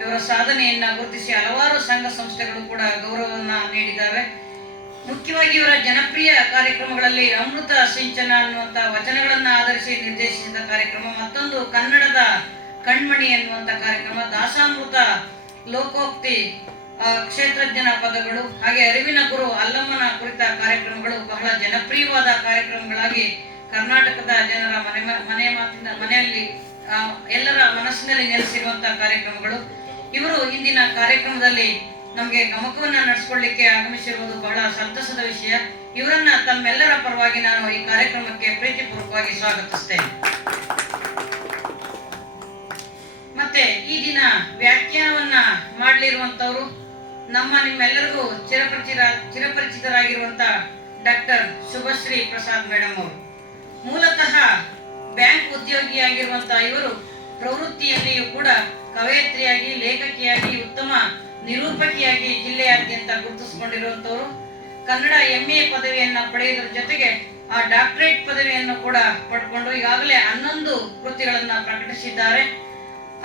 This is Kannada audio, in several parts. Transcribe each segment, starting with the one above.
ಇವರ ಸಾಧನೆಯನ್ನ ಗುರುತಿಸಿ ಹಲವಾರು ಸಂಘ ಸಂಸ್ಥೆಗಳು ಕೂಡ ಗೌರವವನ್ನ ನೀಡಿದ್ದಾವೆ. ಮುಖ್ಯವಾಗಿ ಇವರ ಜನಪ್ರಿಯ ಕಾರ್ಯಕ್ರಮಗಳಲ್ಲಿ ಅಮೃತ ಸಿಂಚನ ಅನ್ನುವಂತ ವಚನಗಳನ್ನ ಆಧರಿಸಿ ನಿರ್ದೇಶಿಸಿದ ಕಾರ್ಯಕ್ರಮ, ಮತ್ತೊಂದು ಕನ್ನಡದ ಕಣ್ಮಣಿ ಎನ್ನುವಂತ ಕಾರ್ಯಕ್ರಮ, ದಾಸಾಮೃತ, ಲೋಕೋಕ್ತಿ, ಕ್ಷೇತ್ರಜ್ಞನ ಪದಗಳು, ಹಾಗೆ ಅರಿವಿನ ಗುರು ಅಲ್ಲಮ್ಮನ ಕುರಿತ ಕಾರ್ಯಕ್ರಮಗಳು ಬಹಳ ಜನಪ್ರಿಯವಾದ ಕಾರ್ಯಕ್ರಮಗಳಾಗಿ ಕರ್ನಾಟಕದ ಜನರ ಮನೆಯಲ್ಲಿ ಎಲ್ಲರ ಮನಸ್ಸಿನಲ್ಲಿ ನೆಲೆಸಿರುವಂತಹ ಕಾರ್ಯಕ್ರಮಗಳು. ಇವರು ಇಂದಿನ ಕಾರ್ಯಕ್ರಮದಲ್ಲಿ ನಮಗೆ ಗಮಕವನ್ನ ನಡೆಸಿಕೊಳ್ಳಿಕ್ಕೆ ಆಗಮಿಸಿರುವುದು ಬಹಳ ಸಂತಸದ ವಿಷಯ. ಇವರನ್ನ ತಮ್ಮೆಲ್ಲರ ಪರವಾಗಿ ನಾನು ಈ ಕಾರ್ಯಕ್ರಮಕ್ಕೆ ಪ್ರೀತಿಪೂರ್ವಕವಾಗಿ ಸ್ವಾಗತಿಸ್ತೇನೆ. ಮತ್ತೆ ಈ ದಿನ ವ್ಯಾಖ್ಯಾನವನ್ನ ಮಾಡಲಿರುವಂತವರು ನಿಮ್ಮೆಲ್ಲರಿಗೂ ಚಿರಪರಿಚಿತರಾಗಿರುವಂತ ಡಾಕ್ಟರ್ ಶುಭಶ್ರೀ ಪ್ರಸಾದ್ ಮೇಡಮ್ ಅವರು. ಮೂಲತಃ ಬ್ಯಾಂಕ್ ಉದ್ಯೋಗಿಯಾಗಿರುವಂತಹ ಇವರು ಪ್ರವೃತ್ತಿಯಲ್ಲಿಯೂ ಕೂಡ ಕವಯತ್ರಿಯಾಗಿ, ಲೇಖಕಿಯಾಗಿ, ಉತ್ತಮ ನಿರೂಪಕಿಯಾಗಿ ಜಿಲ್ಲೆಯಾದ್ಯಂತ ಗುರುತಿಸಿಕೊಂಡಿರುವಂತವರು. ಕನ್ನಡ MA ಪದವಿಯನ್ನ ಪಡೆಯುವುದರ ಜೊತೆಗೆ ಆ ಡಾಕ್ಟರೇಟ್ ಪದವಿಯನ್ನು ಕೂಡ ಪಡ್ಕೊಂಡು ಈಗಾಗಲೇ 11 ಕೃತಿಗಳನ್ನ ಪ್ರಕಟಿಸಿದ್ದಾರೆ.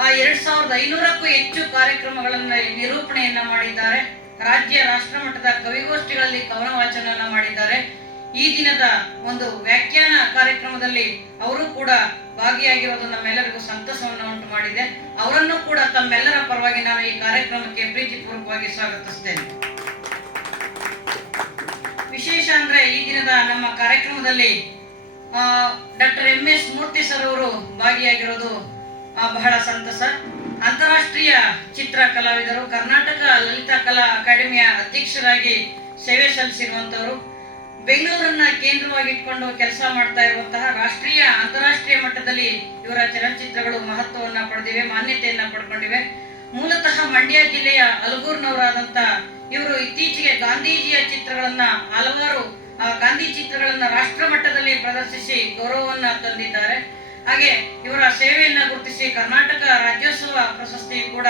2500ಕ್ಕೂ ಹೆಚ್ಚು ಕಾರ್ಯಕ್ರಮಗಳನ್ನ ನಿರೂಪಣೆಯನ್ನ ಮಾಡಿದ್ದಾರೆ. ರಾಜ್ಯ ರಾಷ್ಟ್ರ ಮಟ್ಟದ ಕವಿಗೋಷ್ಠಿಗಳಲ್ಲಿ ಕವನ ವಾಚನ ಮಾಡಿದ್ದಾರೆ. ಈ ದಿನದ ಒಂದು ವ್ಯಾಖ್ಯಾನ ಕಾರ್ಯಕ್ರಮದಲ್ಲಿ ಅವರು ಕೂಡ ಭಾಗಿಯಾಗಿರೋದು ನಮ್ಮೆಲ್ಲರಿಗೂ ಸಂತಸವನ್ನು ಉಂಟು ಮಾಡಿದೆ. ಅವರನ್ನು ಕೂಡ ತಮ್ಮೆಲ್ಲರ ಪರವಾಗಿ ನಾನು ಈ ಕಾರ್ಯಕ್ರಮಕ್ಕೆ ಪ್ರೀತಿಪೂರ್ವಕವಾಗಿ ಸ್ವಾಗತಿಸ್ತೇನೆ. ವಿಶೇಷ ಅಂದ್ರೆ ಈ ದಿನದ ನಮ್ಮ ಕಾರ್ಯಕ್ರಮದಲ್ಲಿ ಡಾಕ್ಟರ್ MS ಮೂರ್ತಿ ಸರ್ ಅವರು ಭಾಗಿಯಾಗಿರೋದು ಬಹಳ ಸಂತಸ. ಅಂತಾರಾಷ್ಟ್ರೀಯ ಚಿತ್ರ ಕಲಾವಿದರು, ಕರ್ನಾಟಕ ಲಲಿತಾ ಕಲಾ ಅಕಾಡೆಮಿಯ ಅಧ್ಯಕ್ಷರಾಗಿ ಸೇವೆ ಸಲ್ಲಿಸಿರುವಂತವರು, ಬೆಂಗಳೂರನ್ನ ಕೇಂದ್ರವಾಗಿ ಇಟ್ಕೊಂಡು ಕೆಲಸ ಮಾಡ್ತಾ ಇರುವಂತಹ ರಾಷ್ಟ್ರೀಯ ಅಂತಾರಾಷ್ಟ್ರೀಯ ಮಟ್ಟದಲ್ಲಿ ಇವರ ಚಲನಚಿತ್ರಗಳು ಮಹತ್ವವನ್ನ ಪಡೆದಿವೆ, ಮಾನ್ಯತೆಯನ್ನ ಪಡ್ಕೊಂಡಿವೆ. ಮೂಲತಃ ಮಂಡ್ಯ ಜಿಲ್ಲೆಯ ಅಲಗೂರ್ನವರಾದಂತ ಇವರು ಇತ್ತೀಚೆಗೆ ಗಾಂಧೀಜಿಯ ಚಿತ್ರಗಳನ್ನ ಹಲವಾರು ಗಾಂಧಿ ಚಿತ್ರಗಳನ್ನ ರಾಷ್ಟ್ರ ಮಟ್ಟದಲ್ಲಿ ಪ್ರದರ್ಶಿಸಿ ಗೌರವವನ್ನ ತಂದಿದ್ದಾರೆ. ಹಾಗೆ ಇವರ ಸೇವೆಯನ್ನ ಗುರುತಿಸಿ ಕರ್ನಾಟಕ ರಾಜ್ಯೋತ್ಸವ ಪ್ರಶಸ್ತಿ ಕೂಡ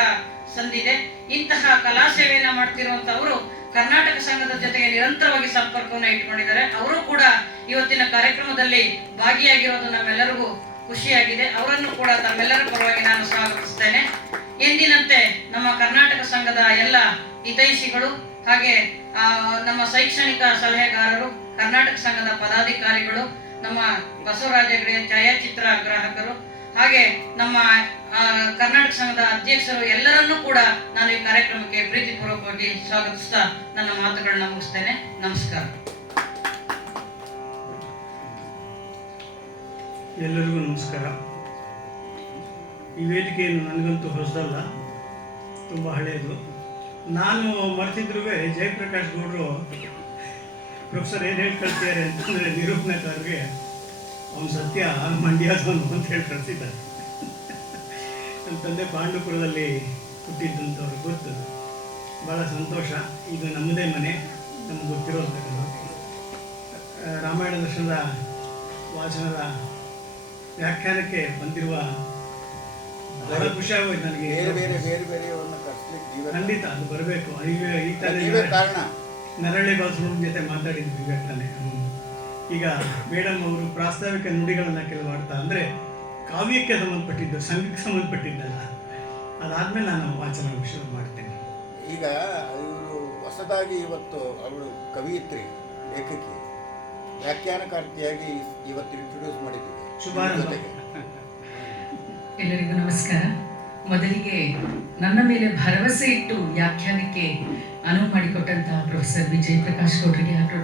ಸಂದಿದೆ. ಇಂತಹ ಕಲಾ ಸೇವೆಯನ್ನ ಮಾಡ್ತಿರುವಂತ ಅವರು ಕರ್ನಾಟಕ ಸಂಘದ ಜೊತೆಗೆ ನಿರಂತರವಾಗಿ ಸಂಪರ್ಕವನ್ನು ಇಟ್ಕೊಂಡಿದ್ದಾರೆ. ಅವರು ಕೂಡ ಇವತ್ತಿನ ಕಾರ್ಯಕ್ರಮದಲ್ಲಿ ಭಾಗಿಯಾಗಿರೋದು ನಮ್ಮೆಲ್ಲರಿಗೂ ಖುಷಿಯಾಗಿದೆ. ಅವರನ್ನು ಕೂಡ ತಮ್ಮೆಲ್ಲರ ಪರವಾಗಿ ನಾನು ಸ್ವಾಗತಿಸ್ತೇನೆ. ಎಂದಿನಂತೆ ನಮ್ಮ ಕರ್ನಾಟಕ ಸಂಘದ ಎಲ್ಲ ಹಿತೈಷಿಗಳು, ಹಾಗೆ ನಮ್ಮ ಶೈಕ್ಷಣಿಕ ಸಲಹೆಗಾರರು, ಕರ್ನಾಟಕ ಸಂಘದ ಪದಾಧಿಕಾರಿಗಳು, ನಮ್ಮ ಬಸವರಾಜ ಹೆಗಡೆ ಛಾಯಾಚಿತ್ರ ಗ್ರಾಹಕರು, ಹಾಗೆ ನಮ್ಮ ಕರ್ನಾಟಕ ಸಂಘದ ಅಧ್ಯಕ್ಷರು ಎಲ್ಲರನ್ನೂ ಕೂಡ ನಾನು ಈ ಕಾರ್ಯಕ್ರಮಕ್ಕೆ ಪ್ರೀತಿಪೂರ್ವಕವಾಗಿ ಸ್ವಾಗತಿಸ್ತಾ ನನ್ನ ಮಾತುಗಳನ್ನ ಮುಗಿಸ್ತೇನೆ. ನಮಸ್ಕಾರ. ಎಲ್ಲರಿಗೂ ನಮಸ್ಕಾರ. ಈ ವೇದಿಕೆಯನ್ನು ನನಗಂತೂ ಹೊಸದಲ್ಲ, ತುಂಬ ಹಳೆಯದು. ನಾನು ಮರೆತಿದ್ರು ಜಯಪ್ರಕಾಶ್ ಗೌಡರು ಪ್ರೊಫೆಸರ್ ಏನು ಹೇಳಿ ಕಳ್ತಿದ್ದಾರೆ ಅಂತಂದರೆ ನಿರೂಪಣೆಕಾರರಿಗೆ ಅವನು ಸತ್ಯ ಮಂಡ್ಯದವನು ಅಂತ ಹೇಳಿ ಕಳಿಸಿದ್ದಾರೆ. ನನ್ನ ತಂದೆ ಪಾಂಡುಪುರದಲ್ಲಿ ಹುಟ್ಟಿದ್ದಂಥವ್ರಿಗೆ ಗೊತ್ತು. ಭಾಳ ಸಂತೋಷ. ಇದು ನಮ್ಮದೇ ಮನೆ, ನಮ್ಗೆ ಗೊತ್ತಿರೋಂಥದ್ದು. ರಾಮಾಯಣ ದರ್ಶನದ ವಾಚನದ ವ್ಯಾಖ್ಯಾನಕ್ಕೆ ಬಂದಿರುವ ಬಹಳ ಖುಷಿ ಆಗೋಯ್ತು ನನಗೆ. ಖಂಡಿತ ಅದು ಬರಬೇಕು. ಈ ಥರ ನರಳಿ ಬಾಸುರವ್ರ ಜೊತೆ ಮಾತಾಡಿದ್ವಿ ಇವತ್ತಾನೆ. ಈಗ ಮೇಡಮ್ ಅವರು ಪ್ರಾಸ್ತಾವಿಕ ನುಡಿಗಳನ್ನು ಕೆಲವು ಆಡ್ತಾ, ಅಂದರೆ ಕಾವ್ಯಕ್ಕೆ ಸಂಬಂಧಪಟ್ಟಿದ್ದು, ಸಂಘಕ್ಕೆ ಸಂಬಂಧಪಟ್ಟಿದ್ದಲ್ಲ. ಅದಾದಮೇಲೆ ನಾನು ವಾಚನ ಶುರು ಮಾಡ್ತೇನೆ. ಈಗ ಇವರು ಹೊಸದಾಗಿ ಇವತ್ತು ಅವಳು ಕವಿಯತ್ರಿ, ಲೇಖಕಿ, ವ್ಯಾಖ್ಯಾನಕಾರ್ತಿಯಾಗಿ ಇವತ್ತು ಇಂಟ್ರೊಡ್ಯೂಸ್ ಮಾಡಿದ್ದೀವಿ. ಶುಭಾರಂಭ. ಎಲ್ಲರಿಗೂ ನಮಸ್ಕಾರ. ಮೊದಲಿಗೆ ನನ್ನ ಮೇಲೆ ಭರವಸೆ ಇಟ್ಟು ವ್ಯಾಖ್ಯಾನಕ್ಕೆ ಅನುವು ಮಾಡಿಕೊಟ್ಟಂತಹ ಪ್ರೊಫೆಸರ್ ಜಯಪ್ರಕಾಶ್ ಗೌಡರಿಗೆ ಹಾಗೂ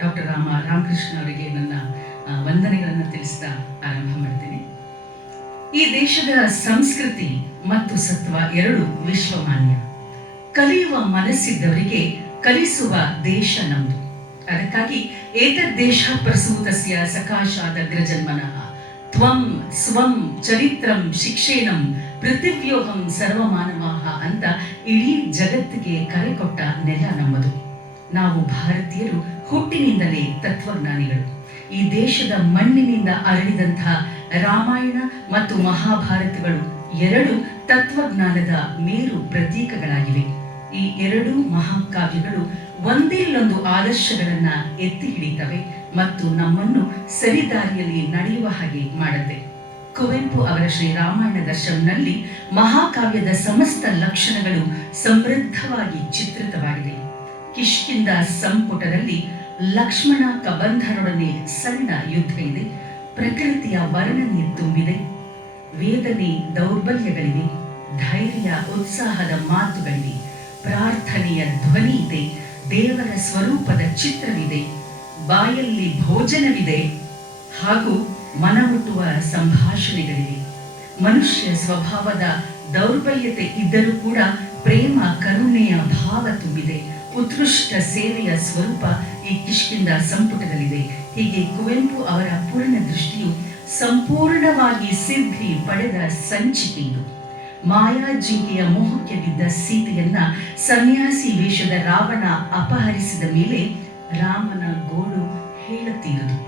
ಡಾಕ್ಟರ್ ರಾಮಕೃಷ್ಣ ಅವರಿಗೆ ನನ್ನ ವಂದನೆಗಳನ್ನು ತಿಳಿಸ್ತಾ ಆರಂಭ ಮಾಡ್ತೇನೆ. ಈ ದೇಶದ ಸಂಸ್ಕೃತಿ ಮತ್ತು ಸತ್ವ ಎರಡು ವಿಶ್ವಮಾನ್ಯ. ಕಲಿಯುವ ಮನಸ್ಸಿದ್ದವರಿಗೆ ಕಲಿಸುವ ದೇಶ ನಮ್ಮದು. ಅದಕ್ಕಾಗಿ ಏತದ್ದೇಶ ಪ್ರಸೂತಸ್ಯ ಸಕಾಶಾದಗ್ರಜನ್ಮನಃ ತ್ವಂ ಸ್ವಂ ಚರಿತ್ರಂ ಶಿಕ್ಷೇನಂ ಪೃಥಿವ್ಯೋಹಂ ಸರ್ವಮಾನವಾಹ ಅಂತ ಇಡೀ ಜಗತ್ತಿಗೆ ಕರೆ ಕೊಟ್ಟ ನೆಲ ನಮ್ಮದು. ನಾವು ಭಾರತೀಯರು ಹುಟ್ಟಿನಿಂದಲೇ ತತ್ವಜ್ಞಾನಿಗಳು. ಈ ದೇಶದ ಮಣ್ಣಿನಿಂದ ಅರಳಿದಂಥ ರಾಮಾಯಣ ಮತ್ತು ಮಹಾಭಾರತಗಳು ಎರಡು ತತ್ವಜ್ಞಾನದ ಮೇರು ಪ್ರತೀಕಗಳಾಗಿವೆ. ಈ ಎರಡೂ ಮಹಾಕಾವ್ಯಗಳು ಒಂದಿಲ್ಲೊಂದು ಆದರ್ಶಗಳನ್ನ ಎತ್ತಿ ಹಿಡಿತವೆ ಮತ್ತು ನಮ್ಮನ್ನು ಸರಿದಾರಿಯಲ್ಲಿ ನಡೆಯುವ ಹಾಗೆ ಮಾಡುತ್ತೆ. ಕುವೆಂಪು ಅವರ ಶ್ರೀರಾಮಾಯಣ ದರ್ಶನಂನಲ್ಲಿ ಮಹಾಕಾವ್ಯದ ಸಮಸ್ತ ಲಕ್ಷಣಗಳು ಸಮೃದ್ಧವಾಗಿ ಚಿತ್ರಿತವಾಗಿದೆ. ಕಿಷ್ಕಿಂಧ ಸಂಪುಟದಲ್ಲಿ ಲಕ್ಷ್ಮಣ ಕಬಂಧರೊಡನೆ ಸಣ್ಣ ಯುದ್ಧ ಇದೆ. ಪ್ರಕೃತಿಯ ವರ್ಣನೆ ತುಂಬಿದೆ. ವೇದನೆ ದೌರ್ಬಲ್ಯಗಳಿವೆ. ಧೈರ್ಯ ಉತ್ಸಾಹದ ಮಾತುಗಳಿವೆ. ಪ್ರಾರ್ಥನೆಯ ಧ್ವನಿ ಇದೆ. ದೇವರ ಸ್ವರೂಪದ ಚಿತ್ರವಿದೆ. ಬಾಯಲ್ಲಿ ಭೋಜನವಿದೆ ಹಾಗೂ ಮನಮುಟ್ಟುವ ಸಂಭಾಷಣೆಗಳಿವೆ. ಮನುಷ್ಯ ಸ್ವಭಾವದ ದೌರ್ಬಲ್ಯತೆ ಇದ್ದರೂ ಕೂಡ ಪ್ರೇಮ ಕರುಣೆಯ ಭಾವ ತುಂಬಿದೆ. ಉತ್ಕೃಷ್ಟ ಸೇವೆಯ ಸ್ವರೂಪ ಈ ಕಿಷ್ಕಿಂಧ ಸಂಪುಟದಲ್ಲಿದೆ. ಹೀಗೆ ಕುವೆಂಪು ಅವರ ಪೂರ್ಣ ದೃಷ್ಟಿಯು ಸಂಪೂರ್ಣವಾಗಿ ಸಿದ್ಧಿ ಪಡೆದ ಸಂಚಿಕೆಯಿದು. ಮಾಯಾಜಿಂಕೆಯ ಮೋಹಕ್ಕೆ ಬಿದ್ದ ಸೀತೆಯನ್ನ ಸನ್ಯಾಸಿ ವೇಷದ ರಾವಣ ಅಪಹರಿಸಿದ ಮೇಲೆ ರಾಮನ ಗೋಡು ಹೇಳುತ್ತೀರುವುದು.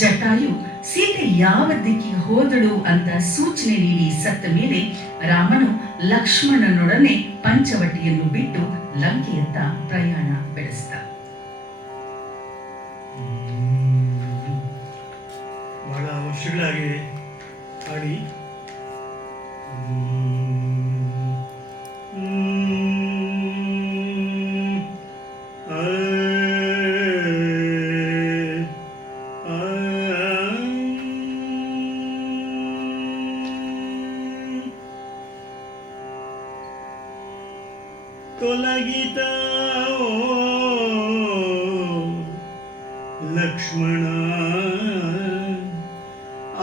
ಜಟಾಯು ಸೀತೆ ಯಾವ ದಿಕ್ಕಿಗೆ ಹೋದಳು ಅಂತ ಸೂಚನೆ ನೀಡಿ ಸತ್ತ ಮೇಲೆ ರಾಮನು ಲಕ್ಷ್ಮಣನೊಡನೆ ಪಂಚವಟಿಯನ್ನು ಬಿಟ್ಟು ಲಂಕೆಯತ್ತ ಪ್ರಯಾಣ ಬೆಳೆಸಿದ. ಬಹಳ ವರ್ಷಗಳಾಗಿ ಹಾಡಿ ತೊಲಗಿತ ಲಕ್ಷ್ಮಣ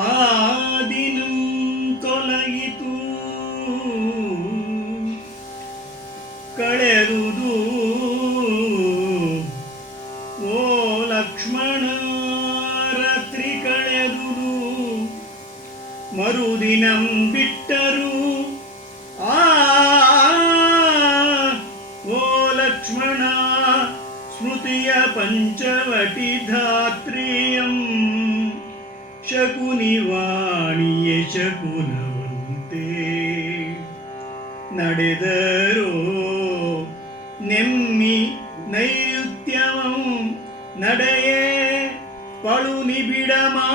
ಆದಿನಂ ತೊಲಗಿತು ಕಳೆದುದು ಓ ಲಕ್ಷ್ಮಣ ರಾತ್ರಿ ಕಳೆದುದು ಮರುದಿನಂ ಬಿಟ್ಟರು ಲಕ್ಷ್ಮಣ ಸ್ಮೃತಿಯ ಪಂಚವಟಿ ಧಾತ್ರಿಯಂ ಶಕುನಿವಾಣಿಯೇ ಶಕುನವಂತೆ ನಡೆದರೋ ನೆಮ್ಮಿ ನೈಋತ್ಯವಂ ನಡೆಯೇ ಪಳು ನಿಬಿಡಮಾದತ್ತು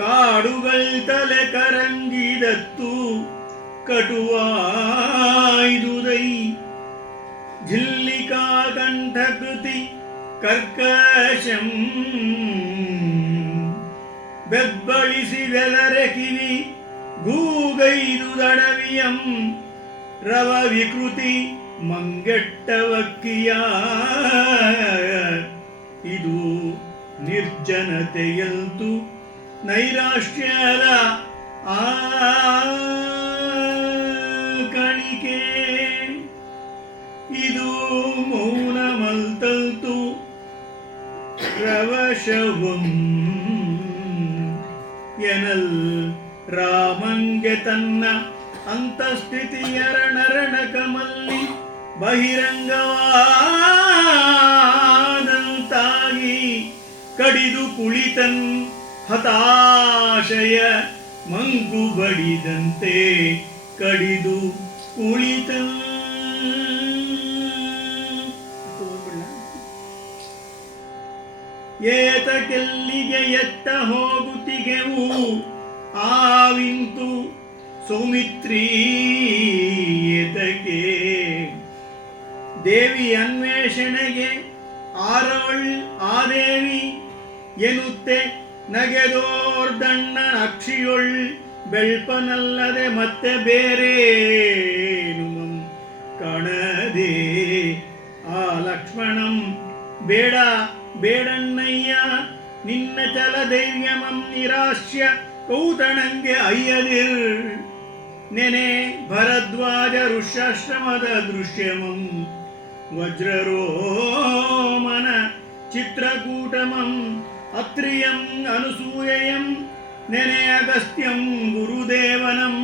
ಕಾಡುಗಳ್ ತಲೆ ಕರಂಗಿದತ್ತು ಕಟುವಾಯ್ದುದೈ ಝಿಲ್ಲಿಕಾ ಕಂಠಕೃತಿ ಕರ್ಕಶಂ ಬೆಬ್ಬಳಿಸಿ ಬೆದರೆ ಕಿವಿ ಗೂಗೈದುದಡವಿಯಂ ರವ ವಿಕೃತಿ ಮಂಗೆಟ್ಟವಕ್ಕಿಯ ಇದು ನಿರ್ಜನತೆಯಲ್ತು ನೈರಾಶ್ಯದ ಕಣಿಕೆ ಇದು ಮೌನ ಮಲ್ತಲ್ತು ರವಶವಂ ಎನಲ್ ರಾಮಂಗೆ ತನ್ನ ಅಂತಸ್ಥಿತಿಯರ ನರಣಕಮಲ್ಲಿ ಬಹಿರಂಗವಾದಂತಾಗಿ ಕಡಿದು ಕುಳಿತನ್ ಹತಾಶಯ ಮಂಕು ಬಡಿದಂತೆ ಕಡಿದು ಕುಳಿತನ್. ಏತಕೆಲ್ಲಿಗೆ ಎತ್ತ ಹೋಗುತ್ತಿಗೆವು ಆವಿಂತು ಸೌಮಿತ್ರಿ ಏತಕ್ಕೆ ದೇವಿ ಅನ್ವೇಷಣೆಗೆ ಆರವಳ್ ಆದೇವಿ ಎನ್ನುತ್ತೆ ನಗೆದೋರ್ದಣ್ಣ ಅಕ್ಷಿಯೊಳ್ ಬೆಳ್ಪನಲ್ಲದೆ ಮತ್ತೆ ಬೇರೇನು ಕಾಣದೆ ಆ ಲಕ್ಷ್ಮಣಂ ಬೇಡ ಬೇಡಣ್ಣಯ್ಯ ನಿನ್ನ ಚಲಧೈರ್ಯಮಂ ನಿರಾಶ್ಯ ಕೌತಣಂಗೆ ಅಯ್ಯದಿರ್ ನೆನೆ ಭರದ್ವಾಜ ಋಷ್ಯಾಶ್ರಮದ ದೃಶ್ಯಮಂ ವಜ್ರರೋಮನ ಚಿತ್ರಕೂಟಮಂ ಅತ್ರಿಯಂ ಅನುಸೂಯಂ ನೆನೆ ಅಗಸ್ತ್ಯಂ ಗುರುದೇವನಂ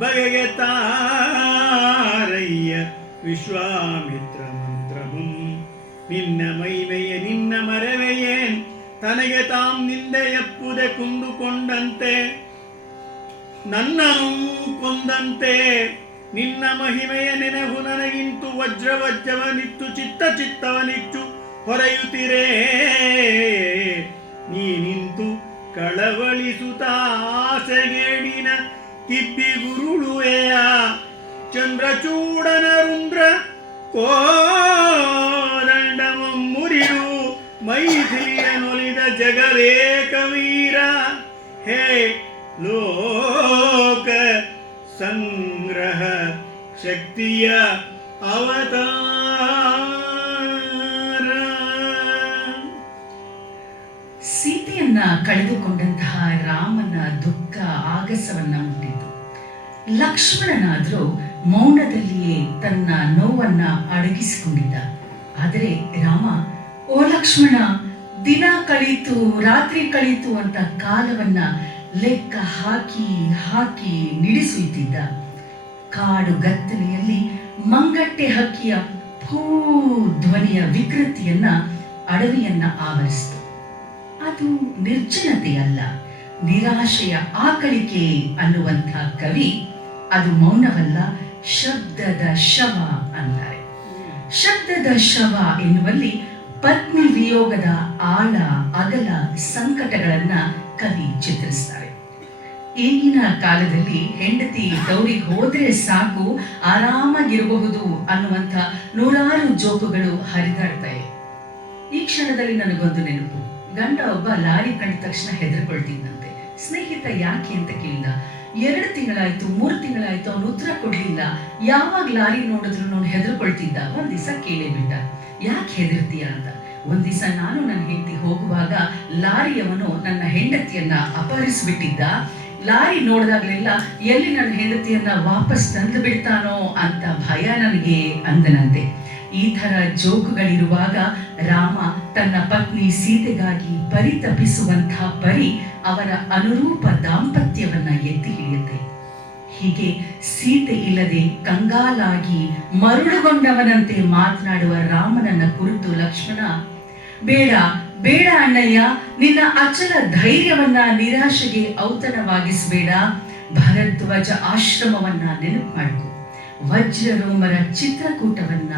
ಬಗೆಗೆ ತಾರಯ್ಯ ವಿಶ್ವಾಮಿತ್ರ ಮಂತ್ರಮಂ ನಿನ್ನ ಮೈಮೆಯ ನಿನ್ನ ಮರೆವೆಯೇನ್ ತನಗೆ ತಾಂ ನಿಂದೆ ಎಪ್ಪುದೆ ಕುಂದುಕೊಂಡಂತೆ ನನ್ನನು ಕೊಂದಂತೆ ನಿನ್ನ ಮಹಿಮೆಯ ನೆನಹು ನನಗಿಂತು ವಜ್ರವಜ್ಜವನಿತ್ತು ಚಿತ್ತ ಚಿತ್ತವನಿಚ್ಚು ಹೊರೆಯುತ್ತಿರೇ ನೀ ನಿಂತು ಕಳವಳಿಸುತ್ತಾಸೆಗೇಡಿನ ಕಿಬ್ಬಿಗುರುಳುವೆಯ ಚಂದ್ರಚೂಡನ ರುಂದ್ರ ಕೋದಂಡಮಂ ಮುರಿದು ಮೈಥಿಲಿಯ ನೊಲಿದ ಜಗದೇಕ ವೀರ ಹೇ ಲೋಕ ಸಂಗ್ರಹ ಶಕ್ತಿಯ ಅವತಾರ. ಸೀತೆಯನ್ನ ಕಳೆದುಕೊಂಡಂತಹ ರಾಮನ ದುಃಖ ಆಗಸವನ್ನ ಮುಟ್ಟಿತು. ಲಕ್ಷ್ಮಣನಾದರೂ ಮೌನದಲ್ಲಿಯೇ ತನ್ನ ನೋವನ್ನ ಅಡಗಿಸಿಕೊಂಡಿದ್ದ. ಆದರೆ ರಾಮ, ಓ ಲಕ್ಷ್ಮಣ, ದಿನ ಕಳೀತು ರಾತ್ರಿ ಕಳೀತು ಅಂತ ಕಾಲವನ್ನ ಲೆಕ್ಕ ಹಾಕಿ ಹಾಕಿ ನಿಡಿಸುತ್ತಿದ್ದ. ಕಾಡು ಗತ್ತಲೆಯಲ್ಲಿ ಮಂಗಟ್ಟೆ ಹಕ್ಕಿಯ ಭೂ ಧ್ವನಿಯ ವಿಕೃತಿಯನ್ನ ಅಡವಿಯನ್ನ ಆವರಿಸಿತು. ಅದು ನಿರ್ಜನತೆಯಲ್ಲ, ನಿರಾಶೆಯ ಆಕಳಿಕೆ ಅನ್ನುವಂಥ ಕವಿ ಅದು ಮೌನವಲ್ಲ, ಶಬ್ದದ ಶವ ಅಂತಾರೆ. ಶಬ್ದದ ಶವ ಎನ್ನುವಲ್ಲಿ ಪತ್ನಿ ವಿಯೋಗದ ಆಳ ಅಗಲ ಸಂಕಟಗಳನ್ನ ಕವಿ ಚಿತ್ರಿಸ್ತಾರೆ. ಈಗಿನ ಕಾಲದಲ್ಲಿ ಹೆಂಡತಿ ತವರಿಗೆ ಹೋದ್ರೆ ಸಾಕು, ಆರಾಮಾಗಿರಬಹುದು ಅನ್ನುವಂಥ ನೂರಾರು ಜೋಕುಗಳು ಹರಿದಾಡ್ತವೆ. ಈ ಕ್ಷಣದಲ್ಲಿ ನನಗೊಂದು ನೆನಪು. ಗಂಡ ಒಬ್ಬ ಲಾರಿ ಕಂಡ ತಕ್ಷಣ ಹೆದರ್ಕೊಳ್ತಿದ್ದಂತೆ. ಸ್ನೇಹಿತ ಯಾಕೆ ಅಂತ ಕೇಳಿದ. 2 ತಿಂಗಳಾಯ್ತು 3 ತಿಂಗಳಾಯ್ತು ಅವನು ಉತ್ತರ ಕೊಡ್ಲಿಲ್ಲ. ಯಾವಾಗ ಲಾರಿ ನೋಡಿದ್ರು ನಾನು ಹೆದರ್ಕೊಳ್ತಿದ್ದ. ಒಂದ್ ದಿವಸ ಕೇಳೇ ಬಿಟ್ಟ, ಯಾಕೆ ಹೆದರ್ತೀಯ ಅಂತ. ಒಂದ್ ದಿವಸ ನಾನು ನನ್ನ ಹೆಂಡತಿ ಹೋಗುವಾಗ ಲಾರಿಯವನು ನನ್ನ ಹೆಂಡತಿಯನ್ನ ಅಪಹರಿಸ್ಬಿಟ್ಟಿದ್ದ. ಲಾರಿ ನೋಡಿದಾಗ್ಲೆಲ್ಲ ಎಲ್ಲಿ ನನ್ನ ಹೆಂಡತಿಯನ್ನ ವಾಪಸ್ ತಂದು ಬಿಡ್ತಾನೋ ಅಂತ ಭಯ ನನಗೆ ಅಂದನಂತೆ. ಈ ತರ ಜೋಕುಗಳಿರುವಾಗ ರಾಮ ತನ್ನ ಪತ್ನಿ ಸೀತೆಗಾಗಿ ಪರಿತಪಿಸುವಂಥ ಪರಿ ಅವರ ಅನುರೂಪ ದಾಂಪತ್ಯವನ್ನ ಎತ್ತಿ ಹಿಡಿಯುತ್ತೆ. ಹೀಗೆ ಸೀತೆ ಇಲ್ಲದೆ ಕಂಗಾಲಾಗಿ ಮರುಳುಗೊಂಡವನಂತೆ ಮಾತನಾಡುವ ರಾಮನನ್ನ ಕುರಿತು ಲಕ್ಷ್ಮಣ, ಬೇಡ ಬೇಡ ಅಣ್ಣಯ್ಯ, ನಿನ್ನ ಅಚಲ ಧೈರ್ಯವನ್ನ ನಿರಾಶೆಗೆ ಔತಣವಾಗಿಸಬೇಡ. ಭರದ್ವಾಜ ಆಶ್ರಮವನ್ನ ನೆನಪು ಮಾಡ್ಕೊ. ವಜ್ರರೋಮರ ಚಿತ್ರಕೂಟವನ್ನ,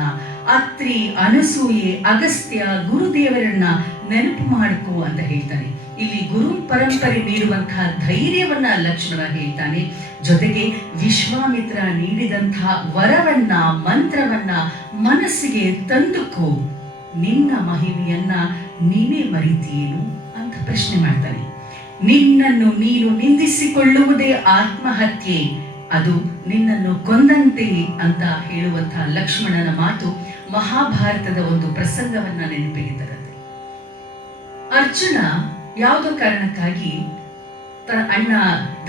ಅತ್ರಿ, ಅನಸೂಯೆ, ಅಗಸ್ತ್ಯ, ಗುರುದೇವರನ್ನ ನೆನಪು ಮಾಡ್ಕೋ ಅಂತ ಹೇಳ್ತಾನೆ. ಇಲ್ಲಿ ಗುರು ಪರಂಪರೆ ನೀಡುವಂತಹ ಧೈರ್ಯವನ್ನ ಲಕ್ಷ್ಮಣ ಹೇಳ್ತಾನೆ. ಜೊತೆಗೆ ವಿಶ್ವಾಮಿತ್ರ ನೀಡಿದಂತಹ ವರವನ್ನ, ಮಂತ್ರವನ್ನ ಮನಸ್ಸಿಗೆ ತಂದುಕೋ. ನಿನ್ನ ಮಹಿಮೆಯನ್ನ ನೀನೇ ಮರಿತೀಯೇನು ಅಂತ ಪ್ರಶ್ನೆ ಮಾಡ್ತಾನೆ. ನಿನ್ನನ್ನು ನೀನು ನಿಂದಿಸಿಕೊಳ್ಳುವುದೇ ಆತ್ಮಹತ್ಯೆ, ಅದು ನಿನ್ನನ್ನು ಕೊಂದಂತೆ ಅಂತ ಹೇಳುವಂತಹ ಲಕ್ಷ್ಮಣನ ಮಾತು ಮಹಾಭಾರತದ ಒಂದು ಪ್ರಸಂಗವನ್ನ ನೆನಪಿಗೆ ತರುತ್ತೆ. ಅರ್ಜುನ ಯಾವುದೋ ಕಾರಣಕ್ಕಾಗಿ ತನ್ನ ಅಣ್ಣ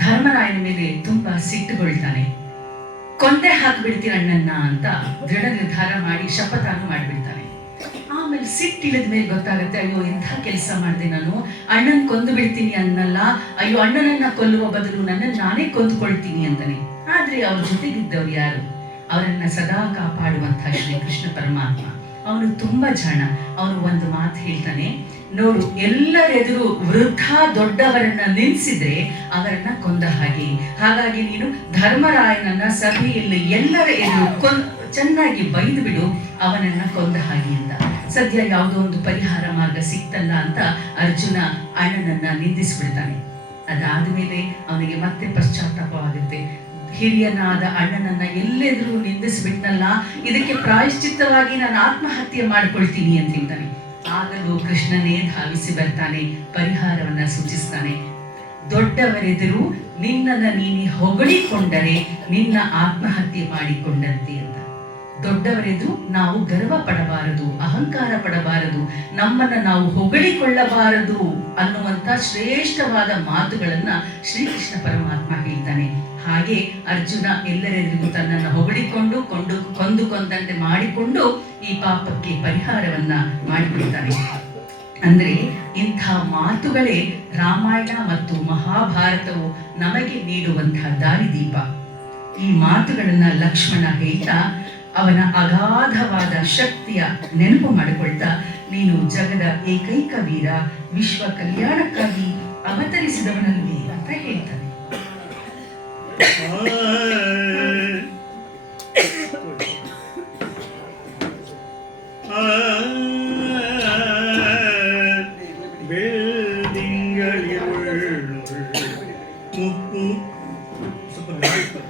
ಧರ್ಮರಾಯನ ಮೇಲೆ ತುಂಬಾ ಸಿಟ್ಟುಗೊಳ್ತಾನೆ. ಕೊಂದೆ ಹಾಕ್ಬಿಡ್ತೀನಿ ಅಣ್ಣನ್ನ ಅಂತ ದೃಢ ನಿರ್ಧಾರ ಮಾಡಿ ಶಪಥಾನು ಮಾಡಿಬಿಡ್ತಾನೆ. ಆಮೇಲೆ ಸಿಟ್ಟಿಳಿದ ಮೇಲೆ ಗೊತ್ತಾಗುತ್ತೆ, ಅಯ್ಯೋ ಎಂಥ ಕೆಲಸ ಮಾಡಿದೆ ನಾನು, ಅಣ್ಣನ್ ಕೊಂದು ಬಿಡ್ತೀನಿ ಅನ್ನಲ್ಲ, ಅಯ್ಯೋ ಅಣ್ಣನನ್ನ ಕೊಲ್ಲುವ ಬದಲು ನನ್ನನ್ನು ನಾನೇ ಕೊಂದುಕೊಳ್ತೀನಿ ಅಂತಾನೆ. ಆದ್ರೆ ಅವ್ರ ಜೊತೆಗಿದ್ದವ್ರು ಯಾರು? ಅವರನ್ನ ಸದಾ ಕಾಪಾಡುವಂತಹ ಶ್ರೀ ಕೃಷ್ಣ ಪರಮಾತ್ಮ. ಅವನು ತುಂಬಾ ಜಾಣ. ಅವನು ಒಂದು ಮಾತು ಹೇಳ್ತಾನೆ, ನೋಡು, ಎಲ್ಲರೆದುರು ವೃದ್ಧ ದೊಡ್ಡವರನ್ನ ನಿಲ್ಲಿಸಿದ್ರೆ ಅವರನ್ನ ಕೊಂದ ಹಾಗೆ. ಹಾಗಾಗಿ ನೀನು ಧರ್ಮರಾಯನನ್ನ ಸಭೆಯಲ್ಲಿ ಎಲ್ಲರ ಎದುರು ಚೆನ್ನಾಗಿ ಬೈದು ಬಿಡು, ಅವನನ್ನ ಕೊಂದ ಹಾಗೆ ಅಂತ. ಸದ್ಯ ಯಾವುದೋ ಒಂದು ಪರಿಹಾರ ಮಾರ್ಗ ಸಿಕ್ತಲ್ಲ ಅಂತ ಅರ್ಜುನ ಅಣ್ಣನನ್ನ ನಿಂದಿಸ್ಬಿಡ್ತಾನೆ. ಅದಾದ್ಮೇಲೆ ಅವನಿಗೆ ಮತ್ತೆ ಪಶ್ಚಾತ್ತಾಪವಾಗುತ್ತೆ. ಹಿರಿಯನಾದ ಅಣ್ಣನನ್ನ ಎಲ್ಲೆದ್ರು ನಿಂದಿಸ್ಬಿಟ್ನಲ್ಲ, ಇದಕ್ಕೆ ಪ್ರಾಯಶ್ಚಿತ್ತವಾಗಿ ನಾನು ಆತ್ಮಹತ್ಯೆ ಮಾಡ್ಕೊಳ್ತೀನಿ ಅಂತ ಹೇಳ್ತಾನೆ. ಆಗಲೂ ಕೃಷ್ಣನೇ ಧಾವಿಸಿ ಬರ್ತಾನೆ, ಪರಿಹಾರವನ್ನ ಸೂಚಿಸ್ತಾನೆ. ದೊಡ್ಡವರೆದುರು ನಿನ್ನನ್ನ ನೀನೆ ಹೊಗಳಿಕೊಂಡರೆ ನಿನ್ನ ಆತ್ಮಹತ್ಯೆ ಮಾಡಿಕೊಂಡಂತೆ ಅಂತ. ದೊಡ್ಡವರೆದುರು ನಾವು ಗರ್ವ ಪಡಬಾರದು, ಅಹಂಕಾರ ಪಡಬಾರದು, ನಮ್ಮನ್ನ ನಾವು ಹೊಗಳಿಕೊಳ್ಳಬಾರದು ಅನ್ನುವಂತ ಶ್ರೇಷ್ಠವಾದ ಮಾತುಗಳನ್ನ ಶ್ರೀಕೃಷ್ಣ ಪರಮಾತ್ಮ ಹೇಳ್ತಾನೆ. ಹಾಗೆ ಅರ್ಜುನ ಎಲ್ಲರೆದುರಿಗೂ ತನ್ನನ್ನು ಹೊಗಳಿಕೊಂಡು ಕೊಂದಂತೆ ಮಾಡಿಕೊಂಡು ಈ ಪಾಪಕ್ಕೆ ಪರಿಹಾರವನ್ನ ಮಾಡಿಬಿಡ್ತಾನೆ. ಅಂದ್ರೆ ಇಂಥ ಮಾತುಗಳೇ ರಾಮಾಯಣ ಮತ್ತು ಮಹಾಭಾರತವು ನಮಗೆ ನೀಡುವಂತಹ ದಾರಿದೀಪ. ಈ ಮಾತುಗಳನ್ನ ಲಕ್ಷ್ಮಣ ಹೇಳ್ತಾ ಅವನ ಅಗಾಧವಾದ ಶಕ್ತಿಯ ನೆನಪು ಮಾಡಿಕೊಳ್ತಾ, ನೀನು ಜಗದ ಏಕೈಕ ವೀರ, ವಿಶ್ವ ಕಲ್ಯಾಣಕ್ಕಾಗಿ ಅವತರಿಸಿದವನಲ್ವೇ ಅಂತ ಹೇಳ್ತಾನೆ. ಬೆಳ್ದಿ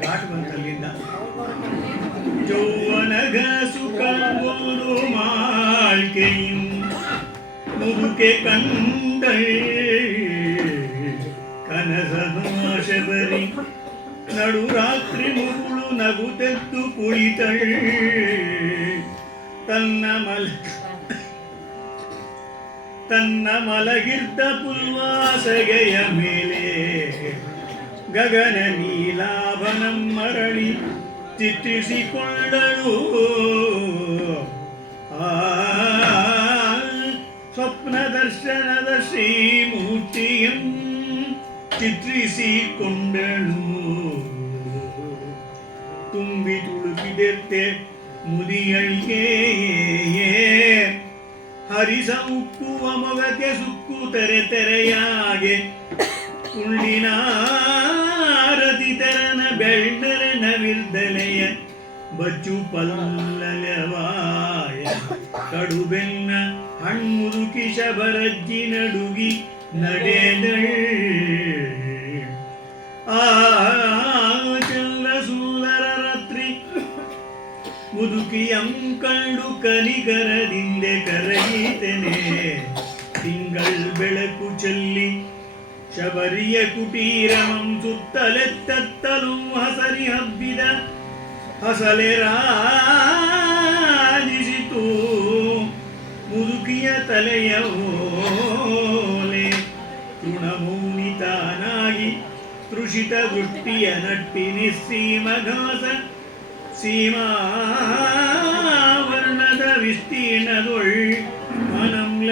ಘಾಟ್ ಬಂತು ಅಲ್ಲಿಂದ. ಚೌವನಗ ಸುಖ ಒಂದು ಮಾಳ್ಕೆயும் ಮುದುಕೆ ಕಂಡೈ ಕನಸನಾಶ ಬರಿ ನಡು ರಾತ್ರಿ ಮುಗುಳು ನಗುತ್ತೆದ್ದು ಕುಳಿತಳ್ ತನ್ನ ಮಲಗಿದ್ದ ಪುಲ್ವಾಸಗೆಯ ಮೇಲೆ ಗಗನ ನೀಲಾಭನಂ ಮರಳಿ ಚಿತ್ರಿಸಿಕೊಳ್ಳಳು. ಸ್ವಪ್ನ ದರ್ಶನದ ಶ್ರೀಮೂರ್ತಿಯಂ ಚಿತ್ರಿಸಿಕೊಂಡಳು. ತುಂಬಿ ತುಳುಕಿದೆತ್ತೆ ಮುದಿಯಳಿಗೆ ಹರಿಸ ಉಕ್ಕುವ ಮೊಗಕ್ಕೆ ಸುಕ್ಕು ತೆರೆಯಾಗೆ ಉಳ್ಳಿನಾರತಿ ತೆರನ ಬೆಳ್ಳರನ ವಿರ್ದಲೆಯ ಬಚ್ಚು ಪಲ್ಲಲವಾಯ ಕಡುಬೆನ್ನ ಹಣ್ಮುದುಕಿ ಶಬರಜ್ಜಿ ನಡುಗಿ ನಡೆದಳ್. ಆ ಚಲ್ಲ ಸುಂದರ ರಾತ್ರಿ ಮುದುಕಿಯಂ ಕಂಡು ಕನಿಕರದಿಂದೆ ಕರಗಿತೆನೆ. ತಿಂಗಳ್ ಬೆಳಕು ಚೆಲ್ಲಿ ಶಬರಿಯ ಕುಟೀರಮಂ ಸುತ್ತಲೆತ್ತಲು ಹಸರಿ ಹಬ್ಬಿದ ಹಸಲೆ ರಾಜಿಸಿತು. ಮುದುಕಿಯ ತಲೆಯ ಓಲೆ ತೃಣಮೌನಿತಾನಾಗಿ ತೃಷಿತ ದೃಷ್ಟಿಯ ನಟ್ಟಿ ನಿಸ್ಸೀಮಘಾಸ ಸೀಮಾವರ್ಣದ ವಿಸ್ತೀರ್ಣದೊಳ್ ಮನಂಲಯಮಾಗೆ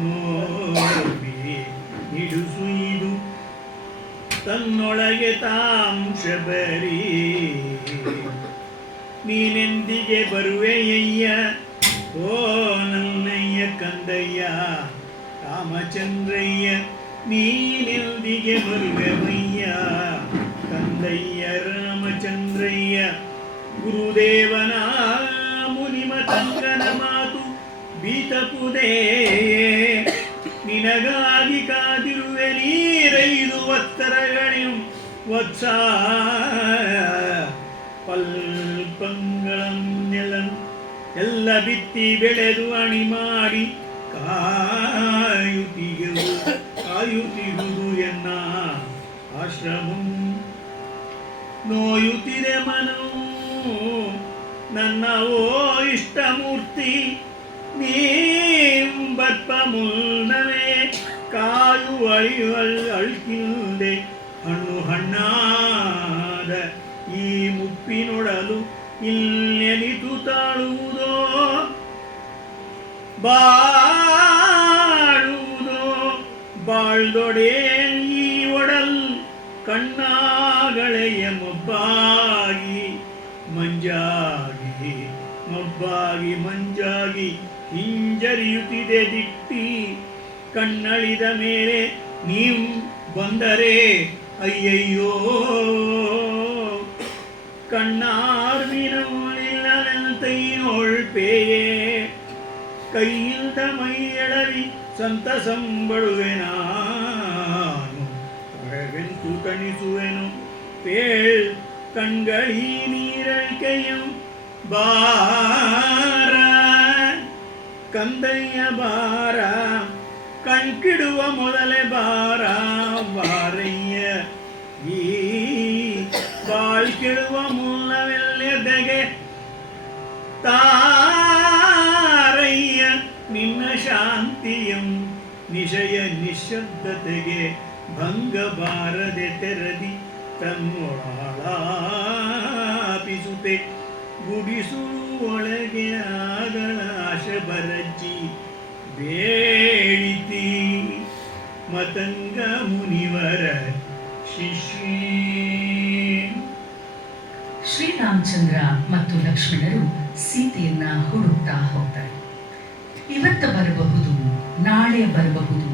ನೋವಿ ಹಿಡುಸುಯಿದು ತನ್ನೊಳಗೆ ತಾಂಶಬರಿ. ನೀನೆಂದಿಗೆ ಬರುವೆಯಯ್ಯ ಓ ನನ್ನಯ್ಯ ಕಂದಯ್ಯ ರಾಮಚಂದ್ರಯ್ಯ, ನೀನೆಂದಿಗೆ ಬರುವೆವಯ್ಯ ಕಂದಯ್ಯ ರಾಮಚಂದ್ರಯ್ಯ. ಗುರುದೇವನ ಮುನಿಮತಂಗನ ಮಾತು ಬೀತಪುದೇ, ನಿನಗಾಗಿ ಕಾದಿರುವೆ ನೀರೈದು ವತ್ಸರಗಳಿಂ ವತ್ಸ. ಪಲ್ಪಂಗಳಂ ಎಲ್ಲ ಬಿತ್ತಿ ಬೆಳೆದು ಅಣಿ ಮಾಡಿ ಕಾಯುತ್ತಿರುವುದು ಎನ್ನ ಆಶ್ರಮಂ. ನೋಯುತ್ತಿದೆ ಮನವು ನನ್ನ ಓ ಇಷ್ಟಮೂರ್ತಿ, ನೀರ್ಪ ಮುನ್ನವೇ ಕಾಯು ಅಳ್ಕಿಲ್ದೆ ಹಣ್ಣು ಹಣ್ಣಾದ ಈ ಮುಪ್ಪಿನೊಡಲು ಇಲ್ಲೆನಿತು ತಾಳುವುದೋ ಬಾಳುವುದೋ ಬಾಳ್ದೊಡೆ ಈ ಒಡಲ್ ಕಣ್ಣಾಗಳೆಯ ಮೊಬ್ಬಾಗಿ ಮಂಜಾಗಿ ಹಿಂಜರಿಯುತ್ತಿದೆ ದಿಟ್ಟಿ. ಕಣ್ಣಳಿದ ಮೇಲೆ ನೀವು ಬಂದರೆ ಅಯ್ಯಯ್ಯೋ ಕಣ್ಣಾರ್ವಿನೊಳ್ಪೇಯೇ ಕೈಯಿಲ್ದ ಮೈಯಳವಿ ಸಂತಸಂಬಳುವೆ ನಾನು ಹೊರವೆಂತು ತಣಿಸುವೆನು ಪೇಳ್ ಕಣ್ಗಳೀ ನೀರಳಿಕೆಯಂ ಬಾರ ಕಂದಯ್ಯ ಬಾರ ಕಣ್ಕಿಡುವ ಮೊದಲೇ ಬಾರ ಬಾರಯ್ಯ ಈ ಬಾಳ್ಕಿಡುವ ಮೂಲವೆಲ್ಲೆದೆಗೆ ತಾರಯ್ಯ ನಿನ್ನ ಶಾಂತಿಯಂ ನಿಶಯ ನಿಶ್ಶಬ್ದತೆಗೆ ಭಂಗ ಬಾರದೆ ತೆರದಿ ತನ್ನೊಳಾಪಿಸುತ್ತೆ ಗುಡಿಸು ಒಳಗೆ ಆಗಳಾಶ ಬರಜ್ಜಿ ಬೇಡಿತಿ ಮತಂಗ ಮುನಿವರ ಶಿಷ್ಯ. ಶ್ರೀರಾಮಚಂದ್ರ ಮತ್ತು ಲಕ್ಷ್ಮಣರು ಸೀತೆಯನ್ನ ಹುಡುಕ್ತಾ ಹೋಗ್ತಾರೆ. ಇವತ್ತು ಬರಬಹುದು, ನಾಳೆ ಬರಬಹುದು,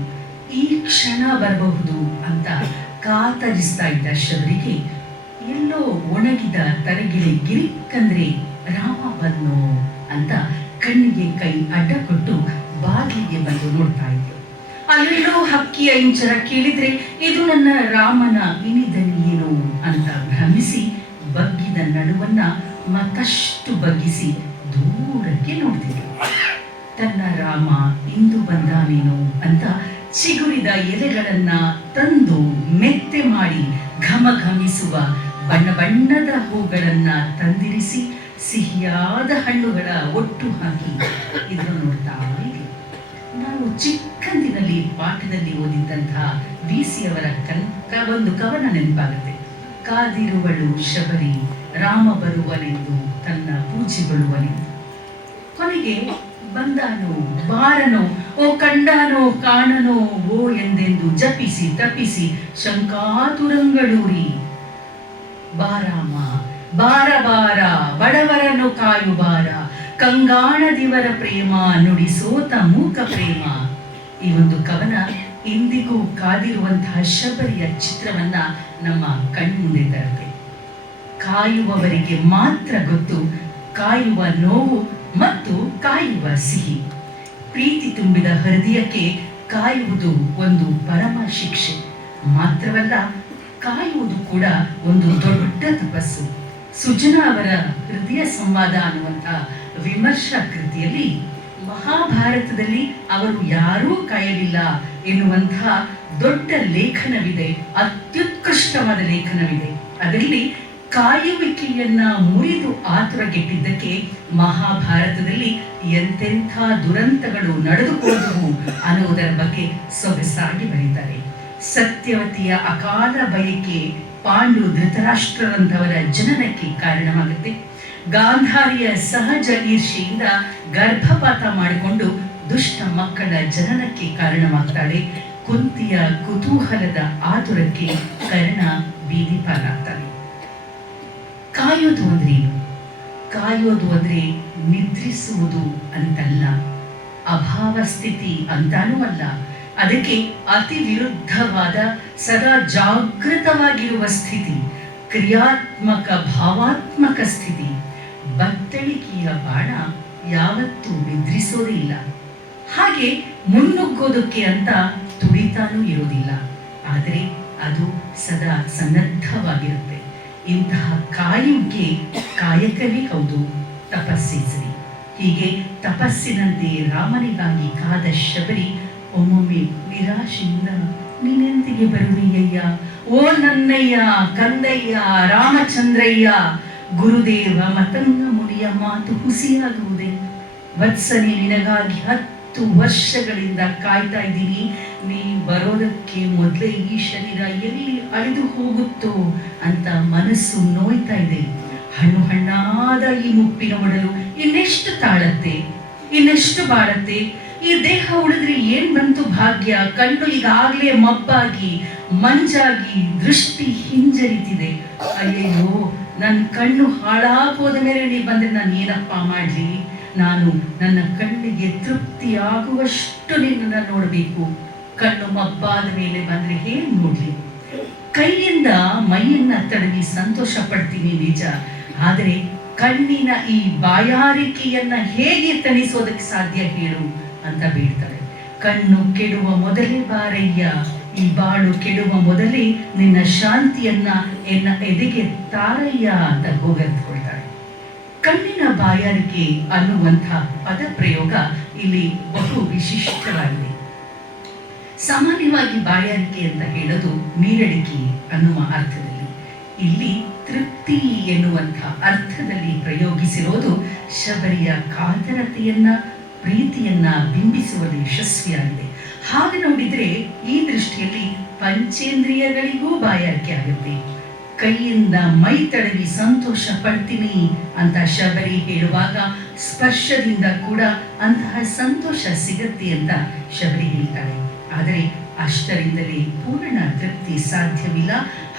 ಈ ಕ್ಷಣ ಬರಬಹುದು ಅಂತ ಕಾತರಿಸ್ತಾ ಇದ್ದ ಶಬರಿಗೆ ಎಲ್ಲೋ ಒಣಗಿದ ತರಗಿಲೆ ಗಿರಿಕ್ಕಂದ್ರೆ ರಾಮ ಬನ್ನು ಅಂತ ಕಣ್ಣಿಗೆ ಕೈ ಅಡ್ಡ ಕೊಟ್ಟು ಬಾಗಿಲಿಗೆ ಬಂದು ನೋಡ್ತಾ ಇದ್ರು. ಅಲ್ಲೆಲ್ಲೋ ಹಕ್ಕಿಯ ಇಂಚರ ಕೇಳಿದ್ರೆ ಇದು ನನ್ನ ರಾಮನ ಇನಿದನಿಯೇನು ಅಂತ ಭ್ರಮಿಸಿ ಬಗ್ಗಿದ ನಡುವನ್ನ ಮತ್ತಷ್ಟು ಬಗ್ಗಿಸಿ ದೂರಕ್ಕೆ ನೋಡ್ತಿದ್ರು. ತನ್ನ ರಾಮ ಇಂದು ಬಂದಾನೇನು ಅಂತ ಚಿಗುರಿದ ಎಲೆಗಳನ್ನ ತಂದು ಮೆತ್ತೆ ಮಾಡಿ ಘಮಘಮಿಸುವ ಬಣ್ಣ ಬಣ್ಣದ ಹೂಗಳನ್ನ ತಂದಿರಿಸಿ ಸಿಹಿಯಾದ ಹಣ್ಣುಗಳ ಒಟ್ಟು ಹಾಕಿ ಇದನ್ನು ನೋಡ್ತಾ ಇದ್ವಿ. ನಾವು ಚಿಕ್ಕಂದಿನಲ್ಲಿ ಪಾಠದಲ್ಲಿ ಓದಿದ್ದಂತಹ ವಿ.ಸಿ. ಅವರ ಒಂದು ಕವನ ನೆನಪಾಗುತ್ತೆ. ಕಾದಿರುವಳು ಶಬರಿ ರಾಮ ಬರುವನೆಂದು ತನ್ನ ಪೂಜೆ ಬಳುವನೆಂದು. ಕೊನೆಗೆ ಬಂದಾನೋ ಬಾರನೋ ಓ ಕಂಡಾನೋ ಕಾಣನೋ ಓ ಎಂದೆಂದು ಜಪಿಸಿ ತಪ್ಪಿಸಿ ಶಂಕಾತುರಂಗಳೂರಿ ಬಾರಾಮ ಬಾರ ಬಾರ ಬಡವರನ್ನು ಕಾಯು ಬಾರ ಕಂಗಾಣದಿವರ ಪ್ರೇಮ ನುಡಿಸೋತ ಮೂಕ ಪ್ರೇಮ. ಈ ಒಂದು ಕವನ ಇಂದಿಗೂ ಕಾದಿರುವಂತಹ ಶಬರಿಯ ಚಿತ್ರವನ್ನ ನಮ್ಮ ಕಣ್ಮುಂದೆ ತರುತ್ತೆ. ಕಾಯುವವರಿಗೆ ಮಾತ್ರ ಗೊತ್ತು ಕಾಯುವ ನೋವು ಮತ್ತು ಕಾಯುವ ಸಿಹಿ. ಪ್ರೀತಿ ತುಂಬಿದ ಹೃದಯಕ್ಕೆ ಕಾಯುವುದು ಒಂದು ಪರಮ ಶಿಕ್ಷೆ ಮಾತ್ರವಲ್ಲ, ಕಾಯುವುದು ಕೂಡ ಒಂದು ದೊಡ್ಡ ತಪಸ್ಸು. ಸುಜನಾ ಅವರ ಹೃದಯ ಸಂವಾದ ಅನ್ನುವಂಥ ವಿಮರ್ಶಾ ಕೃತಿಯಲ್ಲಿ ಮಹಾಭಾರತದಲ್ಲಿ ಅವರು ಯಾರೂ ಕಾಯಲಿಲ್ಲ ಎನ್ನುವಂತಹ ದೊಡ್ಡ ಲೇಖನವಿದೆ, ಅತ್ಯುತ್ಕೃಷ್ಟವಾದ ಲೇಖನವಿದೆ. ಅದರಲ್ಲಿ ಕಾಯುವಿಕೆಯನ್ನ ಮುರಿದು ಆತುರಗೆಟ್ಟಿದ್ದಕ್ಕೆ ಮಹಾಭಾರತದಲ್ಲಿ ಎಂತೆಂಥ ದುರಂತಗಳು ನಡೆದುಕೊಂಡವು ಅನ್ನುವುದರ ಬಗ್ಗೆ ಸೊಗಸಾಗಿ ಬರೀತಾರೆ. ಸತ್ಯವತಿಯ ಅಕಾಲ ಬಯಕೆ ಪಾಂಡು ಧೃತರಾಷ್ಟ್ರರಂಥವರ ಜನನಕ್ಕೆ ಕಾರಣವಾಗುತ್ತೆ. ಗಾಂಧಾರಿಯ ಸಹಜ ಈರ್ಷೆಯಿಂದ ಗರ್ಭಪಾತ ಮಾಡಿಕೊಂಡು ದುಷ್ಟ ಮಕ್ಕಳ ಜನನಕ್ಕೆ ಕಾರಣವಾಗ್ತಾಳೆ. ಕುಂತಿಯ ಕುತೂಹಲದ ಆತುರಕ್ಕೆ ಕರ್ಣ ಬೀದಿ ಪಾಲಾಗ್ತಾನೆ. ಕಾಯೋದು ಅಂದ್ರೆ ಏನು? ಕಾಯೋದು ಅಂದ್ರೆ ನಿದ್ರಿಸುವುದು ಅಂತಲ್ಲ, ಅಭಾವ ಸ್ಥಿತಿ ಅಂತಾನೂ ಅಲ್ಲ. ಅದಕ್ಕೆ ಅತಿ ವಿರುದ್ಧವಾದ ಸದಾ ಜಾಗೃತವಾಗಿರುವ ಸ್ಥಿತಿ, ಕ್ರಿಯಾತ್ಮಕ ಭಾವಾತ್ಮಕ ಸ್ಥಿತಿ. ಬತ್ತಳಿಕೆಯ ಬಾಣ ಯಾವತ್ತೂ ನಿದ್ರಿಸೋದೇ ಇಲ್ಲ, ಹಾಗೆ ಮುನ್ನುಗ್ಗೋದಕ್ಕೆ ಅಂತ ತುಡಿತಾನೂ ಇರೋದಿಲ್ಲ. ಆದರೆ ಅದು ಸದಾ ಸನ್ನದ್ಧವಾಗಿರುತ್ತೆ. ಇಂತಹ ಕಾಯುವಿಕೆ ಕಾಯಕವೇ ಹೌದು, ತಪಸ್ಸೇ ಸರಿ. ಹೀಗೆ ತಪಸ್ಸಿನಂತೆ ರಾಮನಿಗಾಗಿ ಕಾದ ಶಬರಿ ಒಮ್ಮೊಮ್ಮೆ ನಿರಾಶೆಯಿಂದ ನೀನೆಂದಿಗೆ ಬರುವೆಯಯ್ಯ ಓ ನನ್ನಯ್ಯ ಕಂದಯ್ಯ ರಾಮಚಂದ್ರಯ್ಯ. ಗುರುದೇವ ಮತಂಗ ಮುನಿಯ ಮಾತು ಹುಸಿಯಾಗುವುದೇ? ವತ್ಸನೆ ನಿನಗಾಗಿ 10 ವರ್ಷಗಳಿಂದ ಕಾಯ್ತಾ ಇದ್ದೀನಿ. ನೀ ಬರೋದಕ್ಕೆ ಮೊದಲೇ ಈ ಶರೀರ ಎಲ್ಲಿ ಅಳಿದು ಹೋಗುತ್ತೋ ಅಂತ ಮನಸ್ಸು ನೋಯ್ತಾ ಇದೆ. ಹಣ್ಣು ಹಣ್ಣಾದ ಈ ಮುಪ್ಪಿನ ಒಡಲು ಇನ್ನೆಷ್ಟು ತಾಳತ್ತೆ, ಇನ್ನೆಷ್ಟು ಬಾಳತ್ತೆ. ಈ ದೇಹ ಉಳಿದ್ರೆ ಏನ್ ಬಂತು ಭಾಗ್ಯ. ಕಣ್ಣು ಈಗಾಗ್ಲೇ ಮಬ್ಬಾಗಿ ಮಂಜಾಗಿ ದೃಷ್ಟಿ ಹಿಂಜರಿತಿದೆ. ಅಯ್ಯಯ್ಯೋ, ನನ್ನ ಕಣ್ಣು ಹಾಳಾಗೋದ ಮೇಲೆ ನೀ ಬಂದ್ರೆ ನಾನು ಏನಪ್ಪ ಮಾಡ್ಲಿ? ನಾನು ನನ್ನ ಕಣ್ಣಿಗೆ ತೃಪ್ತಿ ಆಗುವಷ್ಟು ನಿನ್ನನ್ನು ನೋಡಬೇಕು. ಕಣ್ಣು ಮಬ್ಬಾದ ಮೇಲೆ ಬಂದ್ರೆ ಹೇಗೆ ನೋಡ್ಲಿ? ಕೈಯಿಂದ ಮೈಯನ್ನ ತಡವಿ ಸಂತೋಷ ಪಡ್ತೀನಿ ನಿಜ, ಆದರೆ ಕಣ್ಣಿನ ಈ ಬಾಯಾರಿಕೆಯನ್ನ ಹೇಗೆ ತಣಿಸೋದಕ್ಕೆ ಸಾಧ್ಯ ಹೇಳು ಅಂತ ಬೀಳ್ತಾರೆ. ಕಣ್ಣು ಕೆಡುವ ಮೊದಲೇ ಬಾರಯ್ಯ, ಈ ಬಾಳು ಕೆಡುವ ಮೊದಲೇ ನಿನ್ನ ಶಾಂತಿಯನ್ನ ಎನ್ನ ಎದೆಗೆ ತಾರಯ್ಯ ಅಂತ ಗೋಗರ್ತ್ಕೊಳ್ತಾರೆ. ಕಣ್ಣಿನ ಬಾಯಾರಿಕೆ ಅನ್ನುವಂಥ ಪದ ಪ್ರಯೋಗ ಇಲ್ಲಿ ಬಹು ವಿಶಿಷ್ಟವಾಗಿದೆ. ಸಾಮಾನ್ಯವಾಗಿ ಬಾಯಾರಿಕೆ ಅಂತ ಹೇಳೋದು ನೀರಡಿಕೆ ಅನ್ನುವ ಅರ್ಥದಲ್ಲಿ, ಇಲ್ಲಿ ತೃಪ್ತಿ ಎನ್ನುವಂಥ ಅರ್ಥದಲ್ಲಿ ಪ್ರಯೋಗಿಸಿರೋದು ಶಬರಿಯ ಕಾತರತೆಯನ್ನ ಪ್ರೀತಿಯನ್ನ ಬಿಂಬಿಸುವಲ್ಲಿ ಯಶಸ್ವಿಯಾಗಿದೆ. ಹಾಗೆ ನೋಡಿದ್ರೆ ಈ ದೃಷ್ಟಿಯಲ್ಲಿ ಪಂಚೇಂದ್ರಿಯಗಳಿಗೂ ಬಾಯಾರಿಕೆ ಆಗುತ್ತೆ. ಕೈಯಿಂದ ಮೈ ತಡವಿ ಸಂತೋಷ ಪಡ್ತೀನಿ ಅಂತ ಶಬರಿ ಹೇಳುವಾಗ ಸ್ಪರ್ಶದಿಂದ ಕೂಡ ಅಂತಹ ಸಂತೋಷ ಸಿಗತ್ತೆ ಅಂತ ಶಬರಿ ಹೇಳ್ತಾಳೆ. ಆದರೆ ಅಷ್ಟರಿಂದಲೇ ಪೂರ್ಣ ತೃಪ್ತಿ ಸಾಧ್ಯವಿಲ್ಲ.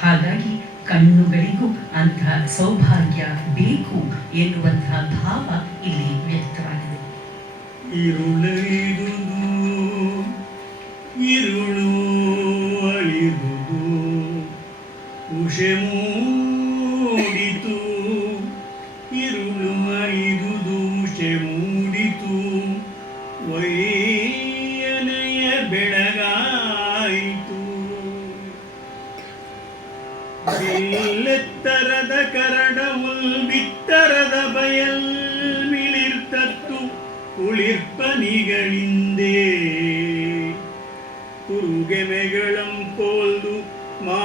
ಹಾಗಾಗಿ ಕಣ್ಣುಗಳಿಗೂ ಅಂತಹ ಸೌಭಾಗ್ಯ ಬೇಕು ಎನ್ನುವಂತಹ ಭಾವ ಇಲ್ಲಿ ವ್ಯಕ್ತವಾಗಿದೆ. ഇരുളഴിതുതു ഇരുളു അളിതുതു ഉഷെ മൂടിತು ഇരുಳು ಅಳಿದುದು ಉಷೆ ಮೂಡಿತು ಒಯ್ಯನೆಯ ಬೆಳಗ ಬಿಲ್ಲೆತ್ತರದ ಕರಡ ಬಿತ್ತರದ ಬಯಲ್ ಮಿಳಿರ್ತತ್ತು ಕುಳಿರ್ಪನಿಗಳಿಂದೇ ಕುರುಗೆಮೆಗಳಂ ಕೋಲ್ದು ಮಾತಂಗಿಗೊಲೆ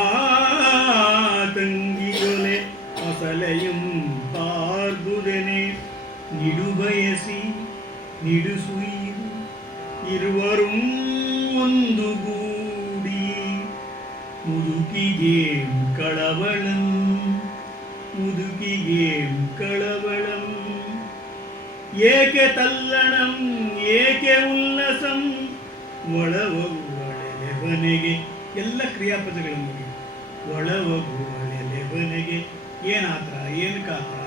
ಅಸಲೆಯಂ ಪಾರ್ದುದೆನೆ ನಿಡುಬಯಸಿ ನಿಡುಸುಯಿರು ഇരുവരും ഒന്നുകൂടി മുതുകികേം കളവളം മുതുകികേം കളവളം ഏಕೆ ತಲ್ಲಣಂ ಏಕೆ ಉಲ್ಲಸಂ ಒಳವಗುವಳೆಲೆವನೆಗೆ ಎಲ್ಲ ಕ್ರಿಯಾಪದಗಳ ಮುಗಿ ಒಳವಗುವಳೆಲೆವನೆಗೆ ಏನು ಆತರ ಏನು ಕಾತರ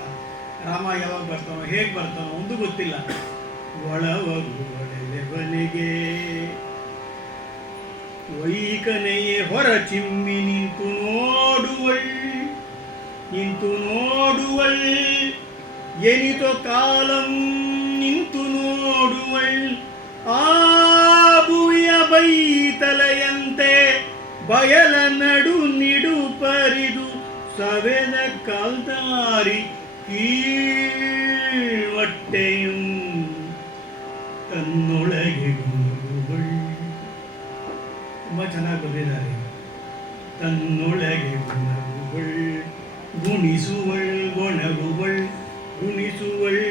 ರಾಮ ಯಾವಾಗ ಬರ್ತಾನೋ ಹೇಗೆ ಬರ್ತಾನೋ ಒಂದು ಗೊತ್ತಿಲ್ಲ. ಒಳವಗುವಳೆಲೆವನೆಗೆ ವೈಕನೆಯೇ ಹೊರ ಚಿಮ್ಮಿ ನಿಂತು ನೋಡುವಳ್ ಎನಿತೋ ಕಾಲಂ ನಿಂತು ನೋಡುವಳ್ ಆ ಭುವಿಯ ಬೈತಲೆಯಂತೆ ಬಯಲ ನಡು ನಿಡು ಪರಿದು ಸವೆದ ಕಾಲ್ದಾರಿ ಕೀಳ್ವಟ್ಟೆಯಂ ತನ್ನೊಳಗೆ ಗುಣಗುವಳ್. ತುಂಬ ಚೆನ್ನಾಗಿ ಬರೆದಿದ್ದಾರೆ. ತನ್ನೊಳಗೆ ಗುಣಗುವಳ್ ಗುಣಿಸುವಳ್ ಗೊಣಗುವಳ್ ಗುಣಿಸುವಳ್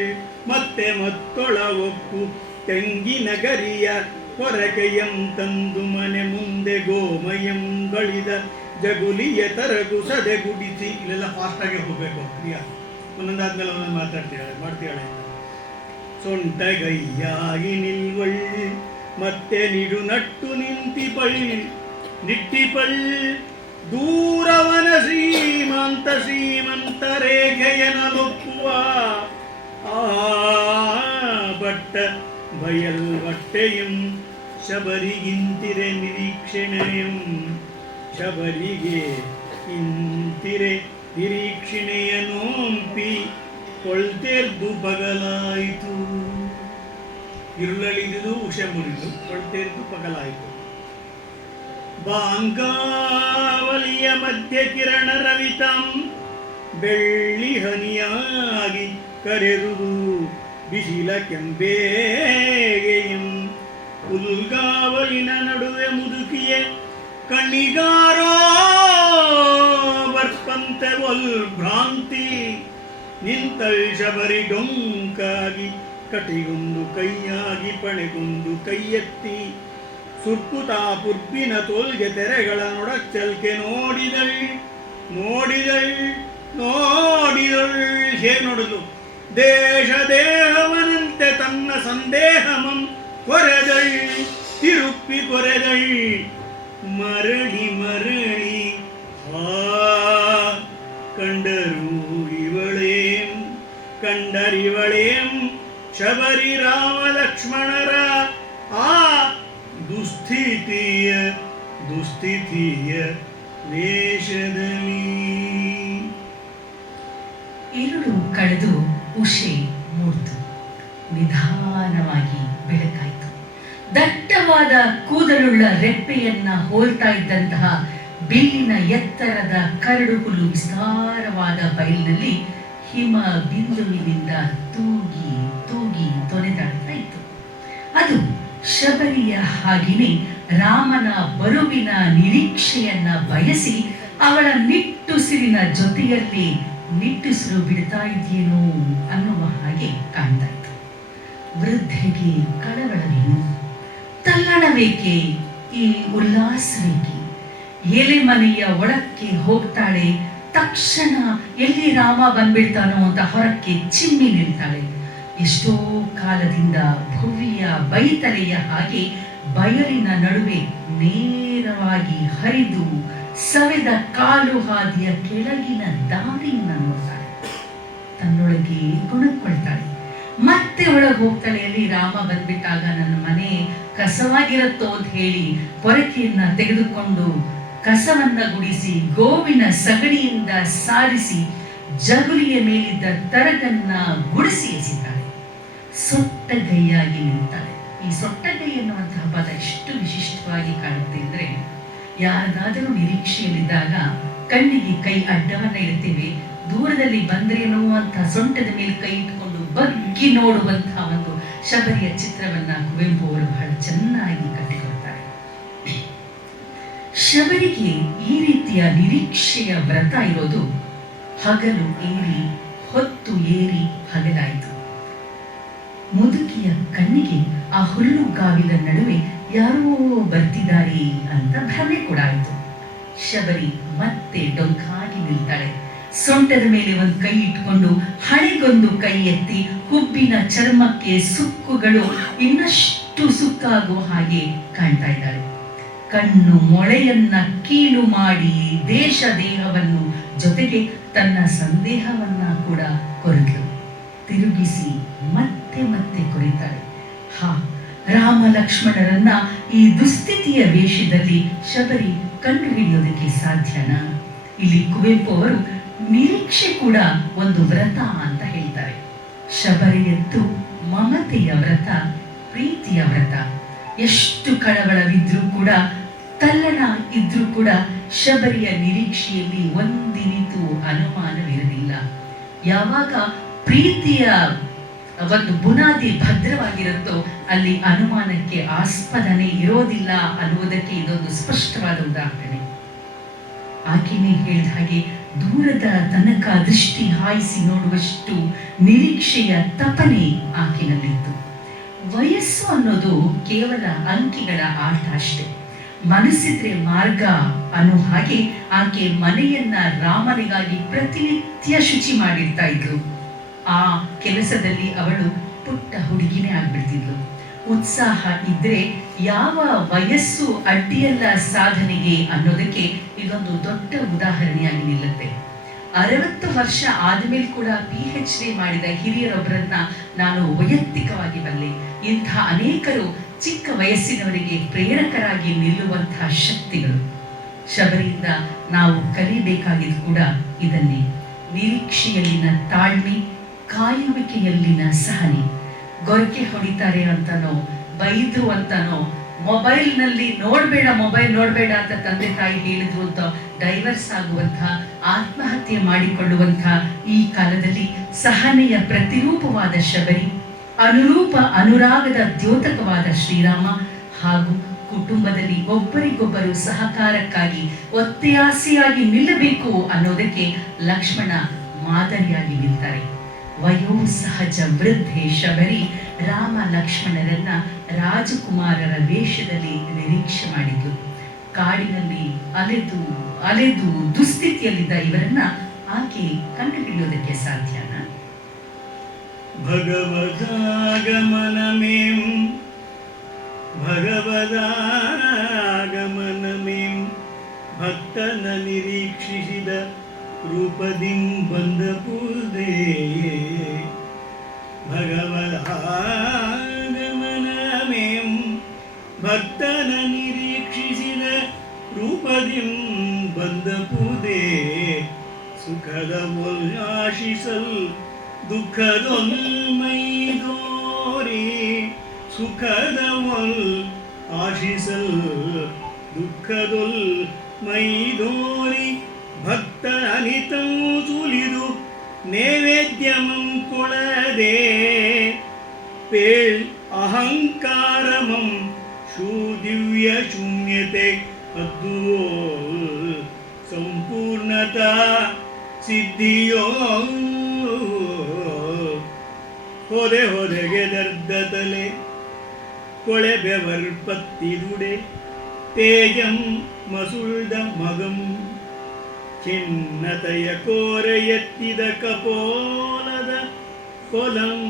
ಮತ್ತೆ ಮತ್ತೊಳ ಒಪ್ಪು ತೆಂಗಿನ ಗರಿಯ ಹೊರಗೆಯಂ ತಂದು ಮನೆ ಮುಂದೆ ಗೋಮಯಂ ಗಳಿದ ಜಗುಲಿಯ ತರಗು ಸದೆ ಗುಡಿಸಿ. ಇಲ್ಲೆಲ್ಲ ಫಾಸ್ಟಾಗಿ ಹೋಗ್ಬೇಕು ಪ್ರಿಯಾ, ಒಂದೊಂದಾದ್ಮೇಲೆ ಒಂದೊಂದು ಮಾಡ್ತೀಯಾಳೆ. ಸೊಂಟಗೈಯಾಗಿ ನಿಲ್ವಳ್ ಮತ್ತೆ ನಿಡು ನಟ್ಟು ನಿಟ್ಟಿಪಳ್ ದೂರವನ ಶ್ರೀಮಂತ ರೇಖೆಯನಲೊಪ್ಪುವ ಆ ಬಟ್ಟ ಬಯಲ್ ಬಟ್ಟೆಯಂ ಶಬರಿಗಿಂತಿರೆ ನಿರೀಕ್ಷಣೆಯಂ ಶಬರಿಗೆ ಇಂತಿರೆ ನಿರೀಕ್ಷಣೆಯ ನೋಂಪಿ ಕೊಳ್ತೆರ್ದು ಪಗಲಾಯಿತು. ഇരുളളിದು ಉಷ ಮುರಿದು ಕೊಳ್ತೆರ್ದು ಪಗಲಾಯಿತು. ಬಾಂಗಾವಲಿಯ ಮಧ್ಯ ಕಿರಣ ರವಿತಂ ಬೆಳ್ಳಿ ಹನಿಯಾಗಿ ಕರೆದುದು ಬಿಸಿಲ ಕೆಂಬೇಗೆಯಂ ಹುಲ್ಗಾವಲಿನ ನಡುವೆ ಮುದುಕಿಯೇ ಕಣ್ಣಿಗಾರೋ ಬರ್ಪಂತೆ ಒಲ್ ಭ್ರಾಂತಿ ನಿಂತಳ್ ಶಬರಿ ಡೊಂಕಾಗಿ ಕಟಿಗೊಂದು ಕೈಯಾಗಿ ಪಣೆಗೊಂದು ಕೈಯೆತ್ತಿ ಸುರ್ಪುತಾ ಪುರ್ಪಿನ ತೋಲ್ಗೆ ತೆರೆಗಳ ನೊಡಚ್ಚಲ್ಕೆ ನೋಡಿದಳ್ ಹೇಗೆ ನೋಡಿದ್ಲು. ದೇಹವನಂತೆ ತನ್ನ ಸಂದೇಹಮಂ ಕೊರೆದಳ್ ತಿರುಪ್ಪಿ ಕೊರೆದಳ್ ಮರಳಿ ಕಂಡರಿವಳೇಂ ಶಬರಿ ರಾಮ ಲಕ್ಷ್ಮಣರ ಆ ದುಸ್ಥಿತಿಯ ವೇಷದಲ್ಲಿ. ഇരുಳು ಕಳೆದು ಉಷೆ ಮೂಡ್ತು. ನಿಧಾನವಾಗಿ ಬೆಳಕಾಯಿತು. ದಟ್ಟವಾದ ಕೂದಲುಳ್ಳ ರೆಪ್ಪೆಯನ್ನ ಹೋಲ್ತಾ ಇದ್ದಂತಹ ಬಿಲ್ಲಿನ ಎತ್ತರದ ಕರಡು ಹುಲ್ಲು ವಿಸ್ತಾರವಾದ ಬಯಲಿನಲ್ಲಿ ಹಿಮ ಬಿಂದುವಿನಿಂದ ತೂಗಿ ತೊನೆದಾಡ್ತಾ ಇತ್ತು. ಅದು ಶಬರಿಯ ಹಾಗೆಯೇ ರಾಮನ ಬರುವಿನ ನಿರೀಕ್ಷೆಯನ್ನ ಬಯಸಿ ಅವಳ ನಿಟ್ಟುಸಿರಿನ ಜೊತೆಯಲ್ಲಿ ನಿಟ್ಟುಸಿರು ಬಿಡ್ತಾ ಇದೆಯೇನೋ ಅನ್ನುವ ಹಾಗೆ ಕಾಣ್ತಾ ಇತ್ತು. ವೃದ್ಧೆಗೆ ಕಳವಳವೇನು, ತಲ್ಲಣವೇಕೆ, ಈ ಉಲ್ಲಾಸವೇಕೆ? ಎಲೆ ಮನೆಯ ಒಳಕ್ಕೆ ಹೋಗ್ತಾಳೆ. ತಕ್ಷಣ ಎಲ್ಲಿ ರಾಮ ಬಂದ್ಬಿಡ್ತಾನೋ ಅಂತ ಹೊರಕ್ಕೆ ಚಿಮ್ಮಿ ನಿಲ್ತಾಳೆ. ಎಷ್ಟೋ ಕಾಲದಿಂದ ಭುವಿಯ ಬೈತಲೆಯ ಹಾಗೆ ಬಯಲಿನ ನಡುವೆ ನೇರವಾಗಿ ಹರಿದು ಸವೆದ ಕಾಲು ಹಾದಿಯ ಕೆಳಗಿನ ದಾರಿಯನ್ನ ನೋಡ್ತಾಳೆ. ತನ್ನೊಳಗೆ ಗುಣಕೊಳ್ತಾಳೆ. ಮತ್ತೆ ಒಳಗೆ ಹೋಗ್ತಾಳೆ. ಅಲ್ಲಿ ರಾಮ ಬಂದ್ಬಿಟ್ಟಾಗ ನನ್ನ ಮನೆ ಕಸವಾಗಿರುತ್ತೋ ಅಂತ ಹೇಳಿ ಪೊರಕೆಯನ್ನ ತೆಗೆದುಕೊಂಡು ಕಸವನ್ನ ಗುಡಿಸಿ ಗೋವಿನ ಸಗಣಿಯಿಂದ ಸಾರಿಸಿ ಜಗುಲಿಯ ಮೇಲಿದ್ದ ತರಗನ್ನ ಗುಡಿಸಿ ಎಸಿತಾಳೆ. ಸೊಟ್ಟಗೈಯಾಗಿ ನಿಲ್ತಾಳೆ. ಈ ಸೊಟ್ಟಗೈ ಎನ್ನುವಂತಹ ಪದ ಎಷ್ಟು ವಿಶಿಷ್ಟವಾಗಿ ಕಾಣುತ್ತೆ ಅಂದ್ರೆ, ಯಾರದಾದರೂ ನಿರೀಕ್ಷೆಯಲ್ಲಿದ್ದಾಗ ಕಣ್ಣಿಗೆ ಕೈ ಅಡ್ಡವನ್ನ ಇಡ್ತೇವೆ, ದೂರದಲ್ಲಿ ಬಂದ್ರೇನೋ ಅಂತ ಸೊಂಟದ ಮೇಲೆ ಕೈ ಇಟ್ಕೊಂಡು ಬಗ್ಗಿ ನೋಡುವಂತಹ ಒಂದು ಶಬರಿಯ ಚಿತ್ರವನ್ನ ಕುವೆಂಪು ಅವರು ಬಹಳ ಚೆನ್ನಾಗಿ ಕಟ್ಟಿಕೊಡ್ತಾರೆ. ಶಬರಿಗೆ ಈ ರೀತಿಯ ನಿರೀಕ್ಷೆಯ ವ್ರತ ಇರೋದು ಹಗಲು ಏರಿ ಹೊತ್ತು ಏರಿ ಹಗಲಾಯಿತು. ಮುದುಕಿಯ ಕಣ್ಣಿಗೆ ಆ ಹುಲ್ಲುಗಾವಿಲ ನಡುವೆ ಯಾರೋ ಬರ್ತಿದ್ದಾರೆ ಅಂತ ಭ್ರಮೆ ಕೂಡ ಆಯಿತು. ಶಬರಿ ಮತ್ತೆ ಡೊಂಕಾಗಿ ನಿಲ್ತಾಳೆ. ಸೊಂಟದ ಮೇಲೆ ಒಂದು ಕೈ ಇಟ್ಕೊಂಡು ಹಣೆಗೊಂದು ಕೈ ಎತ್ತಿ ಹುಬ್ಬಿನ ಚರ್ಮಕ್ಕೆ ಸುಕ್ಕುಗಳು ಇನ್ನಷ್ಟು ಸುಕ್ಕಾಗುವ ಹಾಗೆ ಕಾಣ್ತಾ ಇದ್ದಾಳೆ. ಕಣ್ಣು ಮೊಳೆಯನ್ನ ಕೀಲು ಮಾಡಿ ದೇಶ ದೇಹವನ್ನು ಜೊತೆಗೆ ತನ್ನ ಸಂದೇಹವನ್ನ ಕೂಡ ಕೊರೆದ್ಲು. ತಿರುಗಿಸಿ ಮತ್ತೆ ಮತ್ತೆ ಕೊರಿತಾಳೆ. ರಾಮ ಲಕ್ಷ್ಮಣರನ್ನ ಈ ದುಸ್ಥಿತಿಯ ವೇಷದಲ್ಲಿ ಶಬರಿ ಕಂಡು ಹಿಡಿಯೋದಕ್ಕೆ ಸಾಧ್ಯನಾ? ಇಲ್ಲಿ ಕುವೆಂಪು ಅವರು ನಿರೀಕ್ಷೆ ಕೂಡ ಒಂದು ವ್ರತ ಅಂತ ಹೇಳ್ತಾರೆ. ಶಬರಿಯದ್ದು ಮಮತೆಯ ವ್ರತ, ಪ್ರೀತಿಯ ವ್ರತ. ಎಷ್ಟು ಕಳವಳವಿದ್ರೂ ಕೂಡ, ತಲ್ಲಣ ಇದ್ರೂ ಕೂಡ ಶಬರಿಯ ನಿರೀಕ್ಷೆಯಲ್ಲಿ ಒಂದಿನಿತೂ ಅನುಮಾನವಿರಲಿಲ್ಲ. ಯಾವಾಗ ಪ್ರೀತಿಯ ಒಂದು ಬುನಾದಿ ಭದ್ರವಾಗಿರುತ್ತೋ ಅಲ್ಲಿ ಅನುಮಾನಕ್ಕೆ ಆಸ್ಪದನೆ ಇರೋದಿಲ್ಲ ಅನ್ನುವುದಕ್ಕೆ ಇದೊಂದು ಸ್ಪಷ್ಟವಾದ ಉದಾಹರಣೆ. ಆಕೆನೇ ಹೇಳಿದ ಹಾಗೆ ದೂರದ ತನಕ ದೃಷ್ಟಿ ಹಾಯಿಸಿ ನೋಡುವಷ್ಟು ನಿರೀಕ್ಷೆಯ ತಪನೆ ಆಕೆನಲ್ಲಿತ್ತು. ವಯಸ್ಸು ಅನ್ನೋದು ಕೇವಲ ಅಂಕಿಗಳ ಆಟ ಅಷ್ಟೇ. ಮನಸ್ಸಿದ್ರೆ ಮಾರ್ಗ ಅನ್ನೋ ಹಾಗೆ ಆಕೆ ಮನೆಯನ್ನ ರಾಮನಿಗಾಗಿ ಪ್ರತಿನಿತ್ಯ ಶುಚಿ ಮಾಡಿರ್ತಾ ಇದ್ಲು. ಆ ಕೆಲಸದಲ್ಲಿ ಅವಳು ಪುಟ್ಟ ಹುಡುಗಿನೇ ಆಗ್ಬಿಡ್ತಿದ್ಲು. ಉತ್ಸಾಹ ಇದ್ರೆ ಯಾವ ವಯಸ್ಸು ಅಡ್ಡಿಯಲ್ಲ ಸಾಧನೆಗೆ ಅನ್ನೋದಕ್ಕೆ ಇದೊಂದು ದೊಡ್ಡ ಉದಾಹರಣೆಯಾಗಿ ನಿಲ್ಲುತ್ತೆ. 60 ವರ್ಷ ಆದ್ಮೇಲೆ ಕೂಡ PhD ಮಾಡಿದ ಹಿರಿಯರೊಬ್ಬರನ್ನ ನಾನು ವೈಯಕ್ತಿಕವಾಗಿ ಬಲ್ಲೆ. ಇಂಥ ಅನೇಕರು ಚಿಕ್ಕ ವಯಸ್ಸಿನವರಿಗೆ ಪ್ರೇರಕರಾಗಿ ನಿಲ್ಲುವಂತಹ ಶಕ್ತಿಗಳು. ಶಬರಿಯಿಂದ ನಾವು ಕಲಿಬೇಕಾಗಿದ್ದು ಕೂಡ ಇದನ್ನೇ. ನಿರೀಕ್ಷೆಯಲ್ಲಿನ ತಾಳ್ಮೆ, ಕಾಯುವಿಕೆಯಲ್ಲಿನ ಸಹನೆ. ಗೊರಕೆ ಹೊಡಿತಾರೆ ಅಂತನೋ, ಬೈದ್ರು ಅಂತನೋ, ಮೊಬೈಲ್ನಲ್ಲಿ ಮೊಬೈಲ್ ನೋಡ್ಬೇಡ ಅಂತ ತಂದೆ ತಾಯಿ ಹೇಳಿದ್ರು ಅಂತ ಡೈವರ್ಸ್ ಆಗುವಂಥ, ಆತ್ಮಹತ್ಯೆ ಮಾಡಿಕೊಳ್ಳುವಂಥ ಈ ಕಾಲದಲ್ಲಿ ಸಹನೆಯ ಪ್ರತಿರೂಪವಾದ ಶಬರಿ, ಅನುರೂಪ ಅನುರಾಗದ ದ್ಯೋತಕವಾದ ಶ್ರೀರಾಮ ಹಾಗೂ ಕುಟುಂಬದಲ್ಲಿ ಒಬ್ಬರಿಗೊಬ್ಬರು ಸಹಕಾರಕ್ಕಾಗಿ ಒತ್ತೆಯಾಸೆಯಾಗಿ ನಿಲ್ಲಬೇಕು ಅನ್ನೋದಕ್ಕೆ ಲಕ್ಷ್ಮಣ ಮಾದರಿಯಾಗಿ ನಿಲ್ತಾರೆ. ವಯೋಸಹಜ ವೃದ್ಧೆ ಶಬರಿ ರಾಮ ಲಕ್ಷ್ಮಣರನ್ನ ರಾಜಕುಮಾರರ ವೇಷದಲ್ಲಿ ನಿರೀಕ್ಷೆ ಮಾಡಿದ್ರು. ಕಾಡಿನಲ್ಲಿ ಅಲೆದು ಅಲೆದು ದುಸ್ಥಿತಿಯಲ್ಲಿದ್ದ ಇವರನ್ನ ಆಕೆ ಕಂಡುಹಿಡಿಯೋದಕ್ಕೆ ಸಾಧ್ಯನಾ? ಭಗವದಾಗಮನಮೇಂ ಭಕ್ತನ ನಿರೀಕ್ಷಿಸಿದ ರೂಪದಿಂ ಬಂದ ಪೂರ್ದೇ. ಭಗವದಾಗಮನಮೇಂ ಭಕ್ತನ ನಿರೀಕ್ಷಿಸಿದ ರೂಪದಿಂ ಬಂದ ಪೂರ್ದೇ. ಸುಖದ ಆಶಿಸಲ್ ದುಃಖದೊಲ್ಮೈದೋರಿ. ಸುಖದವಲ್ ಆಶಿಸಲ್ ದುಃಖದೊಲ್ ಮೈದೋರಿ. ಭಕ್ತ ಅನಿತಂ ಸುಲಿದು ನೈವೇದ್ಯಮಂ ಕೊಳದೆ. ಪೇಳ್ ಅಹಂಕಾರಮಂ ಶೂದಿವ್ಯ ಶೂನ್ಯತೆ ಅದ್ದುವೋ. ಸಂಪೂರ್ಣತಾ ಸಿದ್ಧಿಯೋ ಹೊದೆಗೆ ದರ್ದತಲೆ ಕೊಳೆ ಬೆವರ್ಪತ್ತಿದುಡೆ. ತೇಜಂ ಮಸುಳ್ದ ಮಗಂ ಖಿನ್ನತೆಯ ಕೋರ ಎತ್ತಿದ ಕಪೋಲದ ಕೊಲಂ.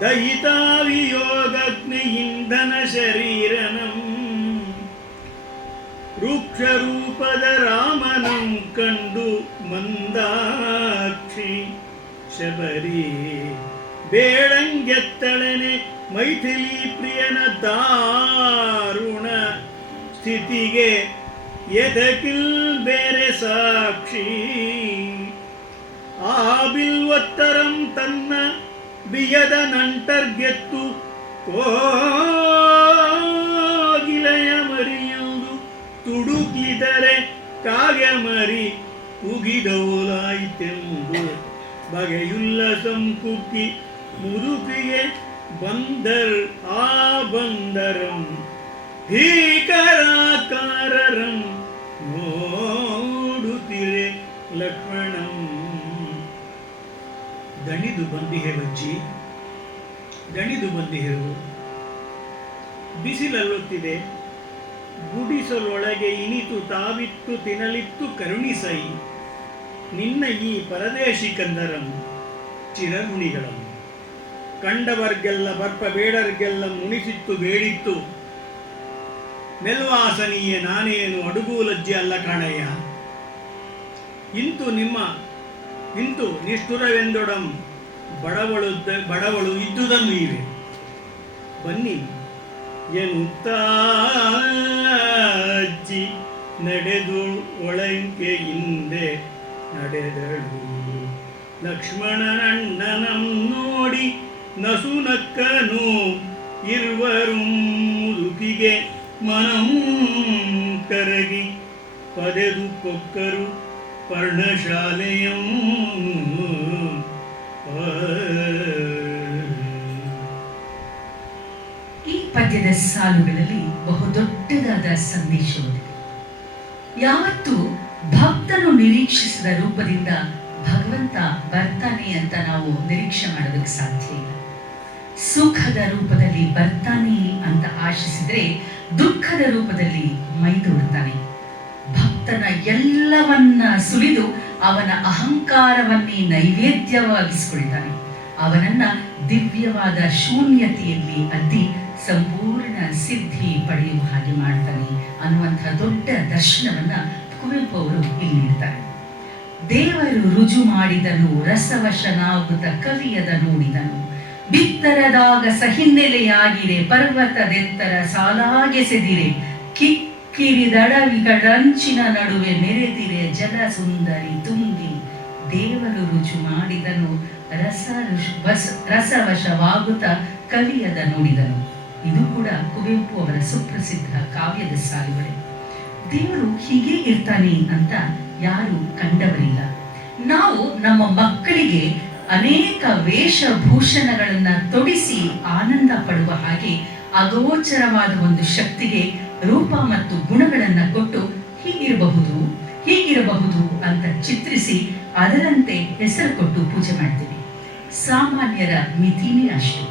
ದಯಿತಾವಿಯೋಗಗ್ನಿ ಇಂಧನ ಶರೀರನಂ. ವೃಕ್ಷರೂಪದ ರಾಮನಂ ಕಂಡು ಮಂದಾಕ್ಷಿ ಶಬರಿ. ಬೇಳಂಗೆತ್ತಳನೆ ಮೈಥಿಲಿ ಪ್ರಿಯನ ದಾರುಣ ಸ್ಥಿತಿಗೆ ಎದಕಿಲ್ ಬೇರೆ ಸಾಕ್ಷಿ. ಆ ಬಿಲ್ವತ್ತರಂ ತನ್ನ ಬಿಯದ ನಂಟರ್ಗೆತ್ತು ಕೋಗಿಲೆಯ ಮರಿಯುವುದು ತುಡುಕಿದರೆ ಕಾಗೆ ಮರಿ ಉಗಿದೋಲಾಯಿತೆಂದು ಬಗೆಯುಲ್ಲ ಸಂಕುಕ್ಕಿ ಮುದುಕಿಗೆ ಬಂದರ್ ಆ ಬಂದರಂ ಭೀಕರಾಕಾರರಂ ನೋಡುತ್ತಿರೆ ಲಕ್ಷ್ಮಣಂ. ದಣಿದು ಬಂದಿಹೆ ಬಚ್ಚಿ, ದಣಿದು ಬಂದಿಹೆವು, ಬಿಸಿಲಲ್ಲುತ್ತಿದೆ, ಗುಡಿಸಲೊಳಗೆ ಇನಿತು ತಾವಿತ್ತು ತಿನ್ನಲಿತ್ತು ಕರುಣಿಸೈ ನಿನ್ನ ಈ ಪರದೇಶಿ ಕಂದರಂ ಚಿರಋಣಿಗಳಂ. ಕಂಡವರ್ಗೆಲ್ಲ ಬರ್ಪ ಬೇಡರ್ಗೆಲ್ಲ ಮುನಿಸಿತ್ತು ಬೇಡಿತ್ತು, ಮೆಲ್ವಾಸನೀಯ ನಾನೇನು ಅಡುಗು ಲಜ್ಜೆ ಅಲ್ಲ ಕಾಣಯ್ಯ. ಇಂತು ನಿಷ್ಠುರವೆಂದೊಡಂ ಬಡವಳು ಇದ್ದುದನ್ನು ಇವೆ. ಬನ್ನಿ ಎನ್ನುತ್ತಾಜ್ಜಿ ನಡೆದು ಒಳಂಕೆ ಹಿಂದೆ ನಡೆದಳು. ಲಕ್ಷ್ಮಣನಣ್ಣನಂ ನೋಡಿ ನಸುನಕ್ಕನು ಇರುವರು ಮುದುಕಿಗೆ ಮನಂ ಕರಗಿ ಪದೆದು ಕೊಕ್ಕರು ಪರ್ಣಶಾಲೆಯಂ. ಈ ಪದ್ಯದ ಸಾಲುಗಳಲ್ಲಿ ಬಹುದೊಡ್ಡದಾದ ಸಂದೇಶವಿದೆ. ಯಾವತ್ತು ಭಕ್ತನು ನಿರೀಕ್ಷಿಸಿದ ರೂಪದಿಂದ ಭಗವಂತ ಬರ್ತಾನೆ ಅಂತ ನಾವು ನಿರೀಕ್ಷೆ ಮಾಡೋದಕ್ಕೆ ಸಾಧ್ಯ ಇಲ್ಲ. ಸುಖದ ರೂಪದಲ್ಲಿ ಬರ್ತಾನೆ ಅಂತ ಆಶಿಸಿದ್ರೆ ದುಃಖದ ರೂಪದಲ್ಲಿ ಮೈದೂಡುತ್ತಾನೆ. ಭಕ್ತನ ಎಲ್ಲವನ್ನ ಸುಲಿದು ಅವನ ಅಹಂಕಾರವನ್ನೇ ನೈವೇದ್ಯವಾಗಿಸಿಕೊಳ್ತಾನೆ. ಅವನನ್ನ ದಿವ್ಯವಾದ ಶೂನ್ಯತೆಯಲ್ಲಿ ಅದ್ದಿ ಸಂಪೂರ್ಣ ಸಿದ್ಧಿ ಪಡೆಯುವ ಹಾಗೆ ಮಾಡ್ತಾನೆ ಅನ್ನುವಂತಹ ದೊಡ್ಡ ದರ್ಶನವನ್ನ ಕುವೆಂಪು ಅವರು ಇಲ್ಲಿ ನೀಡ್ತಾರೆ. ದೇವರು ರುಜು ಮಾಡಿದನು, ರಸವಶನಾಗುತ್ತ ಕವಿಯದ ನೋಡಿದನು, ಬಿತ್ತರದಾಗ ಸಹಿನ್ನೆಲೆಯಾಗಿರೆ ಪರ್ವತದೆತ್ತರ ಸಾಲಾಗೆ ಸೆದಿರೆ, ಕಿಕ್ಕಿರಿದಡವಿಗಳಂಚಿನ ನಡುವೆ ಮೆರೆದಿರೆ ಜಲ ಸುಂದರಿ ತುಂಬಿ. ದೇವರು ರುಜು ಮಾಡಿದನು, ರಸವಶವಾಗುತ್ತ ಕವಿಯದ ನೋಡಿದನು. ಇದು ಕೂಡ ಕುವೆಂಪು ಅವರ ಸುಪ್ರಸಿದ್ಧ ಕಾವ್ಯದ ಸಾಲುಗಳೇ. ದೇವರು ಹೀಗೆ ಇರ್ತಾನೆ ಅಂತ ಯಾರು ಕಂಡವರಿಲ್ಲ. ನಾವು ನಮ್ಮ ಮಕ್ಕಳಿಗೆ ಅನೇಕ ವೇಷಭೂಷಣಗಳನ್ನ ತೊಡಿಸಿ ಆನಂದ ಪಡುವ ಹಾಗೆ ಅಗೋಚರವಾದ ಒಂದು ಶಕ್ತಿಗೆ ರೂಪ ಮತ್ತು ಗುಣಗಳನ್ನ ಕೊಟ್ಟು ಹೀಗಿರಬಹುದು ಅಂತ ಚಿತ್ರಿಸಿ ಅದರಂತೆ ಹೆಸರು ಕೊಟ್ಟು ಪೂಜೆ ಮಾಡ್ತೀವಿ. ಸಾಮಾನ್ಯರ ಮಿತಿನೇ ಅಷ್ಟು.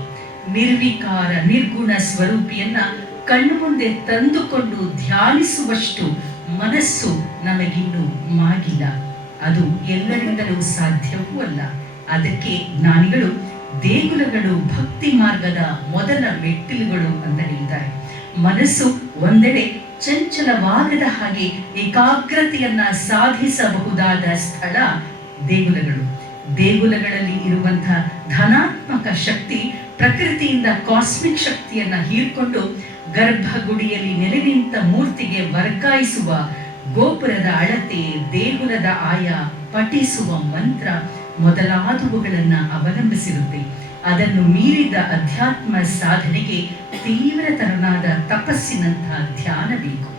ನಿರ್ವಿಕಾರ ನಿರ್ಗುಣ ಸ್ವರೂಪಿಯನ್ನ ಕಣ್ಣು ಮುಂದೆ ತಂದುಕೊಂಡು ಧ್ಯಾನಿಸುವಷ್ಟು ಮನಸ್ಸು ನಮಗಿನ್ನೂ ಮಾಗಿಲ್ಲ. ಅದು ಎಲ್ಲರಿಂದಲೂ ಸಾಧ್ಯವೂ ಅಲ್ಲ. ಅದಕ್ಕೆ ಜ್ಞಾನಿಗಳು ದೇಗುಲಗಳು ಭಕ್ತಿ ಮಾರ್ಗದ ಮೊದಲ ಮೆಟ್ಟಿಲುಗಳು ಅಂತ ಹೇಳ್ತಾರೆ. ಮನಸ್ಸು ಒಂದೆಡೆ ಚಂಚಲವಾಗದ ಹಾಗೆ ಏಕಾಗ್ರತೆಯನ್ನ ಸಾಧಿಸಬಹುದಾದ ಸ್ಥಳ ದೇಗುಲಗಳು. ದೇಗುಲಗಳಲ್ಲಿ ಇರುವಂತಹ ಧನಾತ್ಮಕ ಶಕ್ತಿ ಪ್ರಕೃತಿಯಿಂದ ಕಾಸ್ಮಿಕ್ ಶಕ್ತಿಯನ್ನ ಹೀರ್ಕೊಂಡು ಗರ್ಭಗುಡಿಯಲ್ಲಿ ನೆಲೆ ನಿಂತ ಮೂರ್ತಿಗೆ ವರ್ಗಾಯಿಸುವ ಗೋಪುರದ ಅಳತೆ, ದೇಗುಲದ ಆಯ, ಪಠಿಸುವ ಮಂತ್ರ ಮೊದಲಾದವುಗಳನ್ನ ಅವಲಂಬಿಸಿರುತ್ತೆ. ಅದನ್ನು ಮೀರಿದ ಅಧ್ಯಾತ್ಮ ಸಾಧನೆಗೆ ತೀವ್ರತರನಾದ ತಪಸ್ಸಿನಂತಹ ಧ್ಯಾನ ಬೇಕು.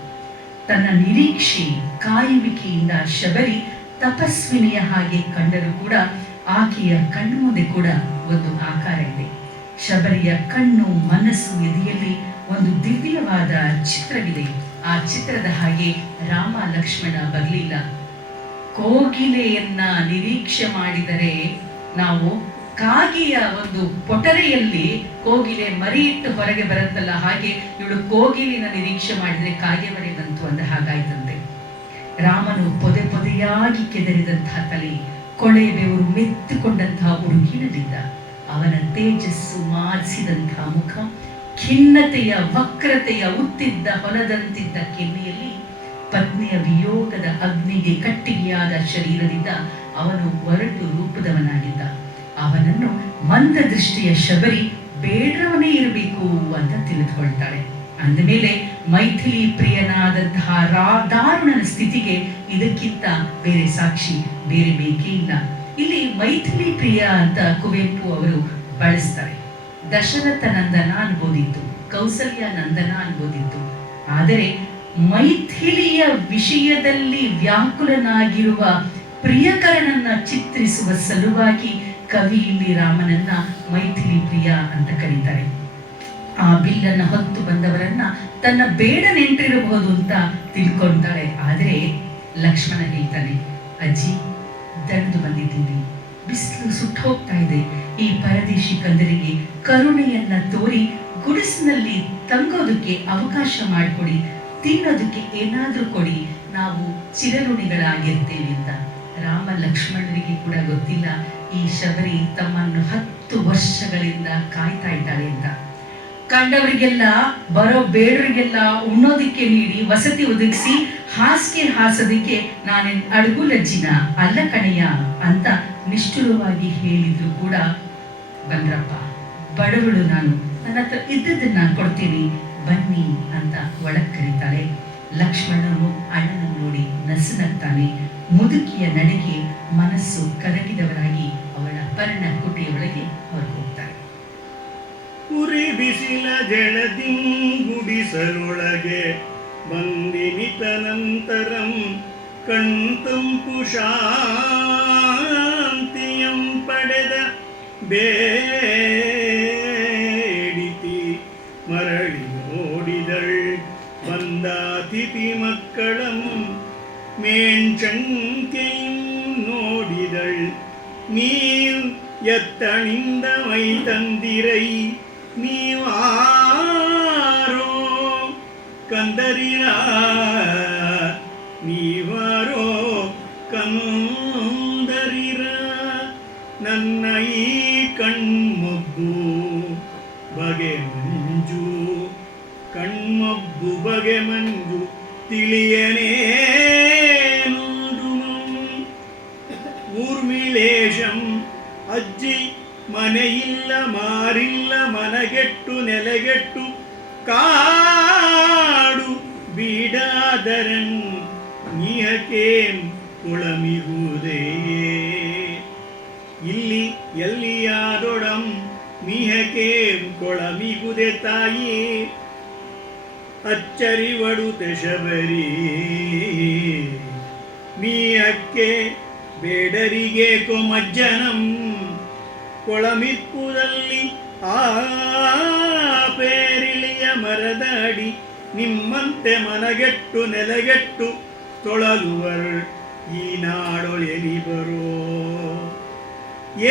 ತನ್ನ ನಿರೀಕ್ಷೆ ಕಾಯುವಿಕೆಯಿಂದ ಶಬರಿ ತಪಸ್ವಿನಿಯ ಹಾಗೆ ಕಂಡರೂ ಕೂಡ ಆಕೆಯ ಕಣ್ಣು ಮುಂದೆ ಕೂಡ ಒಂದು ಆಕಾರ ಇದೆ. ಶಬರಿಯ ಕಣ್ಣು, ಮನಸ್ಸು, ಎದೆಯಲ್ಲಿ ಒಂದು ದಿವ್ಯವಾದ ಚಿತ್ರವಿದೆ. ಆ ಚಿತ್ರದ ಹಾಗೆ ರಾಮ ಲಕ್ಷ್ಮಣ ಬರಲಿಲ್ಲ. ಕೋಗಿಲೆಯನ್ನ ನಿರೀಕ್ಷೆ ಮಾಡಿದರೆ ನಾವು ಕಾಗೆಯ ಒಂದು ಪೊಟರೆಯಲ್ಲಿ ಕೋಗಿಲೆ ಮರಿ ಇಟ್ಟು ಹೊರಗೆ ಬರುತ್ತಲ್ಲ, ಹಾಗೆ ಇವಳು ಕೋಗಿಲಿನ ನಿರೀಕ್ಷೆ ಮಾಡಿದರೆ ಕಾಗೆ ಮರಿ ಬಂತು ಅಂದ ಹಾಗಾಯ್ತಂತೆ. ರಾಮನು ಪೊದೆ ಪೊದೆಯಾಗಿ ಕೆದರಿದಂತಹ ತಲೆ, ಕೊಳೆ ಬೆವರು ಮೆತ್ತುಕೊಂಡಂತಹ ಉಡುಗಿನಲ್ಲಿದ್ದ. ಅವನ ತೇಜಸ್ಸು ಮಾರ್ಸಿದಂತಹ ಮುಖ, ಖಿನ್ನತೆಯ ವಕ್ರತೆಯ ಉತ್ತಿದ್ದ ಹೊಲದಂತಿದ್ದ ಕೆನ್ನೆಯಲ್ಲಿ ಪತ್ನಿಯ ವಿಯೋಗದ ಅಗ್ನಿಗೆ ಕಟ್ಟಿಗೆಯಾದ ಶರೀರದಿಂದ ಅವನು ಒರಟು ರೂಪದವನಾಗಿದ್ದ. ಅವನನ್ನು ಮಂದ ದೃಷ್ಟಿಯ ಶಬರಿ ಬೇಡರವನೇ ಇರಬೇಕು ಅಂತ ತಿಳಿದುಕೊಳ್ತಾಳೆ. ಅಂದಮೇಲೆ ಮೈಥಿಲಿ ಪ್ರಿಯನಾದಂತಹ ದಾರುಣನ ಸ್ಥಿತಿಗೆ ಇದಕ್ಕಿಂತ ಬೇರೆ ಸಾಕ್ಷಿ ಬೇರೆ ಬೇಕೇ ಇಲ್ಲ. ಇಲ್ಲಿ ಮೈಥಿಲಿ ಪ್ರಿಯ ಅಂತ ಕುವೆಂಪು ಅವರು ಬಳಸ್ತಾರೆ. ದಶರಥ ನಂದನ ಅನ್ಬೋದಿತ್ತು, ಕೌಸಲ್ಯ ನಂದನ ಅನ್ಬೋದಿತ್ತು. ಆದರೆ ಮೈಥಿಲಿಯ ವಿಷಯದಲ್ಲಿ ವ್ಯಾಕುಲನಾಗಿರುವ ಪ್ರಿಯಕರನನ್ನ ಚಿತ್ರಿಸುವ ಸಲುವಾಗಿ ಕವಿ ಇಲ್ಲಿ ರಾಮನನ್ನ ಮೈಥಿಲಿ ಪ್ರಿಯ ಅಂತ ಕರೀತಾರೆ. ಆ ಬಿಲ್ಲನ್ನ ಹೊತ್ತು ಬಂದವರನ್ನ ತನ್ನ ಬೇಡ ನೆಂಟಿರಬಹುದು ಅಂತ ತಿಳ್ಕೊಂತಾಳೆ. ಆದರೆ ಲಕ್ಷ್ಮಣ ಹೇಳ್ತಾನೆ, ಅಜ್ಜಿ ದಣಿದು ಬಂದಿದ್ದೀನಿ, ಬಿಸಿಲು ಸುಟ್ಟು ಹೋಗ್ತಾ ಇದೆ, ಈ ಪರದೇಶಿ ಕಂದರಿಗೆ ಕರುಣೆಯನ್ನ ತೋರಿ ಗುಡಿಸಿನಲ್ಲಿ ತಂಗೋದಕ್ಕೆ ಅವಕಾಶ ಮಾಡಿಕೊಡಿ, ತಿನ್ನೋದಕ್ಕೆ ಏನಾದ್ರೂ ಕೊಡಿ, ನಾವು ಚಿರಋಣಿಗಳಾಗಿರ್ತೇವೆ ಅಂತ. ರಾಮ ಲಕ್ಷ್ಮಣರಿಗೆ ಕೂಡ ಗೊತ್ತಿಲ್ಲ ಈ ಶಬರಿ ತಮ್ಮನ್ನು 10 ವರ್ಷಗಳಿಂದ ಕಾಯ್ತಾ ಇದ್ದಾಳೆ ಅಂತ. ಕಂಡವರಿಗೆಲ್ಲ ಬರೋ ಬೇಡರಿಗೆಲ್ಲ ಉಣ್ಣೋದಿಕ್ಕೆ ನೀಡಿ ವಸತಿ ಒದಗಿಸಿ ಹಾಸಿಗೆ ಹಾಸೋದಿಕ್ಕೆ ನಾನೇನ್ ಅಡುಗುಲಜ್ಜಿನ ಅಲ್ಲ ಕಣೆಯ ಅಂತ ನಿಷ್ಠುರವಾಗಿ ಹೇಳಿದ್ರು ಕೂಡ, ಬಂದ್ರಪ್ಪ ಬಡವಳು ನಾನು, ನನ್ನ ಹತ್ರ ಇದ್ದದನ್ನ ಕೊಡ್ತೀನಿ ಬನ್ನಿ ಅಂತ ಒಳಗ್ ಕರೀತಾಳೆ. ಲಕ್ಷ್ಮಣನು ಅಣ್ಣನನ್ನು ನೋಡಿ ನಸುನಗ್ತಾನೆ. ಮುದುಕಿಯ ನಡೆಗೆ ಮನಸ್ಸು ಕರಗಿದವರಾಗಿ ಅವಳ ಪರ್ಣ ಕುಟಿಯೊಳಗೆ ಹೊರಗೆ ಹೋಗ್ತಾರೆ. ಉರಿ ಬಿಸಿಲ ಜಳದಿಂಗುಡಿಸಲೊಳಗೆ ಬಂದಿನಿತ ನಂತರಂ ಕಣ್ತಂಪು ಶಾಂತಿಯಂ ಪಡೆದ ಬೇಡಿತಿ ಮರಳಿ ನೋಡಿದಳ್ ಬಂದಾತಿಥಿ ಮಕ್ಕಳಂ ಮೇಂಚಂಕೆಯಂ ನೋಡಿದಳ್ ನೀವ್ ಎತ್ತಣಿಂದ ಮೈ ತಂದಿರೈ ನೀವಾರೋ ಕಂದರಿರ ನೀವಾರೋ ಕಂದರಿರ ನನ್ನ ಈ ಕಣ್ಮಬ್ಬು ಬಗೆ ಮಂಜು ಕಣ್ಮಬ್ಬು ಬಗೆ ಮಂಜು ತಿಳಿಯನೇನುಂದು ಊರ್ಮಿಳೇಶಂ ಅಜ್ಜಿ ಮನೆಯಿಲ್ಲ ಮಾರಿಲ್ಲ ಮನಗೆಟ್ಟು ನೆಲೆಗೆಟ್ಟು ಕಾಡು ಬೀಡಾದರನ್ ನೀಹಕೇಂ ಕುಳಮಿಗುವುದೇ ಇಲ್ಲಿ ಎಲ್ಲಿಯಾದೊಡಂ ನೀಹಕೇಂ ಕೊಳಮಿಗುದೆ ತಾಯಿ ಅಚ್ಚರಿವಡುತೆ ಶಬರಿ ನೀಹಕ್ಕೆ ಬೇಡರಿಗೆ ಕೊಮಜ್ಜನಂ ಕೊಳಮಿಪ್ಪುದಲ್ಲಿ ಆ ಪೇರಿಳಿಯ ಮರದ ಅಡಿ ನಿಮ್ಮಂತೆ ಮನಗೆಟ್ಟು ನೆಲೆಗೆಟ್ಟು ತೊಳಲುವರ್ ಈ ನಾಡೊಳೆನಿ ಬರೋ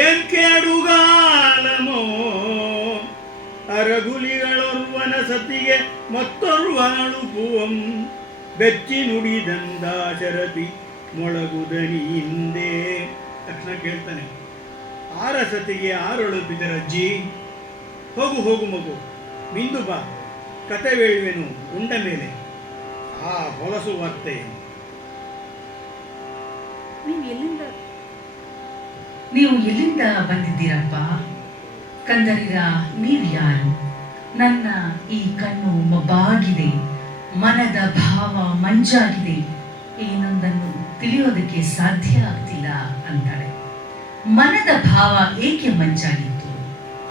ಏನ್ ಕೇಡುಗಾಲಮೋ ಅರಗುಲಿಗಳೊರ್ವನ ಸತಿಗೆ ಮತ್ತೊರ್ವನಳುಪುವಂ ಬೆಚ್ಚಿ ನುಡಿದಂದಾಶರತಿ ಮೊಳಗುದನಿ ಹಿಂದೆ. ತಕ್ಷಣ ಕೇಳ್ತಾನೆ, ಆರಸತಿಗೆ ಆರೊಳುಪಿದರಜ್ಜಿ, ಹೋಗು ಹೋಗು ಮಗು, ಮಿಂದು ಬಾ, ಕತೆ ಹೇಳುವೆನು ಉಂಡ ಮೇಲೆ. ಆ ಹೊಲಸು ವಾರ್ತೆ ನೀವು ಎಲ್ಲಿಂದ ಬಂದಿದ್ದೀರಪ್ಪ? ಕಂದರಿರ ನೀವು ಯಾರು? ನನ್ನ ಈ ಕಣ್ಣು ಮೊಬ್ಬಾಗಿದೆ, ಮನದ ಭಾವ ಮಂಜಾಗಿದೆ, ಏನೊಂದನ್ನು ತಿಳಿಯೋದಕ್ಕೆ ಸಾಧ್ಯ ಆಗ್ತಿಲ್ಲ ಅಂತಾಳೆ. ಮನದ ಭಾವ ಏಕೆ ಮಂಜಾಗಿತ್ತು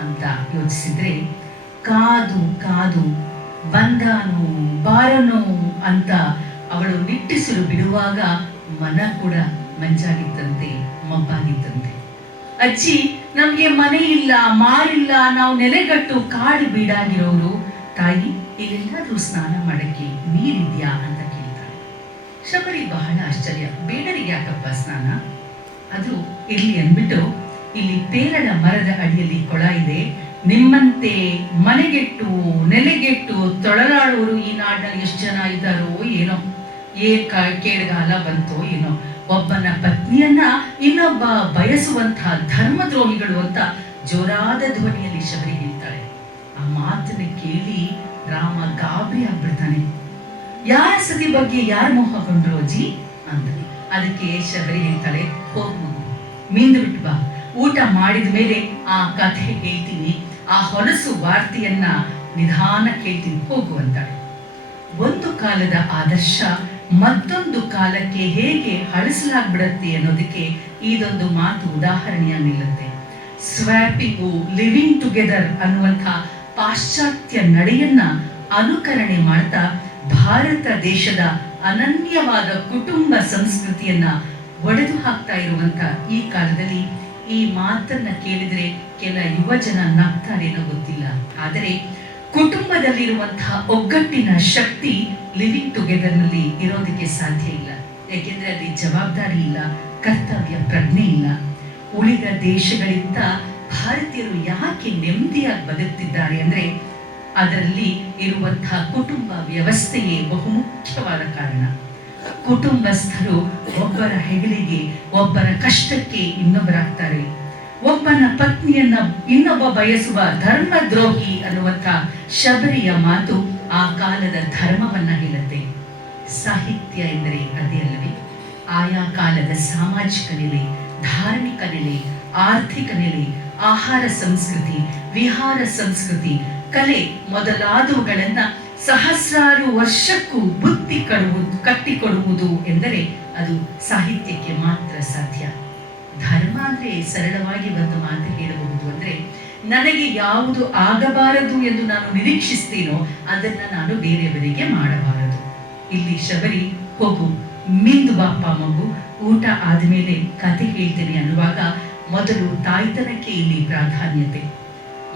ಅಂತ ಯೋಚಿಸಿದ್ರೆ, ಕಾದು ಕಾದು ಬಂದಾನು ಬಾರನು ಅಂತ ಅವಳು ನಿಟ್ಟಿಸಲು ಬಿಡುವಾಗ ಮನ ಕೂಡ ಮಂಜಾಗಿತ್ತಂತೆ, ಮಬ್ಬಾಗಿತ್ತಂತೆ. ಅಜ್ಜಿ, ನಮ್ಗೆ ಮನೆ ಇಲ್ಲ, ಮಾರಿಲ್ಲ, ನಾವು ನೆಲೆಗಟ್ಟು ಕಾಡು ಬೀಡಾಗಿರೋರು. ತಾಯಿ, ಇಲ್ಲೆಲ್ಲಾದ್ರೂ ಸ್ನಾನ ಮಾಡಕ್ಕೆ ನೀರಿದ್ಯಾ ಅಂತ ಕೇಳ್ತಾಳೆ. ಶಬರಿ ಬಹಳ ಆಶ್ಚರ್ಯ, ಬೇಡರಿಗೆ ಯಾಕಪ್ಪ ಸ್ನಾನ? ಅದು ಇರ್ಲಿ ಅಂದ್ಬಿಟ್ಟು, ಇಲ್ಲಿ ಪೇರಳ ಮರದ ಅಡಿಯಲ್ಲಿ ಕೊಳ ಇದೆ, ನಿಮ್ಮಂತೆ ಮನೆಗೆಟ್ಟು ನೆಲೆಗೆಟ್ಟು ತೊಳಲಾಡುವರು ಈ ನಾಡಿನಲ್ಲಿ ಎಷ್ಟು ಜನ ಇದ್ದಾರೋ ಏನೋ, ಕೇಡುಗಾಲ ಬಂತೋ ಏನೋ, ಒಬ್ಬನ ಪತ್ನಿಯನ್ನ ಇನ್ನೊಬ್ಬ ಬಯಸುವಂತಹ ಧರ್ಮದ್ರೋಹಿಗಳು ಅಂತ ಜೋರಾದ ಧ್ವನಿಯಲ್ಲಿ ಶಬರಿ ಹೇಳ್ತಾಳೆ. ಆ ಮಾತನ್ನ ಕೇಳಿ ರಾಮ ಗಾಬರಿ ಆಗ್ಬಿಡ್ತಾನೆ. ಯಾರ ಸತಿ ಬಗ್ಗೆ ಯಾರು ಮೋಹಗೊಂಡ್ರು ಅಜ್ಜಿ ಅಂತ. ಅದಕ್ಕೆ ಶಬರಿ ಹೇಳ್ತಾಳೆ, ಹೋಗು ಮಿಂದು ಬಿಟ್ಟು ಬಾ, ಊಟ ಮಾಡಿದ ಮೇಲೆ ಆ ಕಥೆ ಹೇಳ್ತೀನಿ, ಆ ಹೊಲಸು ವಾರ್ತೆಯನ್ನ ನಿಧಾನ ಕೇಳ್ತೀನಿ, ಹೋಗು ಅಂತಾಳೆ. ಒಂದು ಕಾಲದ ಆದರ್ಶ ಮತ್ತೊಂದು ಕಾಲಕ್ಕೆ ಹೇಗೆ ಹಳಸಲಾಗ್ಬಿಡತ್ತೆ ಅನ್ನೋದಕ್ಕೆ ಇದೊಂದು ಮಾತು ಉದಾಹರಣೆಯಾಗಿ ನಿಲ್ಲುತ್ತೆ. ಸ್ವ್ಯಾಪಿಂಗು, ಲಿವಿಂಗ್ ಟುಗೆದರ್ ಅನ್ನುವಂಥ ಪಾಶ್ಚಾತ್ಯ ನಡೆಯನ್ನ ಅನುಕರಣೆ ಮಾಡ್ತಾ ಭಾರತ ದೇಶದ ಅನನ್ಯವಾದ ಕುಟುಂಬ ಸಂಸ್ಕೃತಿಯನ್ನ ಒಡೆದು ಹಾಕ್ತಾ ಇರುವಂತ ಈ ಕಾಲದಲ್ಲಿ ಈ ಮಾತನ್ನ ಕೇಳಿದ್ರೆ ಕೆಲ ಯುವ ಜನ ನಗ್ತಾರೇನೋ ಗೊತ್ತಿಲ್ಲ. ಆದರೆ ಕುಟುಂಬದಲ್ಲಿರುವಂತಹ ಒಗ್ಗಟ್ಟಿನ ಶಕ್ತಿ ಲಿವಿಂಗ್ ಟುಗೆದರ್ ನಲ್ಲಿ ಇರೋದಕ್ಕೆ ಸಾಧ್ಯ ಇಲ್ಲ. ಯಾಕೆಂದ್ರೆ ಅಲ್ಲಿ ಜವಾಬ್ದಾರಿ ಇಲ್ಲ, ಕರ್ತವ್ಯ ಪ್ರಜ್ಞೆ ಇಲ್ಲ. ಉಳಿದ ದೇಶಗಳಿಂದ ಭಾರತೀಯರು ಯಾಕೆ ನೆಮ್ಮದಿಯಾಗಿ ಬದುಕ್ತಿದ್ದಾರೆ ಅಂದ್ರೆ ಅದರಲ್ಲಿ ಇರುವಂತಹ ಕುಟುಂಬ ವ್ಯವಸ್ಥೆಯೇ ಬಹುಮುಖ್ಯವಾದ ಕಾರಣ. ಕುಟುಂಬಸ್ಥರು ಒಬ್ಬರ ಹೆಗಲಿಗೆ, ಒಬ್ಬರ ಕಷ್ಟಕ್ಕೆ ಇನ್ನೊಬ್ಬರಾಗ್ತಾರೆ. ಒಬ್ಬನ ಪತ್ನಿಯನ್ನ ಇನ್ನೊಬ್ಬ ಬಯಸುವ ಧರ್ಮದ್ರೋಹಿ ಅನ್ನುವಂಥ ಶಬರಿಯ ಮಾತು ಆ ಕಾಲದ ಧರ್ಮವನ್ನ ಹೇಳುತ್ತೆ. ಸಾಹಿತ್ಯ ಎಂದರೆ ಅದೇ ಅಲ್ಲವೇ? ಆಯಾ ಕಾಲದ ಸಾಮಾಜಿಕ ನೆಲೆ, ಧಾರ್ಮಿಕ ನೆಲೆ, ಆರ್ಥಿಕ ನೆಲೆ, ಆಹಾರ ಸಂಸ್ಕೃತಿ, ವಿಹಾರ ಸಂಸ್ಕೃತಿ, ಕಲೆ ಮೊದಲಾದವುಗಳನ್ನ ಸಹಸ್ರಾರು ವರ್ಷಕ್ಕೂ ಬುತ್ತಿ ಕಟ್ಟಿಕೊಡುವುದು ಎಂದರೆ ಅದು ಸಾಹಿತ್ಯಕ್ಕೆ ಮಾತ್ರ ಸಾಧ್ಯ. ಧರ್ಮ ಅಂದ್ರೆ ಸರಳವಾಗಿ ಒಂದು ಮಾತು ಹೇಳಬಹುದು ಅಂದ್ರೆ, ನನಗೆ ಯಾವುದು ಆಗಬಾರದು ಎಂದು ನಾನು ನಿರೀಕ್ಷಿಸ್ತೀನೋ ಅದನ್ನ ನಾನು ಬೇರೆಯವರಿಗೆ ಮಾಡಬಾರದು. ಇಲ್ಲಿ ಶಬರಿ ಹೋಗು ಮಿಂದು ಬಾಪ ಮಗು, ಊಟ ಆದ್ಮೇಲೆ ಕತೆ ಹೇಳ್ತೇನೆ ಅನ್ನುವಾಗ ಮೊದಲು ತಾಯ್ತನಕ್ಕೆ ಇಲ್ಲಿ ಪ್ರಾಧಾನ್ಯತೆ.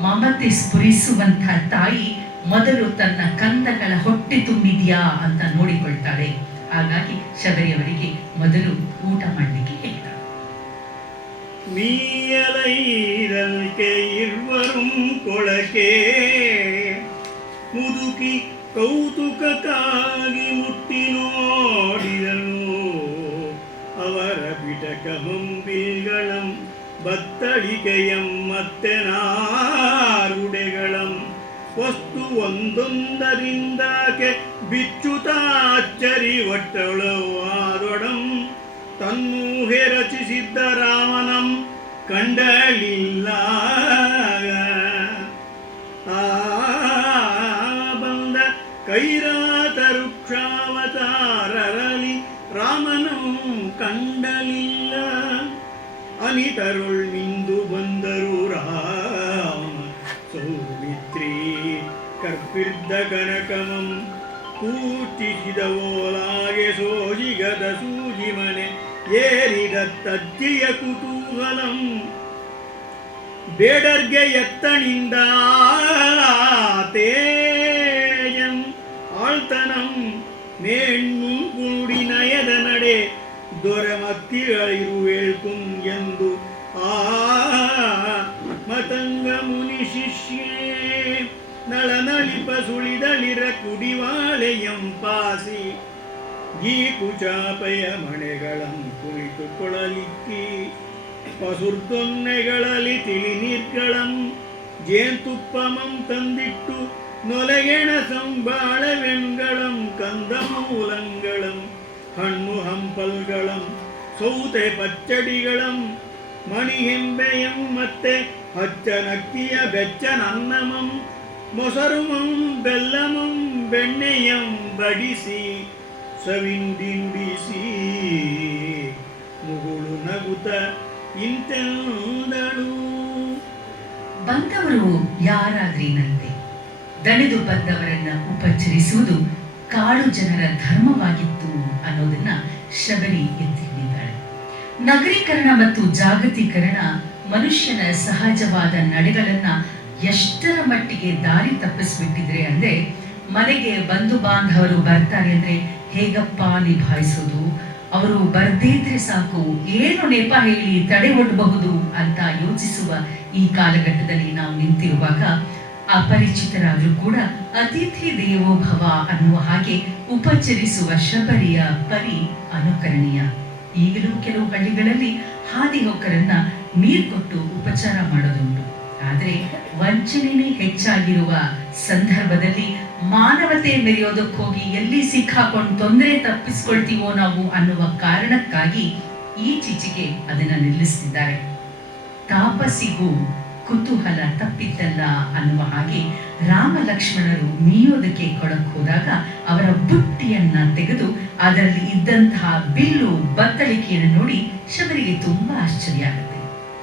ಮಮತೆ ಸ್ಫುರಿಸುವಂತ ತಾಯಿ ಮೊದಲು ತನ್ನ ಕಂದಗಳ ಹೊಟ್ಟೆ ತುಂಬಿದ್ಯಾ ಅಂತ ನೋಡಿಕೊಳ್ತಾಳೆ. ಹಾಗಾಗಿ ಶಬರಿಯವರಿಗೆ ಮೊದಲು ಊಟ ಮಾಡಲಿಕ್ಕೆ ಹೇಳ್ತಾಳೆ. மீயலைதல்கே இருவரும் கொಳಕೆ ಮುದುಕಿ ಕೌತುಕಕ್ಕಾಗಿ ಮುಟ್ಟಿ ನೋಡಿದನು. ಅವರ ಪಿಟಕಮಂಬಿಲ್ಗಳಂ ಬತ್ತಳಿಕೆಯಂ ಮತ್ತೆ ನಾರುಡೆಗಳಂ ವಸ್ತು ಒಂದೊಂದರಿಂದಾಕೆ ಬಿಚ್ಚುತ್ತ ಅಚ್ಚರಿ ಒಟ್ಟಳವಾದೊಡಂ ತನ್ನೂಹೆ ರಚಿಸಿದ್ದ ರಾಮನಂ ಕಂಡಳಿಲ್ಲ. ಆ ಬಂದ ಕೈರಾತ ವೃಕ್ಷಾವತಾರರಲಿ ರಾಮನಂ ಕಂಡಲಿಲ್ಲ. ಅನಿತರುಳ್ ಮಿಂದು ಬಂದರು ರಾಮ ಸೌಮಿತ್ರಿ ಕರ್ಪಿರ್ದ ಕನಕಮಂ ಕೂಚಿಸಿದ ಓಲಾಗೆ ಸೋಜಿಗದ ಸೂಜಿ ಮನೆ ಏರಿದ ತಜ್ಜಿಯ ಕುತೂಹಲಂ ಬೇಡರ್ಗೆ ಎತ್ತಣಿಂದ ತೇಜಂ ಆಳ್ತನಂ ಮೇಣ್ಣು ಕುಡಿ ನಯದ ನಡೆ ದೊರೆಮತ್ತಿಗಳಿರುವೇಳ್ಕುಂ ಎಂದು ಆ ಮತಂಗ ಮುನಿ ಶಿಷ್ಯೇ ನಳನಳಿಪ ಸುಳಿದಳಿರ ಕುಡಿವಾಳೆಯಂ ಪಾಸಿ ಈ ಕುಚಾಪಯ ಮಣೆಗಳಂ ಕುಳಿತು ಕೊಳಲಿಕ್ಕಿ ಪಸುರ್ದೊನ್ನೆಗಳಲ್ಲಿ ತಿಳಿ ನೀರ್ಗಳಂ ಜೇನುತುಪ್ಪಮಂ ತಂದಿಟ್ಟು ನೊಲೆಗೆಣ ಸಂಬಾಳವೆಂಗಳಂ ಕಂದಮೂಲಂಗಳಂ ಹಣ್ಣು ಹಂಪಲ್ಗಳಂ ಸೌತೆ ಪಚ್ಚಡಿಗಳಂ ಮಣಿಹೆಂಬೆಯಂ ಮತ್ತೆ ಹಚ್ಚನಕ್ಕಿಯ ಬೆಚ್ಚನನ್ನಮಂ ಮೊಸರುಮಂ ಬೆಲ್ಲಮಂ ಬೆಣ್ಣೆಯಂ ಬಡಿಸಿ ಸವಿನುಡಿ ನುಡಿಸಿ ಮುಗುಳು ನಗುತ ಇಂತೆಂದಳು. ಬಂದವರು ಯಾರಾದ್ರೇನಂತೆ, ದಣಿದು ಬಂದವರನ್ನ ಉಪಚರಿಸುವುದು ಕಾಡು ಜನರ ಧರ್ಮವಾಗಿತ್ತು ಅನ್ನೋದನ್ನ ಶಬರಿ ಎತ್ತಿ ಹಿಡಿದಾಳೆ. ನಗರೀಕರಣ ಮತ್ತು ಜಾಗತೀಕರಣ ಮನುಷ್ಯನ ಸಹಜವಾದ ನಡೆಗಳನ್ನ ಎಷ್ಟರ ಮಟ್ಟಿಗೆ ದಾರಿ ತಪ್ಪಿಸ್ಬಿಟ್ಟಿದ್ರೆ ಅಂದ್ರೆ, ಮನೆಗೆ ಬಂಧು ಬಾಂಧವರು ಬರ್ತಾರೆ ಅಂದ್ರೆ ಹೇಗಪ್ಪ ನಿಭಾಯಿಸೋದು, ಅವರು ಬರ್ದೇ ಇದ್ರೆ ಸಾಕು ಏನು ನೆಪ ಹೇಳಿ ತಡೆ ಒಡ್ಡಬಹುದು ಅಂತ ಯೋಚಿಸುವ ಈ ಕಾಲಘಟ್ಟದಲ್ಲಿ ನಾವು ನಿಂತಿರುವಾಗ ಅಪರಿಚಿತರಾದ್ರೂ ಕೂಡ ಅತಿಥಿ ದೇವೋ ಭವ ಅನ್ನುವ ಹಾಗೆ ಉಪಚರಿಸುವ ಶಬರಿಯ ಪರಿ ಅನುಕರಣೀಯ. ಈಗಲೂ ಕೆಲವು ಹಳ್ಳಿಗಳಲ್ಲಿ ಹಾದಿ ಹೋಕರನ್ನ ನೀರು ಕೊಟ್ಟು ಉಪಚಾರ ಮಾಡೋದುಂಟು. ಆದರೆ ವಂಚನೆನೇ ಹೆಚ್ಚಾಗಿರುವ ಸಂದರ್ಭದಲ್ಲಿ ಮಾನವತೆ ಮೆರೆಯೋದಕ್ಕೆ ಹೋಗಿ ಎಲ್ಲಿ ಸಿಕ್ಕಾಕೊಂಡು ತೊಂದರೆ ತಪ್ಪಿಸ್ಕೊಳ್ತೀವೋ ನಾವು ಅನ್ನುವ ಕಾರಣಕ್ಕಾಗಿ ಈಚೀಚೆಗೆ ಅದನ್ನ ನಿಲ್ಲಿಸ್ತಿದ್ದಾರೆ. ತಾಪಸಿಗೂ ಕುತೂಹಲ ತಪ್ಪಿದ್ದಲ್ಲ ಅನ್ನುವ ಹಾಗೆ ರಾಮ ಲಕ್ಷ್ಮಣರು ಮೀಯೋದಕ್ಕೆ ಕೊಡಕ್ ಹೋದಾಗ ಅವರ ಬುಟ್ಟಿಯನ್ನ ತೆಗೆದು ಅದರಲ್ಲಿ ಇದ್ದಂತಹ ಬಿಲ್ಲು ಬತ್ತಳಿಕೆಯನ್ನು ನೋಡಿ ಶಬರಿಗೆ ತುಂಬಾ ಆಶ್ಚರ್ಯ ಆಗುತ್ತೆ.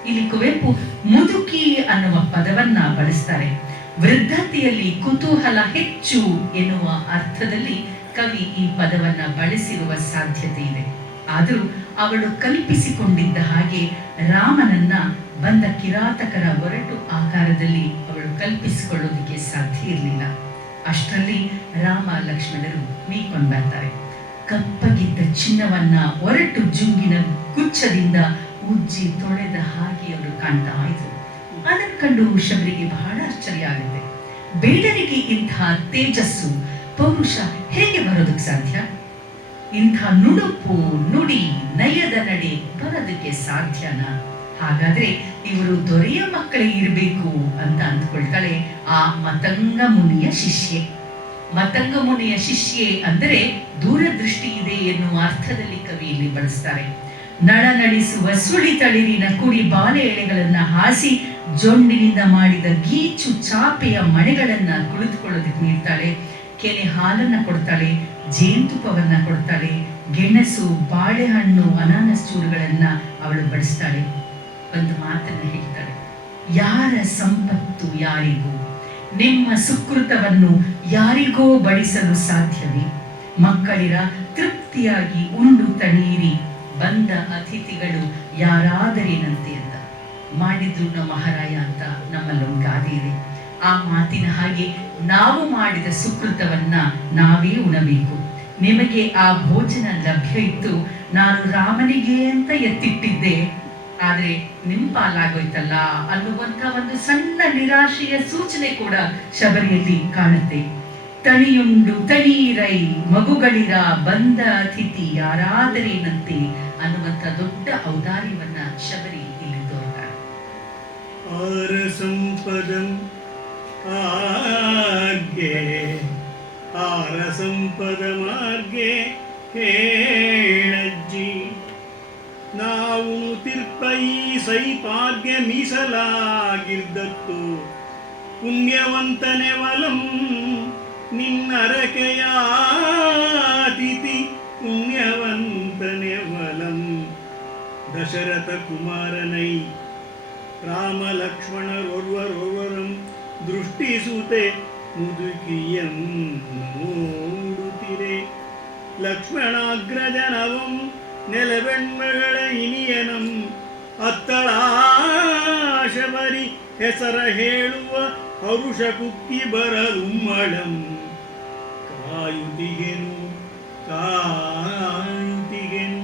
ಇಲ್ಲಿ ಕುವೆಂಪು ಮುದುಕಿ ಅನ್ನುವ ಪದವನ್ನ ಬಳಸ್ತಾರೆ. ವೃದ್ಧತೆಯಲ್ಲಿ ಕುತೂಹಲ ಹೆಚ್ಚು ಎನ್ನುವ ಅರ್ಥದಲ್ಲಿ ಕವಿ ಈ ಪದವನ್ನ ಬಳಸಿರುವ ಸಾಧ್ಯತೆ ಇದೆ. ಆದರೂ ಅವಳು ಕಲ್ಪಿಸಿಕೊಂಡಿದ್ದ ಹಾಗೆ ರಾಮನನ್ನ ಬಂದ ಕಿರಾತಕರ ಒರಟು ಆಕಾರದಲ್ಲಿ ಅವಳು ಕಲ್ಪಿಸಿಕೊಳ್ಳೋದಕ್ಕೆ ಸಾಧ್ಯ ಇರಲಿಲ್ಲ. ಅಷ್ಟರಲ್ಲಿ ರಾಮ ಲಕ್ಷ್ಮಣರು ಮೀಕೊಂಡು ಬರ್ತಾರೆ. ಕಪ್ಪಗಿದ್ದ ಚಿನ್ನವನ್ನ ಒರಟು ಜುಂಗಿನ ಗುಚ್ಛದಿಂದ ಉಜ್ಜಿ ತೊಳೆದ ಹಾಗೆ ಅವರು ಕಾಣ್ತಾ ಇದ್ರು. ಅದನ್ನು ಕಂಡು ಶಬರಿಗೆ ಬಹಳ ಆಶ್ಚರ್ಯ ಆಗುತ್ತೆ. ಬೇಡರಿಗೆ ಇಂಥ ತೇಜಸ್ಸು ಪೌರುಷ ಹೇಗೆ ಬರೋದಕ್ಕೆ ಸಾಧ್ಯ? ಇಂಥ ನುಡುಪು ನುಡಿ ನಯದ ನಡೆ ಬರೋದಕ್ಕೆ ಸಾಧ್ಯನಾ? ಹಾಗಾದ್ರೆ ಇವರು ದೊರೆಯ ಮಕ್ಕಳೇ ಇರಬೇಕು ಅಂತ ಅಂದ್ಕೊಳ್ತಾಳೆ ಆ ಮತಂಗ ಮುನಿಯ ಶಿಷ್ಯೆ. ಮತಂಗ ಮುನಿಯ ಶಿಷ್ಯೆ ಅಂದರೆ ದೂರದೃಷ್ಟಿ ಇದೆ ಎನ್ನುವ ಅರ್ಥದಲ್ಲಿ ಕವಿಯಲ್ಲಿ ಬಳಸ್ತಾರೆ. ನಳನಳಿಸುವ ಸುಳಿ ತಳಿರಿನ ಕುಡಿ ಬಾಲೆ ಎಳೆಗಳನ್ನ ಹಾಸಿ ಜೊಂಡಿನಿಂದ ಮಾಡಿದ ಗೀಚು ಚಾಪೆಯ ಮಣೆಗಳನ್ನ ಕುಳಿತುಕೊಳ್ಳೋದಕ್ಕೆ ನೀಡ್ತಾಳೆ. ಕೆನೆ ಹಾಲನ್ನ ಕೊಡ್ತಾಳೆ, ಜೇನುತುಪ್ಪವನ್ನ ಕೊಡ್ತಾಳೆ, ಗೆಣಸು, ಬಾಳೆಹಣ್ಣು, ಅನಾನಸ್ ಚೂರುಗಳನ್ನ ಅವಳು ಬಡಿಸ್ತಾಳೆ. ಒಂದು ಮಾತನ್ನ ಹೇಳ್ತಾಳೆ, ಯಾರ ಸಂಪತ್ತು ಯಾರಿಗೂ, ನಿಮ್ಮ ಸುಕೃತವನ್ನು ಯಾರಿಗೋ ಬಡಿಸಲು ಸಾಧ್ಯವೇ? ಮಕ್ಕಳಿರ ತೃಪ್ತಿಯಾಗಿ ಉಂಡು ತಣೀರಿ, ಬಂದ ಅತಿಥಿಗಳು ಯಾರಾದರೇನಂತೆ ಅಂತ. ಮಾಡಿದ್ರು ನಮ್ಮ ಮಹಾರಾಯ ಅಂತ ನಮ್ಮಲ್ಲೊಂದು ಗಾದೆ ಇದೆ. ಆ ಮಾತಿನ ಹಾಗೆ ನಾವು ಮಾಡಿದ ಸುಕೃತವನ್ನ ನಾವೇ ಉಣಬೇಕು. ನಿಮಗೆ ಆ ಭೋಜನ ಲಭ್ಯ ಇತ್ತು, ನಾನು ರಾಮನಿಗೆ ಅಂತ ಎತ್ತಿಟ್ಟಿದ್ದೆ, ಆದ್ರೆ ನಿಮ್ ಪಾಲಾಗೋಯ್ತಲ್ಲ ಅನ್ನುವಂತ ಒಂದು ಸಣ್ಣ ನಿರಾಶೆಯ ಸೂಚನೆ ಕೂಡ ಶಬರಿಯಲ್ಲಿ ಕಾಣುತ್ತೆ. ತಣಿಯುಂಡು ತಣೀರೈ ಮಗುಗಳಿರ ಬಂದ ಅತಿಥಿ ಯಾರಾದರೇನಂತೆ ಅನ್ನುವಂತ ದೊಡ್ಡ ಔದಾರ್ಯವನ್ನ ಶಬರಿ ಇಲ್ಲಿ ತೋರ್ತಾರೆ. ಆರ ಸಂಪದಂ ಆರ್ಗೆ ಆರ ಸಂಪದ ಮಾರ್ಗೆ ಹೇಳಜ್ಜಿ, ನಾವು ತಿರ್ಪೈ ಸೈಪಾರ್ಗೆ ಮೀಸಲಾಗಿರ್ದತ್ತು ಪುಣ್ಯವಂತನೆ ವಲಂ ನಿನ್ನರಕೆಯ ಅತಿಥಿ ಪುಣ್ಯವಂತನೆ ವಲಂ. ದಶರಥ ಕುಮಾರನೈ ರಾಮ ಲಕ್ಷ್ಮಣರೊರ್ವರೊರ್ವರಂ ದೃಷ್ಟಿಸುತ್ತೆ ಮುದುಕಿಯಂ ನೋಡುತ್ತಿರೆ. ಲಕ್ಷ್ಮಣಾಗ್ರಜನವಂ ನೆಲವೆಣ್ಮಗಳ ಇನಿಯನಂ ಅತ್ತಳಾಶಬರಿ ಹೆಸರ ಹೇಳುವ ಹರುಷ ಕುಕ್ಕಿ ಬರಲುಮ್ಮಳಂ. ಕಾಯುತಿಗೆನು ಕಾಯುತಿಗೆನು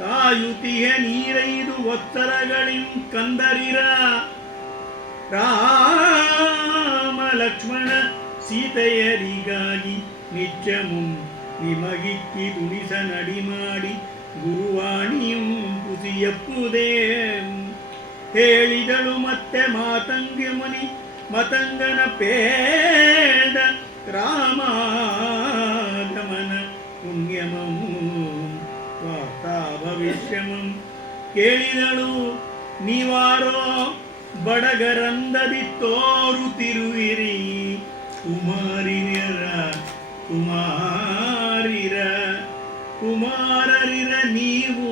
ಕಾಯುತಿಗೆ ನೀರೈದು ಒತ್ತರಗಳಿಂ ಕಂದರಿರ. ರಾಮ ಲಕ್ಷ್ಮಣ ಸೀತೆಯರಿಗಾಗಿ ನಿತ್ಯಮುಂ ನಿಮಗಿಕ್ಕಿ ತುಣಿಸ ನಡಿ ಮಾಡಿ ಗುರುವಾಣಿಯಂ ಕುಸಿಯಪ್ಪುದೇ. ಹೇಳಿದಳು ಮತ್ತೆ ಮಾತಂಗಿ ಮುನಿ ಮತಂಗನ ಪೇದ ರಾಮಾಗಮನ ಪುಣ್ಯಮಂ ವಾರ್ತಾ ಭವಿಷ್ಯಮಂ. ಕೇಳಿದಳು ನೀವಾರೋ ಬಡಗರಂದದಿ ತೋರುತ್ತಿರುವಿರಿ, ಕುಮಾರಿಯರ ಕುಮಾರರಿರ ನೀವು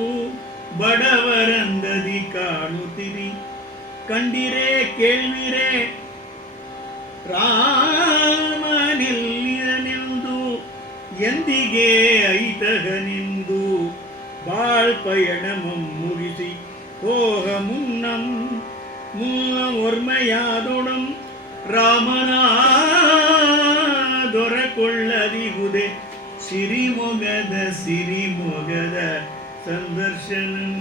ಬಡವರಂದದಿ ಕಾಣುತ್ತೀರಿ. ಕಂಡಿರೇ ಕೇಳ್ವಿರೇ ರಾಮನೆಲ್ಲಿರನೆಂದು, ಎಂದಿಗೆ ಐತಗನೆಂದು ಬಾಳ್ಪಯಣಮಂ ಮುಗಿಸಿ ಹೋಗ ಮುನ್ನಂ ಒರ್ಮೆಯಾದೊಡಂ ರಾಮನ ದೊರಕೊಳ್ಳದಿಗುದೆ ಸಿರಿಮೊಗದ ಸಂದರ್ಶನಂ.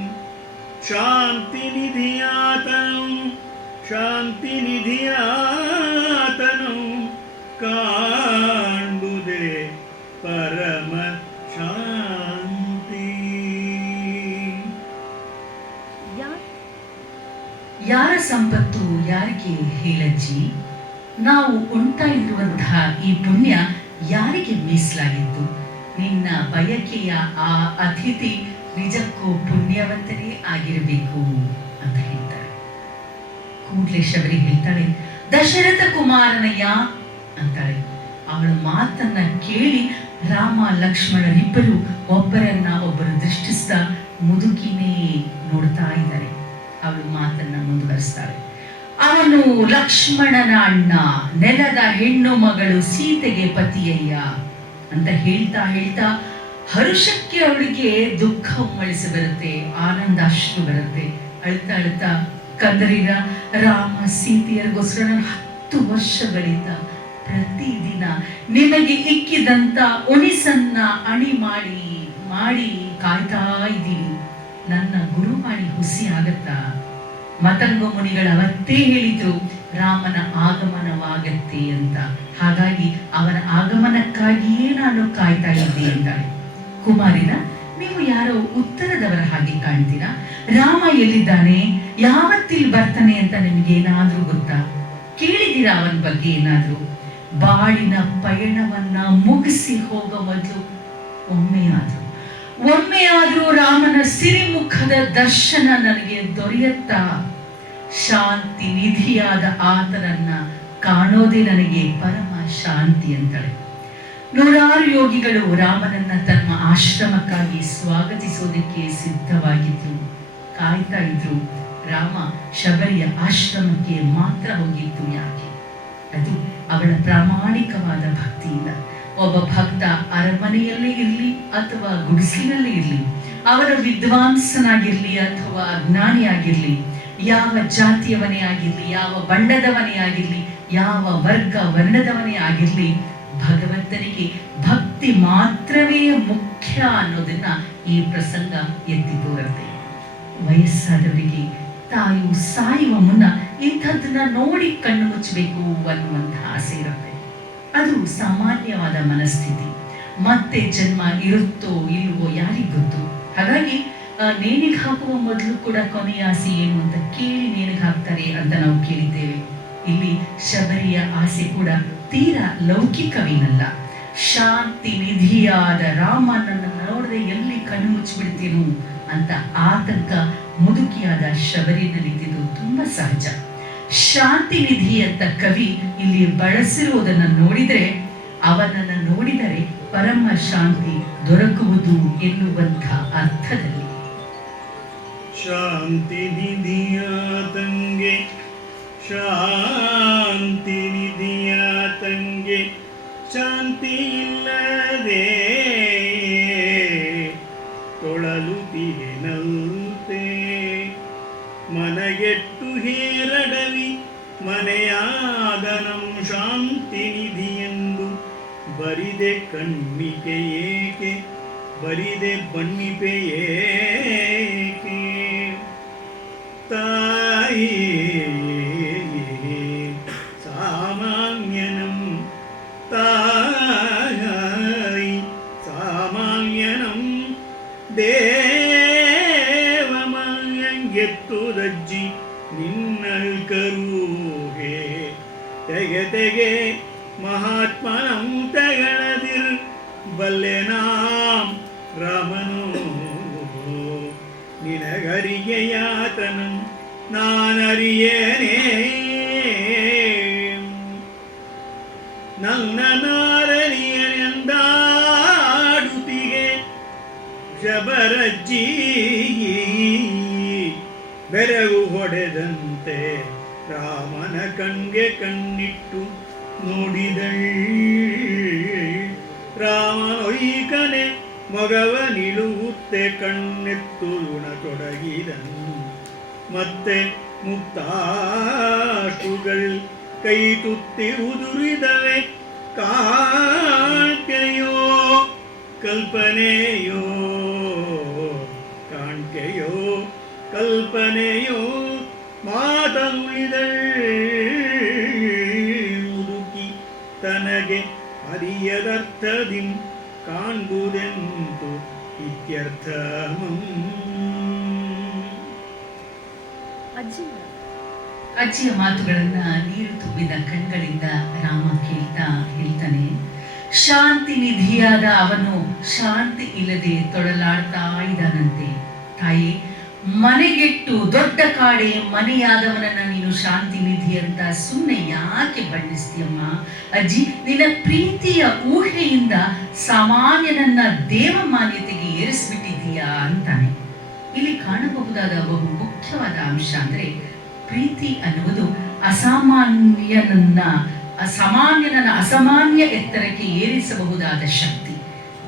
ಶಾಂತಿ ನಿಧಿಯಾತನಂ ಕಾಣುವುದೇ ಪರಮ ಶಾಂತಿ. ಯಾರ ಸಂಪತ್ತು ಯಾರಿಗೆ ಹೇಳಜ್ಜಿ? ನಾವು ಉಣ್ತಾ ಇರುವಂತಹ ಈ ಪುಣ್ಯ ಯಾರಿಗೆ ಮೀಸಲಾಗಿತ್ತು? ನಿನ್ನ ಬಯಕೆಯ ಆ ಅತಿಥಿ ನಿಜಕ್ಕೂ ಪುಣ್ಯವಂತನೇ ಆಗಿರಬೇಕು ಅಂತ ಹೇಳ್ತಾರೆ. ಕೂಡ್ಲೆ ಶಬರಿ ಹೇಳ್ತಾಳೆ, ದಶರಥ ಕುಮಾರನಯ್ಯ ಅಂತಾಳೆ. ಅವಳ ಮಾತನ್ನ ಕೇಳಿ ರಾಮ ಲಕ್ಷ್ಮಣರಿಬ್ಬರು ಒಬ್ಬರನ್ನ ಒಬ್ಬರು ದೃಷ್ಟಿಸ್ತಾ ಮುದುಕಿನೇ ನೋಡ್ತಾ ಇದ್ದಾರೆ. ಅವಳು ಮಾತನ್ನ ಮುಂದುವರಿಸ್ತಾಳೆ. ಅವನು ಲಕ್ಷ್ಮಣನ ಅಣ್ಣ, ನೆಲದ ಹೆಣ್ಣು ಮಗಳು ಸೀತೆಗೆ ಪತಿಯಯ್ಯ. ಅಂತ ಹೇಳ್ತಾ ಹೇಳ್ತಾ ಹರುಷಕ್ಕೆ ಅವಳಿಗೆ ದುಃಖ ಉಮ್ಮಳಿಸಿ ಬರುತ್ತೆ, ಆನಂದಾಶ್ರು ಬರುತ್ತೆ. ಅಳ್ತಾ ಅಳ್ತಾ ಕಂದರಿಗ ರಾಮ ಸೀತೆಯರಿಗೋಸ್ಕರ ನಾನು 10 ವರ್ಷಗಳಿಂದ ಪ್ರತಿದಿನ ನಿಮಗೆ ಇಕ್ಕಿದಂತ ಒಣಿಸನ್ನ ಅಣಿ ಮಾಡಿ ಮಾಡಿ ಕಾಯ್ತಾ ಇದ್ದೀನಿ. ನನ್ನ ಗುರುವಾಣಿ ಹುಸಿ ಆಗತ್ತಾ? ಮತಂಗ ಮುನಿಗಳು ಅವತ್ತೇ ಹೇಳಿದ್ರು ರಾಮನ ಆಗಮನವಾಗತ್ತೆ ಅಂತ. ಹಾಗಾಗಿ ಅವನ ಆಗಮನಕ್ಕಾಗಿಯೇ ನಾನು ಕಾಯ್ತಾ ಇದ್ದೆ ಅಂತಾಳೆ. ಕುಮಾರಿನ, ನೀವು ಯಾರೋ ಉತ್ತರದವರ ಹಾಗೆ ಕಾಣ್ತೀರಾ. ರಾಮ ಎಲ್ಲಿದ್ದಾನೆ, ಯಾವತ್ತಿಲ್ ಬರ್ತಾನೆ ಅಂತ ನಿಮ್ಗೇನಾದ್ರೂ ಗೊತ್ತಾ? ಕೇಳಿದ್ದೀರಾ ಅವನ ಬಗ್ಗೆ ಏನಾದ್ರೂ? ಬಾಳಿನ ಪಯಣವನ್ನ ಮುಗಿಸಿ ಹೋಗೋ ಮೊದಲು ಒಮ್ಮೆಯಾದ್ರೂ ರಾಮನ ಸಿರಿಮುಖದ ದರ್ಶನ ನನಗೆ ದೊರೆಯುತ್ತಾ? ಶಾಂತಿ ನಿಧಿಯಾದ ಆತನನ್ನ ಕಾಣೋದೇ ನನಗೆ ಪರಮ ಶಾಂತಿ ಅಂತಾಳೆ. ನೂರಾರು ಯೋಗಿಗಳು ರಾಮನನ್ನ ತಮ್ಮ ಆಶ್ರಮಕ್ಕಾಗಿ ಸ್ವಾಗತಿಸೋದಕ್ಕೆ ಸಿದ್ಧವಾಗಿದ್ರು, ಕಾಯ್ತಾ ಇದ್ರು. ರಾಮ ಶಬರಿಯ ಆಶ್ರಮಕ್ಕೆ ಮಾತ್ರ ಹೋಗಿತ್ತು. ಯಾಕೆ? ಅದು ಅವಳ ಪ್ರಾಮಾಣಿಕವಾದ ಭಕ್ತಿಯಿಂದ. ಒಬ್ಬ ಭಕ್ತ ಅರಮನೆಯಲ್ಲೇ ಇರಲಿ ಅಥವಾ ಗುಡಿಸಲಿನಲ್ಲೇ ಇರಲಿ, ಅವರ ವಿದ್ವಾಂಸನಾಗಿರ್ಲಿ ಅಥವಾ ಅಜ್ಞಾನಿಯಾಗಿರ್ಲಿ, ಯಾವ ಜಾತಿಯವನೇ ಆಗಿರ್ಲಿ, ಯಾವ ಬಣ್ಣದವನೇ ಆಗಿರ್ಲಿ, ಯಾವ ವರ್ಗ ವರ್ಣದವನೇ ಆಗಿರ್ಲಿ, ಭಗವಂತನಿಗೆ ಭಕ್ತಿ ಮಾತ್ರವೇ ಮುಖ್ಯ ಅನ್ನೋದನ್ನ ಈ ಪ್ರಸಂಗ ಎತ್ತಿ ತೋರುತ್ತೆ. ವಯಸ್ಸಾದವರಿಗೆ ತಾಯು ಸಾಯುವ ಮುನ್ನ ಇಂಥದ್ದನ್ನ ನೋಡಿ ಕಣ್ಣು ಮುಚ್ಚಬೇಕು ಅನ್ನುವಂತಹ ಆಸೆ ಇರುತ್ತೆ. ಅದು ಸಾಮಾನ್ಯವಾದ ಮನಸ್ಥಿತಿ. ಮತ್ತೆ ಜನ್ಮ ಇರುತ್ತೋ ಇಲ್ವೋ ಯಾರಿಗ್ ಗೊತ್ತು. ಹಾಗಾಗಿ ನೇಣಿಗೆ ಹಾಕುವ ಮೊದಲು ಕೂಡ ಕೊನೆಯ ಆಸೆ ಏನು ಅಂತ ಕೇಳಿ ನೇಣಿಗೆ ಹಾಕ್ತಾರೆ ಅಂತ ನಾವು ಕೇಳಿದ್ದೇವೆ. ಇಲ್ಲಿ ಶಬರಿಯ ಆಸೆ ಕೂಡ ತೀರಾ ಲೌಕಿಕವೇನಲ್ಲ. ಶಾಂತಿ ನಿಧಿಯಾದ ರಾಮನನ್ನು ನೋಡದೆ ಎಲ್ಲಿ ಕಣ್ಣು ಮುಚ್ಚಿಬಿಡ್ತೇನೋ ಅಂತ ಆತಂಕ ಮುದುಕಿಯಾದ ಶಬರಿನಲ್ಲಿದ್ದು ತುಂಬಾ ಸಹಜ. ಶಾಂತಿ ನಿಧಿ ಅಂತ ಕವಿ ಇಲ್ಲಿ ಬಳಸಿರುವುದನ್ನು ನೋಡಿದರೆ, ಅವನನ್ನು ನೋಡಿದರೆ ಪರಮ ಶಾಂತಿ ದೊರಕುವುದು ಎನ್ನುವಂಥ ಅರ್ಥದಲ್ಲಿ. ಶಾಂತಿ ನಿಧಿಯ ತಂಗೆ, ಶಾಂತಿ ನಿಧಿಯ ತಂಗೆ, ಶಾಂತಿ ಇಲ್ಲದೆ ತೊಳಲುತ್ತಿಗೆನಂತೆ ಮನಗೆಟ್ಟು ಹೇರಡವಿ ಮನೆಯಾದನಂ ಶಾಂತಿ ನಿಧಿಯೆಂದು ಬರಿದೆ ಕಣ್ಣಿಕೆ ಏಕೆ, ಬರಿದೆ ಬಣ್ಣಿಪೆ ಏಕೆ. ತಾಯಿ ಸಾಮಾನ್ಯನಂ, ತಾಯಿ ಸಾಮಾನ್ಯನಂ ದೇವಮಲ್ಯಂಗೆತ್ತುದಜ್ಜಿ ನಿನ್ನಲ್ಕರೂಹೆ ತೆಗೆ ತೆಗೆ ಮಹಾತ್ಮನಂ ತೆಗಳದಿರ್ ಬಲ್ಲೆನಾಂ ರಾಮನು ನಿನಗರಿಗೆಯಾತನಂ ನಾನರಿಯೇನೇ. ನನ್ನ ನಾರರಿಯನೆಂದಾಡುತ್ತಿಗೆ ಶಬರಜ್ಜಿ ಬೆರಗು ಹೊಡೆದಂತೆ ರಾಮನ ಕಣ್ಗೆ ಕಣ್ಣಿಟ್ಟು ನೋಡಿದಳ್. ರಾಮನೊಯ್ಕನೆ ಮಗವ ನಿಲುವುತ್ತೆ ಕಣ್ಣೆತ್ತುಲುಣ ತೊಡಗಿದನು. ಮತ್ತೆ ಮುಕ್ತಾಷ್ಟುಗಳ್ ಕೈ ತುತ್ತಿ ಉದುರಿದವೆ. ಕಾಣ್ಕೆಯೋ ಕಲ್ಪನೆಯೋ, ಕಾಣ್ಕೆಯೋ ಕಲ್ಪನೆಯೋ ಮಾತನುಳಿದಳ್. ಮುದುಕಿ ತನಗೆ ಅರಿಯದರ್ಥದಿಂ ಕಾಣ್ಬುದೆಂತು ಇತ್ಯರ್ಥಮಂ. ಅಜ್ಜಿಯ ಮಾತುಗಳನ್ನ ನೀರು ತುಂಬಿದ ಕಣ್ಗಳಿಂದ ರಾಮ ಕೇಳ್ತಾ ಹೇಳ್ತಾನೆ, ಶಾಂತಿ ನಿಧಿಯಾದ ಅವನು ಶಾಂತಿ ಇಲ್ಲದೆ ತೊಳಲಾಡ್ತಾ ಇದ್ದಾನಂತೆ. ತಾಯಿ, ಮನೆಗೆಟ್ಟು ದೊಡ್ಡ ಕಾಡೆ ಮನೆಯಾದವನನ್ನ ನೀನು ಶಾಂತಿ ನಿಧಿ ಅಂತ ಸುಮ್ಮನೆ ಯಾಕೆ ಬಣ್ಣಿಸ್ತೀಯಮ್ಮ? ಅಜ್ಜಿ, ನಿನ್ನ ಪ್ರೀತಿಯ ಊಹೆಯಿಂದ ಸಾಮಾನ್ಯನನ್ನ ದೇವಮಾನ್ಯತೆಗೆ ಏರಿಸ್ಬಿಟ್ಟಿದೀಯಾ ಅಂತಾನೆ. ಇಲ್ಲಿ ಕಾಣಬಹುದಾದ ಬಹು ಮುಖ್ಯವಾದ ಅಂಶ ಅಂದ್ರೆ, ಪ್ರೀತಿ ಅನ್ನುವುದು ಅಸಾಮಾನ್ಯನನ್ನ ಅಸಾಮಾನ್ಯನನ್ನ ಅಸಾಮಾನ್ಯ ಎತ್ತರಕ್ಕೆ ಏರಿಸಬಹುದಾದ ಶಕ್ತಿ,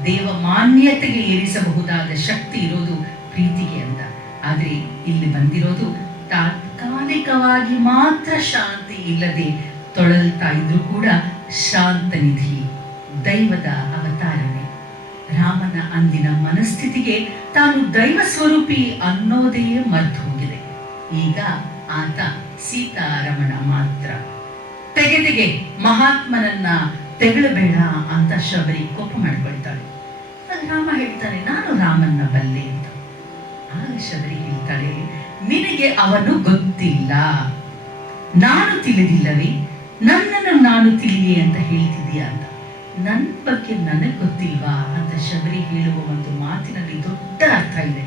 ದೇವಮಾನ್ಯತೆಗೆ ಏರಿಸಬಹುದಾದ ಶಕ್ತಿ ಇರೋದು ಪ್ರೀತಿಗೆ ಅಂತ. ಆದರೆ ಇಲ್ಲಿ ಬಂದಿರೋದು ತಾತ್ಕಾಲಿಕವಾಗಿ ಮಾತ್ರ ಶಾಂತಿ ಇಲ್ಲದೆ ತೊಳಲ್ತಾ ಇದ್ರೂ ಕೂಡ ಶಾಂತನಿಧಿ, ದೈವದ ಅವತಾರನೆ. ರಾಮನ ಅಂದಿನ ಮನಸ್ಥಿತಿಗೆ ತಾನು ದೈವ ಸ್ವರೂಪಿ ಅನ್ನೋದೇ ಮರ್ತು ಹೋಗಿದೆ. ಈಗ ಆತ ಸೀತಾರಮಣ ಮಾತ್ರ. ತೆಗೆದೆಗೆ ಮಹಾತ್ಮನನ್ನ ತೆಗಳಬೇಡ ಅಂತ ಶಬರಿ ಕೋಪ ಮಾಡ್ಕೊಳ್ತಾಳೆ. ರಾಮ ಹೇಳ್ತಾನೆ, ನಾನು ರಾಮನ್ನ ಬಲ್ಲೆ ಅಂತ. ಆಗ ಶಬರಿ ಹೇಳ್ತಾಳೆ, ನಿನಗೆ ಅವನು ಗೊತ್ತಿಲ್ಲ, ನಾನು ತಿಳಿದಿಲ್ಲವೇ, ನನ್ನನ್ನು ನಾನು ತಿಳಿಯೇ ಅಂತ ಹೇಳ್ತಿದೀಯ ಅಂತ. ನನ್ನ ಬಗ್ಗೆ ನನಗೆ ಗೊತ್ತಿಲ್ವಾ ಅಂತ ಶಬರಿ ಹೇಳುವ ಒಂದು ಮಾತಿನಲ್ಲಿ ದೊಡ್ಡ ಅರ್ಥ ಇದೆ.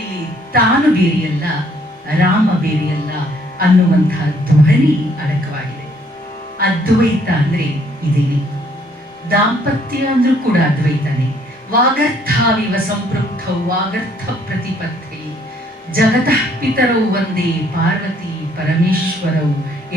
ಇಲ್ಲಿ ತಾನು ಬೇರೆಯಲ್ಲ, ರಾಮ ಬೇರೆಯಲ್ಲ ಅನ್ನುವಂತಹ ಧ್ವನಿ ಅಡಕವಾಗಿದೆ. ಅದ್ವೈತ ಅಂದ್ರೆ ಇದೇನೆ. ದಾಂಪತ್ಯ ಅಂದ್ರೂ ಕೂಡ ಅದ್ವೈತನೇ. ವಾಗರ್ಥಾವಿವ ಸಂಪೃಕ್ತೌ ವಾಗರ್ಥ ಪ್ರತಿಪತ್ತೈ ಜಗತಃ ಪಿತರೌ ಒಂದೇ ಪಾರ್ವತಿ ಪರಮೇಶ್ವರೌ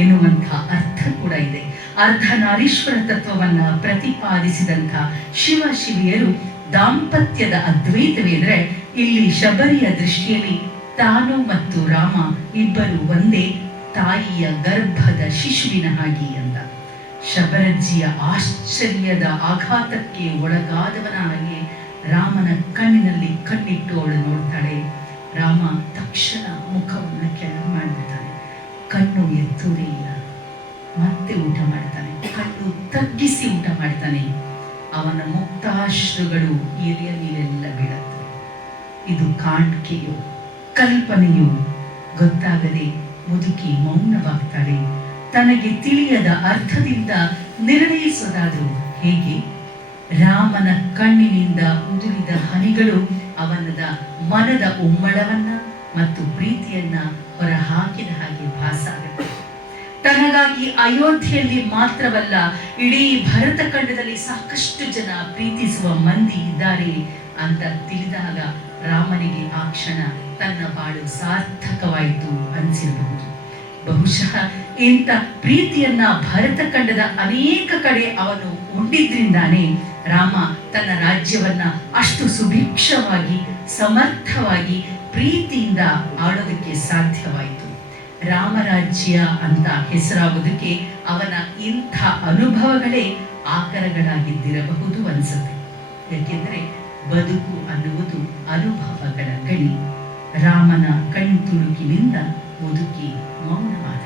ಎನ್ನುವಂಥ ಅರ್ಥ ಕೂಡ ಇದೆ. ಅರ್ಧನಾರೀಶ್ವರ ತತ್ವವನ್ನ ಪ್ರತಿಪಾದಿಸಿದಂಥ ಶಿವ ಶಿವಿಯರು ದಾಂಪತ್ಯದ ಅದ್ವೈತವೇ ಅಂದ್ರೆ ಇಲ್ಲಿ ಶಬರಿಯ ದೃಷ್ಟಿಯಲ್ಲಿ ತಾನು ಮತ್ತು ರಾಮ ಇಬ್ಬರು ಒಂದೇ, ತಾಯಿಯ ಗರ್ಭದ ಶಿಶುವಿನ ಹಾಗೆ ಅಂತ. ಶಬರಜ್ಜಿಯ ಆಶ್ಚರ್ಯದ ಆಘಾತಕ್ಕೆ ಒಳಗಾದವನ ಹಾಗೆ ರಾಮನ ಕಣ್ಣಿನಲ್ಲಿ ಕಣ್ಣಿಟ್ಟು ಅವಳು ನೋಡ್ತಾಳೆ. ರಾಮ ತಕ್ಷಣ ಮುಖವನ್ನು ಕೆಳಗೆ ಮಾಡಿಬಿಡ್ತಾನೆ. ಕಣ್ಣು ಎತ್ತುವುದೇ ಇಲ್ಲ. ಮತ್ತೆ ಊಟ ಮಾಡ್ತಾನೆ, ಕಣ್ಣು ತಗ್ಗಿಸಿ ಊಟ ಮಾಡ್ತಾನೆ. ಅವನ ಮುಕ್ತಾಶ್ರುಗಳು ಎಲೆಯ ಮೇಲೆಲ್ಲ ಬೀಳುತ್ತವೆ. ಇದು ಕಾಣ್ಕೆಯೋ ಕಲ್ಪನೆಯೋ ಗೊತ್ತಾಗದೆ ಮುದುಕಿ ಮೌನವಾಗ್ತಾಳೆ. ತನಗೆ ತಿಳಿಯದ ಅರ್ಥದಿಂದ ನಿರ್ಣಯಿಸೋದಾದರೂ ಹೇಗೆ? ರಾಮನ ಕಣ್ಣಿನಿಂದ ಉದುರಿದ ಹನಿಗಳು ಅವನದ ಮನದ ಉಮ್ಮಳವನ್ನ ಮತ್ತು ಪ್ರೀತಿಯನ್ನ ಹೊರಹಾಕಿದ ಹಾಗೆ ಭಾಸ ಆಗುತ್ತೆ. ತನಗಾಗಿ ಅಯೋಧ್ಯೆಯಲ್ಲಿ ಮಾತ್ರವಲ್ಲ, ಇಡೀ ಭರತ ಖಂಡದಲ್ಲಿ ಸಾಕಷ್ಟು ಜನ ಪ್ರೀತಿಸುವ ಮಂದಿ ಇದ್ದಾರೆ ಅಂತ ತಿಳಿದಾಗ ರಾಮನಿಗೆ ಆ ಕ್ಷಣ ತನ್ನ ಬಾಳು ಸಾರ್ಥಕವಾಯಿತು ಅನಿಸಿರಬಹುದು. ಬಹುಶಃ ಇಂಥ ಪ್ರೀತಿಯನ್ನ ಭರತ ಖಂಡದ ಅನೇಕ ಕಡೆ ಅವನು ಉಂಡಿದ್ರಿಂದಾನೇ ರಾಮ ತನ್ನ ರಾಜ್ಯವನ್ನ ಅಷ್ಟು ಸುಭಿಕ್ಷವಾಗಿ ಸಮರ್ಥವಾಗಿ ಪ್ರೀತಿಯಿಂದ ಆಳೋದಕ್ಕೆ ಸಾಧ್ಯವಾಯಿತು. ರಾಮರಾಜ್ಯ ಅಂತ ಹೆಸರಾಗೋದಕ್ಕೆ ಅವನ ಇಂಥ ಅನುಭವಗಳೇ ಆಕರಗಳಾಗಿದ್ದಿರಬಹುದು ಅನ್ಸುತ್ತೆ. ಯಾಕೆಂದ್ರೆ ಬದುಕು ಅನ್ನುವುದು ಅನುಭವಗಳ ಗಣಿ. ರಾಮನ ಕಣ್ತುಳುಕಿನಿಂದ ಮುದುಕಿ ಮೌನವಾದ.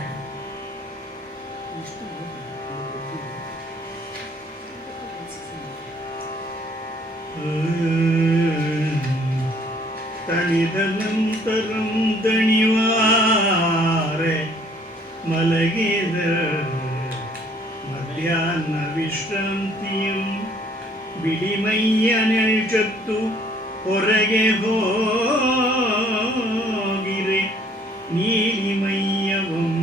ತಣಿದನಂತರಂ ದಣಿವಾರೆ ಮಲಗಿದ ಮಧ್ಯಾಹ್ನ ವಿಶ್ರಾಂತಿಯಂ ಬಿಳಿಮೈಯ ನೆಳ್ಚತ್ತು ಹೊರಗೆ ಹೋಗಿರೆ ನೀಲಿಮಯ್ಯವಂ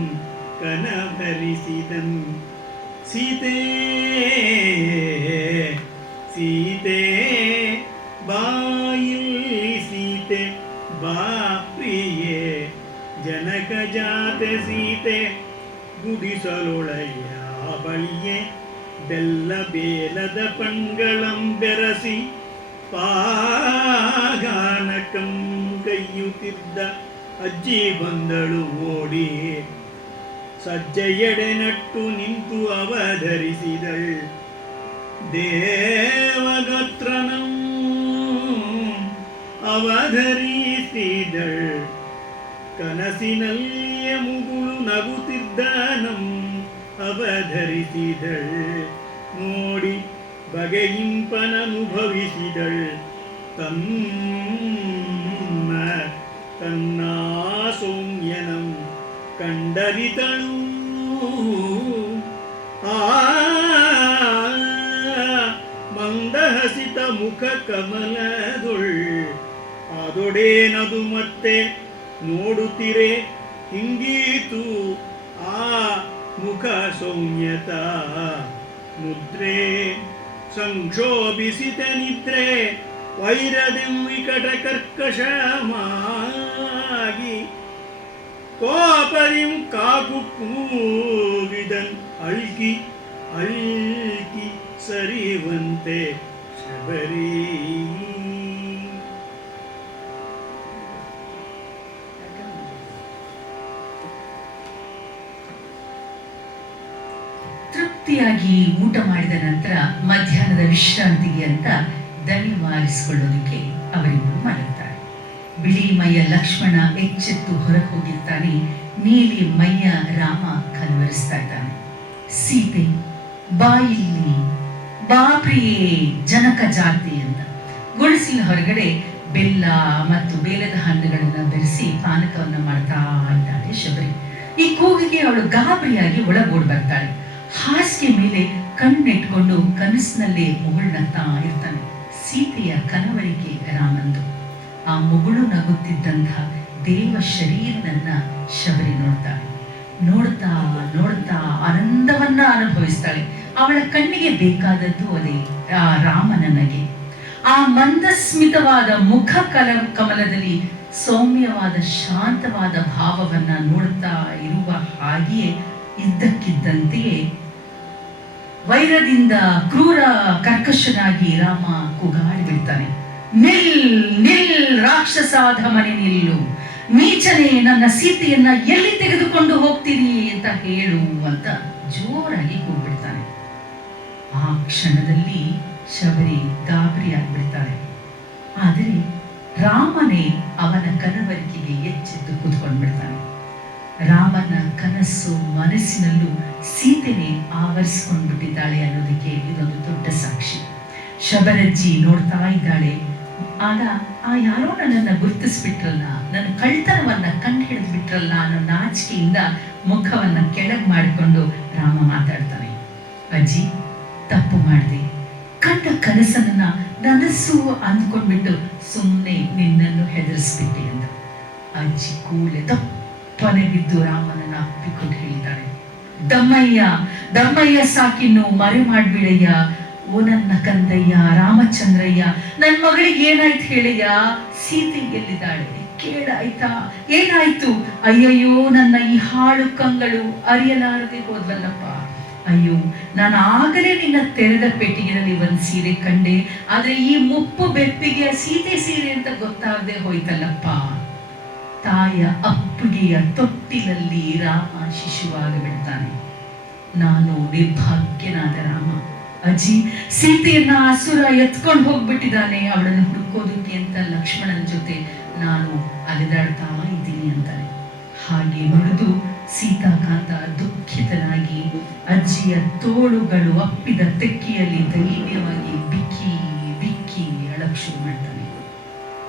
ಕನಭರಿಸಿದನ್ ಸೀತೆ ಸೀತೆ ಬಾಯಿಲ್ಲಿ ಸೀತೆ ಬಾ ಪ್ರಿಯೆ ಜನಕ ಜಾತೆ ಸೀತೆ ಗುಡಿಸಲೊಳೆಯ ಬಳಿಯೇ ಬೆಲ್ಲ ಬೇಲದ ಪಂಗಳಂ ಬೆರಸಿ ಪಾಗಾನಕಂ ಕೈಯುತ್ತಿದ್ದ ಅಜ್ಜಿ ಬಂದಳು ಓಡಿ ಸಜ್ಜೆಯಡೆ ನಟ್ಟು ನಿಂತು ಅವಧರಿಸಿದಳ್ ದೇವಗತ್ರನಂ ಅವಧರಿಸಿದಳ್ ಕನಸಿನಲ್ಲಿಯ ಮುಗುಳು ನಗುತ್ತಿದ್ದನಂ ಅವಧರಿಸಿದಳ್ ನೋಡಿ ಬಗೆಯಿಂಪನನುಭವಿಸಿದಳ್ ತನ್ನ ಸೌಮ್ಯನಂ ಕಂಡರಿತಳು ಮಂದಹಸಿತ ಮುಖ ಕಮಲದೊಳ್ ಅದೊಡೇನದು ಮತ್ತೆ ನೋಡುತ್ತಿರೆ ಹಿಂಗೀತು ಆ ಮುಖ ಸೌಮ್ಯತ ಮುದ್ರೆ ಸಂಕ್ಷೋಭಿಸಿತ ನಿದ್ರೆ ವೈರದೆಂ ವಿಕಟ ಕರ್ಕಶಮಾಗಿ ಕೋಪರಿಂ ಕಾಕು ಕೂಗಿದನ್ ಅಳ್ಕಿ ಅಳ್ಕಿ ಸರಿಯುವಂತೆ ಶಬರಿ. ತೃಪ್ತಿಯಾಗಿ ಊಟ ಮಾಡಿದ ನಂತರ ಮಧ್ಯಾಹ್ನದ ವಿಶ್ರಾಂತಿಗೆ ಅಂತ ದಣಿ ವಾರಿಸಿಕೊಳ್ಳೋದಕ್ಕೆ ಅವರಿಬ್ಬರು ಮಲಗ್ತಾರೆ. ಬಿಳಿ ಮೈಯ ಲಕ್ಷ್ಮಣ ಎಚ್ಚೆತ್ತು ಹೊರಗೆ ಹೋಗಿರ್ತಾನೆ. ನೀಲಿ ಮೈಯ ರಾಮ ಕನ್ವರಿಸ್ತಾ ಇದ್ದಾನೆ. ಸೀತೆ ಬಾಯಿಲ್ಲಿ ಬಾಪ್ರಿಯೇ ಜನಕ ಜಾತಿ ಅಂತ ಗುಡಿಸಿನ ಹೊರಗಡೆ ಬೆಲ್ಲ ಮತ್ತು ಬೇಲದ ಹಣ್ಣುಗಳನ್ನ ಬೆರೆಸಿ ಪಾನಕವನ್ನ ಮಾಡ್ತಾ ಇದ್ದಾಳೆ ಶಬರಿ. ಈ ಕೂಗಿಗೆ ಅವಳು ಗಾಬರಿಯಾಗಿ ಒಳಗೋಡ್ ಬರ್ತಾಳೆ. ಹಾಸಿಗೆ ಮೇಲೆ ಕಣ್ಣಿಟ್ಕೊಂಡು ಕನಸಿನಲ್ಲೇ ಮುಗುಳ್ನಗ್ತಾ ಇರ್ತಾನೆ. ಸೀತೆಯ ಕನವರಿಕೆ ರಾಮಂದು. ಆ ಮುಗುಳು ನಗುತ್ತಿದ್ದಂಥ ದೇವ ಶರೀರನನ್ನ ಶಬರಿ ನೋಡ್ತಾಳೆ. ನೋಡ್ತಾ ನೋಡ್ತಾ ಆನಂದವನ್ನ ಅನುಭವಿಸ್ತಾಳೆ. ಅವಳ ಕಣ್ಣಿಗೆ ಬೇಕಾದದ್ದು ಅದೇ ಆ ರಾಮನ ನಗೆ. ಆ ಮಂದಸ್ಮಿತವಾದ ಮುಖ ಕಮಲದಲ್ಲಿ ಸೌಮ್ಯವಾದ ಶಾಂತವಾದ ಭಾವವನ್ನ ನೋಡ್ತಾ ಇರುವ ಹಾಗೆಯೇ ಇದ್ದಕ್ಕಿದ್ದಂತೆಯೇ ವೈರದಿಂದ ಕ್ರೂರ ಕರ್ಕಶನಾಗಿ ರಾಮ ಕೂಗಾಡಿ ಬಿಡ್ತಾನೆ. ನಿಲ್ ನಿಲ್ ರಾಕ್ಷಸಾದ ಮನೆ ನಿಲ್ಲು, ನೀಚನೆ ನನ್ನ ಸೀತೆಯನ್ನ ಎಲ್ಲಿ ತೆಗೆದುಕೊಂಡು ಹೋಗ್ತೀರಿ ಅಂತ ಹೇಳು ಅಂತ ಜೋರಾಗಿ ಕೂಗ್ಬಿಡ್ತಾನೆ. ಆ ಕ್ಷಣದಲ್ಲಿ ಶಬರಿ ಗಾಬರಿ ಆಗ್ಬಿಡ್ತಾಳೆ. ಆದರೆ ರಾಮನೇ ಅವನ ಕನವರಿಕೆಗೆ ಎಚ್ಚೆದ್ದು ಕೂತ್ಕೊಂಡ್ಬಿಡ್ತಾನೆ. ರಾಮನ ಕನಸು ಮನಸ್ಸಿನಲ್ಲೂ ಸೀತೆನೆ ಆವರಿಸ್ಕೊಂಡ್ಬಿಟ್ಟಿದ್ದಾಳೆ ಅನ್ನೋದಕ್ಕೆ ಇದೊಂದು ದೊಡ್ಡ ಸಾಕ್ಷಿ. ಶಬರಜ್ಜಿ ನೋಡ್ತಾ ಇದ್ದಾಳೆ. ಆಗ ಆ ಯಾರೋ ನನ್ನನ್ನು ಗುರುತಿಸ್ಬಿಟ್ರಲ್ಲ, ನನ್ನ ಕಳ್ತನವನ್ನ ಕಂಡು ಹಿಡಿದು ಬಿಟ್ರಲ್ಲ ಅನ್ನೋ ನಾಚಿಕೆಯಿಂದ ಮುಖವನ್ನ ಕೆಳಗೆ ಮಾಡಿಕೊಂಡು ರಾಮ ಮಾತಾಡ್ತಾನೆ. ಅಜ್ಜಿ, ತಪ್ಪು ಮಾಡಿದೆ. ಕಂಡ ಕನಸನ್ನ ನನಸು ಅಂದ್ಕೊಂಡ್ಬಿಟ್ಟು ಸುಮ್ಮನೆ ನಿನ್ನನ್ನು ಹೆದರಿಸ್ಬಿಟ್ಟೆ ಅಂತ. ಅಜ್ಜಿ ಕೂಲೆ ತಪ್ಪನೆ ಬಿದ್ದು ರಾಮನನ್ನ ಅಪ್ಪಿಕೊಂಡು ಹೇಳಿದ್ದಾಳೆ. ದಮ್ಮಯ್ಯ ದಮ್ಮಯ್ಯ ಸಾಕಿನ್ನು ಮರೆ ಮಾಡ್ಬಿಡಯ್ಯ. ಓ ನನ್ನ ಕಂದಯ್ಯ ರಾಮಚಂದ್ರಯ್ಯ, ನನ್ನ ಮಗಳಿಗೆ ಏನಾಯ್ತು ಹೇಳಯ್ಯ? ಸೀತೆ ಎಲ್ಲಿದ್ದಾಳೆ ಕೇಳಾಯ್ತಾ? ಏನಾಯ್ತು? ಅಯ್ಯಯ್ಯೋ, ನನ್ನ ಈ ಹಾಳು ಕಂಗಳು ಅರಿಯಲಾರದೆ ಹೋದ್ವಲ್ಲಪ್ಪ. ಅಯ್ಯೋ, ನಾನು ಆಗಲೇ ನಿನ್ನ ತೆರೆದ ಪೆಟ್ಟಿಗೆನಲ್ಲಿ ಒಂದ್ ಸೀರೆ ಕಂಡೆ, ಆದ್ರೆ ಈ ಮುಪ್ಪು ಬೆಪ್ಪಿಗೆ ಸೀತೆ ಸೀರೆ ಅಂತ ಗೊತ್ತಾಗದೆ ಹೋಯ್ತಲ್ಲಪ್ಪ. ತಾಯ ಅಪ್ಪುಗೆಯ ತೊಟ್ಟಿಲಲ್ಲಿ ರಾಮ ಶಿಶುವಾಗಿ ಬಿಡ್ತಾನೆ. ನಾನು ನಿರ್ಭಾಗ್ಯನಾದ ರಾಮ. ಅಜ್ಜಿ, ಸೀತೆಯನ್ನ ಅಸುರ ಎತ್ಕೊಂಡು ಹೋಗ್ಬಿಟ್ಟಿದ್ದಾನೆ. ಅವಳನ್ನು ಹುಡುಕೋದಕ್ಕೆ ಅಂತ ಲಕ್ಷ್ಮಣನ ಜೊತೆ ನಾನು ಅಲೆದಾಡ್ತಾ ಇದ್ದೀನಿ ಅಂತಾನೆ. ಹಾಗೆ ನುಡಿದು ಸೀತಾಕಾಂತ ದುಃಖಿತನಾಗಿ ಅಜ್ಜಿಯ ತೋಳುಗಳು ಅಪ್ಪಿದ ತೆಕ್ಕಿಯಲ್ಲಿ ಧೈರ್ಯವಾಗಿ ಬಿಕ್ಕಿ ಬಿಕ್ಕಿ ಅಳಕ್ ಶುರು ಮಾಡ್ತಾನೆ.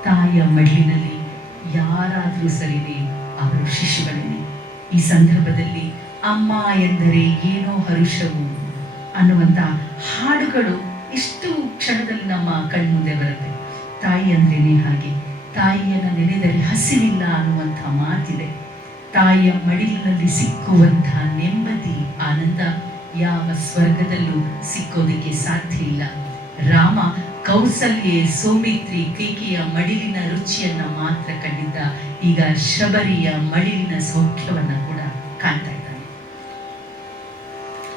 ತಾಯಿಯ ಮಡಿಲಿನಲ್ಲಿ ಯಾರಾದ್ರೂ ಸರಿನೇ, ಅವರು ಶಿಶುಗಳೇನೆ. ಈ ಸಂದರ್ಭದಲ್ಲಿ ಅಮ್ಮ ಎಂದರೆ ಏನೋ ಹರುಷವು ಅನ್ನುವಂಥ ಹಾಡುಗಳು ಇಷ್ಟು ಕ್ಷಣದಲ್ಲಿ ನಮ್ಮ ಕಣ್ಮುಂದೆ ಬರುತ್ತೆ. ತಾಯಿ ಅಂದ್ರೇನೆ ಹಾಗೆ. ತಾಯಿಯನ್ನ ನೆನೆದರೆ ಹಸಿವಿಲ್ಲ ಅನ್ನುವಂಥ ಮಾತಿದೆ. ತಾಯಿಯ ಮಡಿಲಿನಲ್ಲಿ ಸಿಕ್ಕುವಂಥ ನೆಮ್ಮದಿ, ಆನಂದ ಯಾವ ಸ್ವರ್ಗದಲ್ಲೂ ಸಿಕ್ಕೋದಕ್ಕೆ ಸಾಧ್ಯ ಇಲ್ಲ. ರಾಮ ಕೌಸಲ್ಯೆ, ಸೌಮಿತ್ರಿ, ಕೈಕೆಯ ಮಡಿಲಿನ ರುಚಿಯನ್ನ ಮಾತ್ರ ಕಂಡಿದ್ದ. ಈಗ ಶಬರಿಯ ಮಡಿಲಿನ ಸೌಖ್ಯವನ್ನ ಕೂಡ ಕಾಣ್ತಾ ಇದ್ದಾನೆ.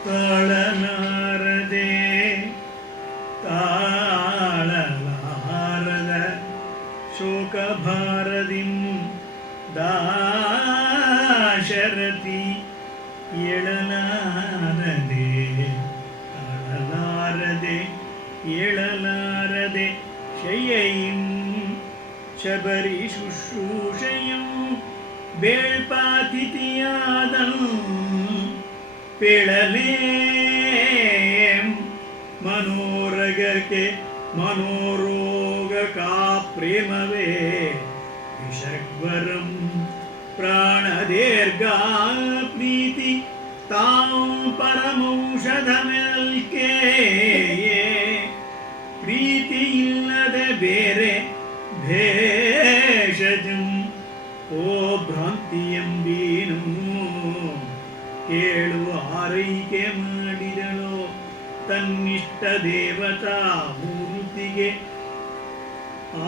ತಾಳಲಾರದೆ ತಾಳಲಾರದ ಶೋಕ ಭಾರದಿಂ ದಾಶರಥಿ ಎಳಲಾರದೆ ತಾಳಲಾರದೆ ಏಳಲಾರದೆ ಶಯ್ಯಯಿಂ ಶಬರಿ ಶುಶ್ರೂಷೆಯಂ ಬೇಳ್ಪಾತಿಥಿಯಾದನು ಪೇಳಲೇ ಮನೋರಗಕ್ಕೆ ಮನೋರೋಗ ಕಾ ಪ್ರೇಮವೇ ವಿಷಗ್ವರಂ ಪ್ರಾಣದೀರ್ಘಾ ಪ್ರೀತಿ ತಾಂ ಪರಮೌಷಧಮೆಲ್ಕೆ ಪ್ರೀತಿ ಇಲ್ಲದೆ ಬೇರೆ ಭೇಷಜಂ ಓ ಭ್ರಾಂತಿಯಂಬೀನು ಕೇಳುವ ಆರೈಕೆ ಮಾಡಿದಳೋ ತನ್ನಿಷ್ಟ ದೇವತಾ ಮೂರ್ತಿಗೆ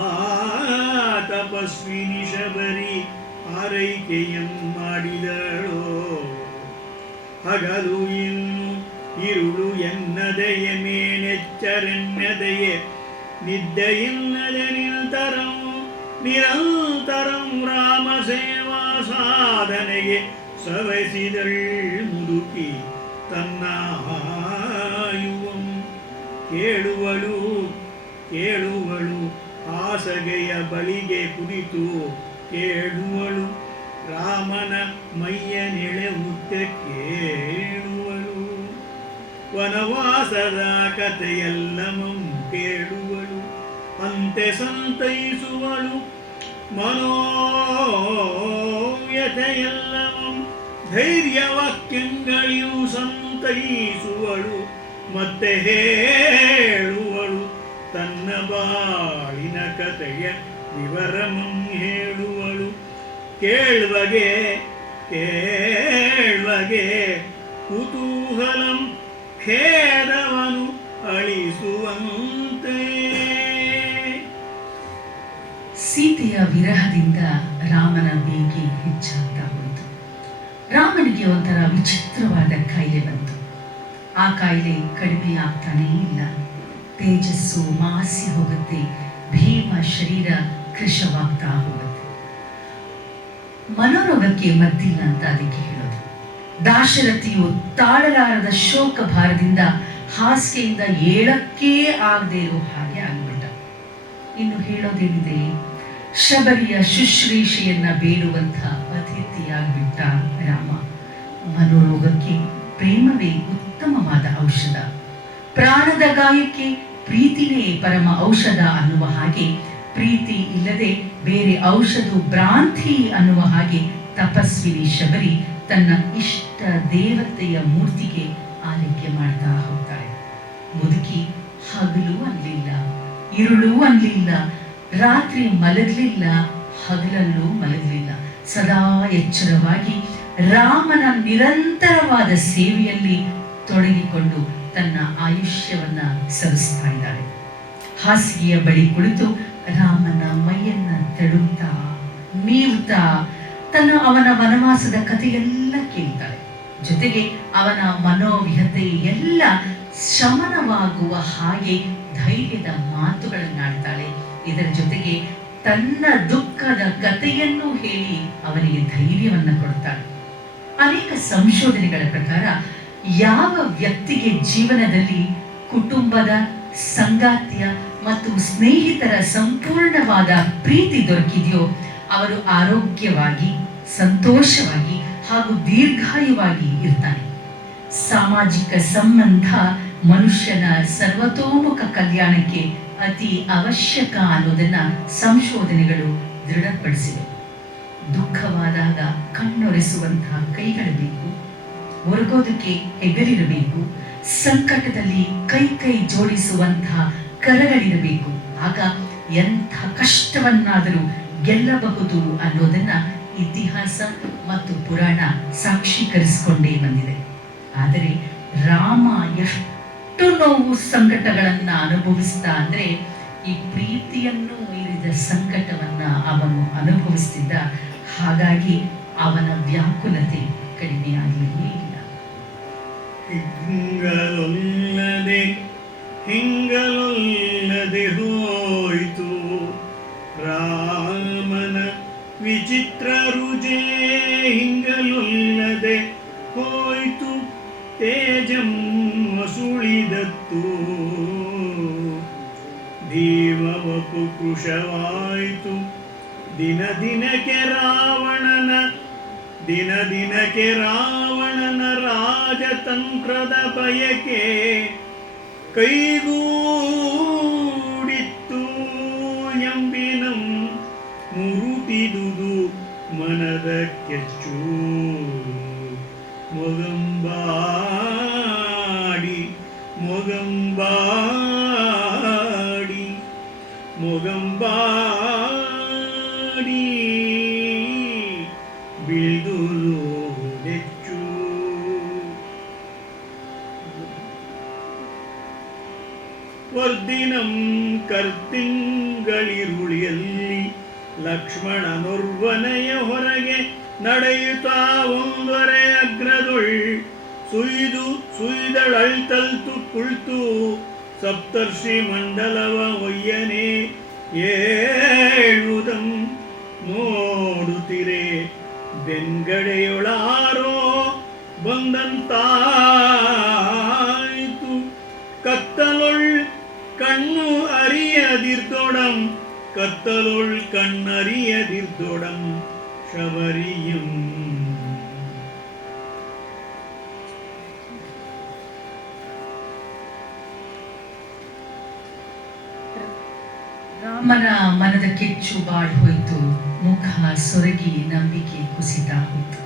ಆ ತಪಸ್ವಿನಿ ಶಬರಿ ಆರೈಕೆಯಂ ಮಾಡಿದಳೋ ಹಗಲು ಇನ್ನು ഇരുളു എന്നതയ മേനെಚ್ಚರೆನ್ನದയെ ನಿದ್ದೆಯಿಲ್ಲದೆ ನಿರಂತರಂ ರಾಮ ಸೇವಾ ಸಾಧನೆಗೆ ಸವಸಿದಳ್ ಮುದುಕಿ ತನ್ನ ಆಯುವಂ ಕೇಳುವಳು ಹಾಸಗೆಯ ಬಳಿಗೆ ಕುರಿತು ಕೇಳುವಳು ರಾಮನ ಮೈಯ ನೆಳೆವುತ್ತೆ ಕೇಳುವಳು ವನವಾಸದ ಕಥೆಯೆಲ್ಲಮಂ ಕೇಳುವಳು ಅಂತೆ ಸಂತೈಸುವಳು ಮನೋವ್ಯಥೆಯೆಲ್ಲವಂ ಧೈರ್ಯವಾಕ್ಯಗಳಿಯು ಸಂತೈಸುವಳು ಮತ್ತೆ ಹೇಳುವಳು ತನ್ನ ಬಾಳಿನ ಕಥೆಯ ವಿವರಮಂ ಹೇಳುವಳು ಕೇಳುವಗೆ ಕುತೂಹಲಂ ಖೇದವನು ಅಳಿಸುವಂತೆ. ಸೀತೆಯ ವಿರಹದಿಂದ ರಾಮನ ಬೇಗೆ ಹೆಚ್ಚಾಗ್ತಾ ಹೋಯಿತು. ರಾಮನಿಗೆ ಒಂಥರ ವಿಚಿತ್ರವಾದ ಕಾಯಿಲೆ ಬಂತು. ಆ ಕಾಯಿಲೆ ಕಡಿಮೆ ಆಗ್ತಾನೇ ಇಲ್ಲ. ತೇಜಸ್ಸು ಮಾಸಿ ಹೋಗುತ್ತೆ, ಭೀಮ ಶರೀರ ಕೃಶವಾಗ್ತಾ ಹೋಗುತ್ತೆ. ಮನೋರೋಗಕ್ಕೆ ಮದ್ದಿಲ್ಲ ಅಂತ ಅದಕ್ಕೆ ಹೇಳೋದು. ದಾಶರಥಿಯು ತಾಳಲಾರದ ಶೋಕ ಭಾರದಿಂದ ಹಾಸಿಗೆಯಿಂದ ಏಳಕ್ಕೇ ಆಗದೆ ಇರೋ ಹಾಗೆ ಆಗ್ಬಿಟ್ಟ. ಇನ್ನು ಹೇಳೋದೇನಿದೆ, ಶಬರಿಯ ಶುಶ್ರೂಷೆಯನ್ನ ಬೇಡುವಂಥ ಅತಿಥಿಯಾಗ್ಬಿಟ್ಟ ರಾಮ. ಮನೋರೋಗಕ್ಕೆ ಪ್ರೇಮವೇ ಉತ್ತಮವಾದ ಔಷಧ, ಪ್ರಾಣದ ಗಾಯಕ್ಕೆ ಪ್ರೀತಿನೇ ಪರಮ ಔಷಧ ಅನ್ನುವ ಹಾಗೆ, ಪ್ರೀತಿ ಇಲ್ಲದೆ ಬೇರೆ ಔಷಧ ಭ್ರಾಂತಿ ಅನ್ನುವ ಹಾಗೆ ತಪಸ್ವಿನಿ ಶಬರಿ ತನ್ನ ಇಷ್ಟ ದೇವತೆಯ ಮೂರ್ತಿಗೆ ಆಲೈಕೆ ಮಾಡ್ತಾ ಹೋಗ್ತಾಳೆ. ಮುದುಕಿ ಹಗಲು ಅನ್ಲಿಲ್ಲ, ഇരുಳು ಅನ್ಲಿಲ್ಲ, ರಾತ್ರಿ ಮಲಗಲಿಲ್ಲ, ಹಗಲಲ್ಲೂ ಮಲಗಲಿಲ್ಲ. ಸದಾ ಎಚ್ಚರವಾಗಿ ರಾಮನ ನಿರಂತರವಾದ ಸೇವೆಯಲ್ಲಿ ತೊಡಗಿಕೊಂಡು ತನ್ನ ಆಯುಷ್ಯವನ್ನ ಸವಿಸ್ತಾ ಇದ್ದಾಳೆ. ಹಾಸಿಗೆಯ ಬಳಿ ಕುಳಿತು ರಾಮನ ಮೈಯನ್ನ ತಡುತ್ತಾ ನೀವುತ್ತಾ ಅವನ ವನವಾಸದ ಕಥೆಯೆಲ್ಲ ಕೇಳ್ತಾಳೆ. ಜೊತೆಗೆ ಅವನ ಮನೋವಿಹತೆ ಎಲ್ಲ ಶಮನವಾಗುವ ಹಾಗೆ ಧೈರ್ಯದ ಮಾತುಗಳನ್ನಾಡ್ತಾಳೆ. ಇದರ ಜೊತೆಗೆ ತನ್ನ ದುಃಖದ ಕಥೆಯನ್ನು ಹೇಳಿ ಅವನಿಗೆ ಧೈರ್ಯವನ್ನ ಕೊಡ್ತಾಳೆ. ಅನೇಕ ಸಂಶೋಧನೆಗಳ ಪ್ರಕಾರ ಯಾವ ವ್ಯಕ್ತಿಗೆ ಜೀವನದಲ್ಲಿ ಕುಟುಂಬದ, ಸಂಗಾತಿಯ ಮತ್ತು ಸ್ನೇಹಿತರ ಸಂಪೂರ್ಣವಾದ ಪ್ರೀತಿ ದೊರಕಿದೆಯೋ ಅವರು ಆರೋಗ್ಯವಾಗಿ, ಸಂತೋಷವಾಗಿ ಹಾಗೂ ದೀರ್ಘಾಯುವಾಗಿ ಇರ್ತಾನೆ. ಸಾಮಾಜಿಕ ಸಂಬಂಧ ಮನುಷ್ಯನ ಸರ್ವತೋಮುಖ ಕಲ್ಯಾಣಕ್ಕೆ ಅತಿ ಅವಶ್ಯಕ ಅನ್ನೋದನ್ನ ಸಂಶೋಧನೆಗಳು ದೃಢಪಡಿಸಿವೆ. ದುಃಖವಾದಾಗ ಕಣ್ಣೊರೆಸುವಂತಹ ಕೈಗಳು ಬೇಕು, ಒರಗೋದಕ್ಕೆ ಹೆಗಲಿರಬೇಕು, ಸಂಕಟದಲ್ಲಿ ಕೈ ಜೋಡಿಸುವಂತಹ ಕರಗಳಿರಬೇಕು. ಆಗ ಎಂಥ ಕಷ್ಟವನ್ನಾದರೂ ಗೆಲ್ಲಬಹುದು ಅನ್ನೋದನ್ನ ಇತಿಹಾಸ ಮತ್ತು ಪುರಾಣ ಸಾಕ್ಷೀಕರಿಸಿಕೊಂಡೇ ಬಂದಿದೆ. ಆದರೆ ರಾಮ ಎಷ್ಟು ನೋವು ಸಂಕಟಗಳನ್ನ ಅನುಭವಿಸ್ತಾ ಅಂದ್ರೆ ಈ ಪ್ರೀತಿಯನ್ನು ಮೀರಿದ ಸಂಕಟವನ್ನ ಅವನು ಅನುಭವಿಸ್ತಿದ್ದ. ಹಾಗಾಗಿ ಅವನ ವ್ಯಾಕುಲತೆ ಕಡಿಮೆ ಆಗಲೇ ಇಲ್ಲ. ಹಿಂಗಲೊಲ್ಲದೆ ಹೋಯಿತು ರಾಮನ ವಿಚಿತ್ರ ರುಜೆ, ಹಿಂಗಲೊಲ್ಲದೆ ಹೋಯಿತು ತೇಜಂ ಸುಳಿದತ್ತು, ಭೀಮವಪು ಕೃಶವಾಯಿತು ದಿನ ದಿನಕ್ಕೆ ರಾವಣನ ರಾಜತಂತ್ರದ ಬಯಕೆ ಕೈಗೂಡಿತ್ತು ಎಂಬಿನಂ ಮುರುಟಿದುದು ಮನದ ಕೆಚ್ಚು. ಮೊಗಂಬಾಡಿ ಬೀಳ್ದುದು ಹೆಚ್ಚು. ವರ್ದಿನಂ ಕರ್ತಿಂಗಳಿರುಳಿಯಲ್ಲಿ ಲಕ್ಷ್ಮಣನೊರ್ವನೆಯ ಹೊರಗೆ ನಡೆಯುತ್ತಾ ಒಂದೊರೆ ಅಗ್ರದೊಳ್ ಸುಯ್ದು ಸುಯ್ದಳಳ್ತಲ್ತು ಕುಳ್ತು ಸಪ್ತರ್ಷಿ ಮಂಡಲವ ಒಯ್ಯನೆ ಏಳುದಂ ನೋಡುತ್ತಿರೆ ಬೆನ್ಗಡೆಯೊಳಾರೋ ಬಂದಂತಾಯಿತು ಕತ್ತಲೊಳ್ ಕಣ್ಣು ಅರಿಯದಿರ್ದೊಡಂ ಕತ್ತಲೊಳ್ ಕಣ್ಣರಿಯದಿರ್ದೊಡಂ ಶಬರಿಯಂ ರಾಮನ ಮನದ ಕೆಚ್ಚು ಬಾಡಿ ಹೋಯಿತು, ಮುಖ ಸೊರಗಿ ನಂಬಿಕೆ ಕುಸಿತಾ ಹೋಯಿತು.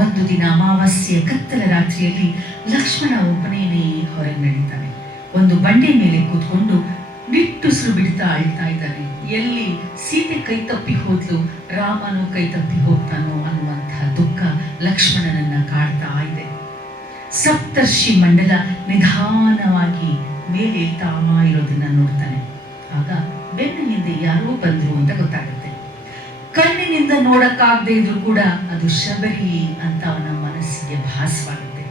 ಒಂದು ದಿನ ಅಮಾವಾಸ್ಯೆಯ ಕತ್ತಲ ರಾತ್ರಿಯಲ್ಲಿ ಲಕ್ಷ್ಮಣ ಒಬ್ಬನೇನೇ ಹೊರಗೆ ನಡೀತಾನೆ. ಒಂದು ಬಂಡೆ ಮೇಲೆ ಕೂತ್ಕೊಂಡು ನಿಟ್ಟುಸಿರು ಬಿಡ್ತಾ ಅಳ್ತಾ ಇದ್ದಾನೆ. ಎಲ್ಲಿ ಸೀತೆ ಕೈ ತಪ್ಪಿ ಹೋದ್ಲು, ರಾಮನು ಕೈ ತಪ್ಪಿ ಹೋಗ್ತಾನೋ ಅನ್ನುವಂತಹ ದುಃಖ ಲಕ್ಷ್ಮಣನನ್ನ ಕಾಡ್ತಾ ಇದೆ. ಸಪ್ತರ್ಷಿ ಮಂಡಲ ನಿಧಾನವಾಗಿ ಮೇಲೇಳ್ತಾ ಇರೋದನ್ನ ನೋಡ್ತಾನೆ. ಆಗ ಬೆನ್ನ ಹಿಂದೆ ಯಾರೋ ಬಂದ್ರು ಅಂತ ಗೊತ್ತಾಗುತ್ತೆ. ಕಣ್ಣಿನಿಂದ ನೋಡಕ್ಕಾಗದೆ ಇದ್ರು ಕೂಡ ಅದು ಶಬರಿ ಅಂತ ಅವನ ಮನಸ್ಸಿಗೆ ಭಾಸವಾಗುತ್ತೆ.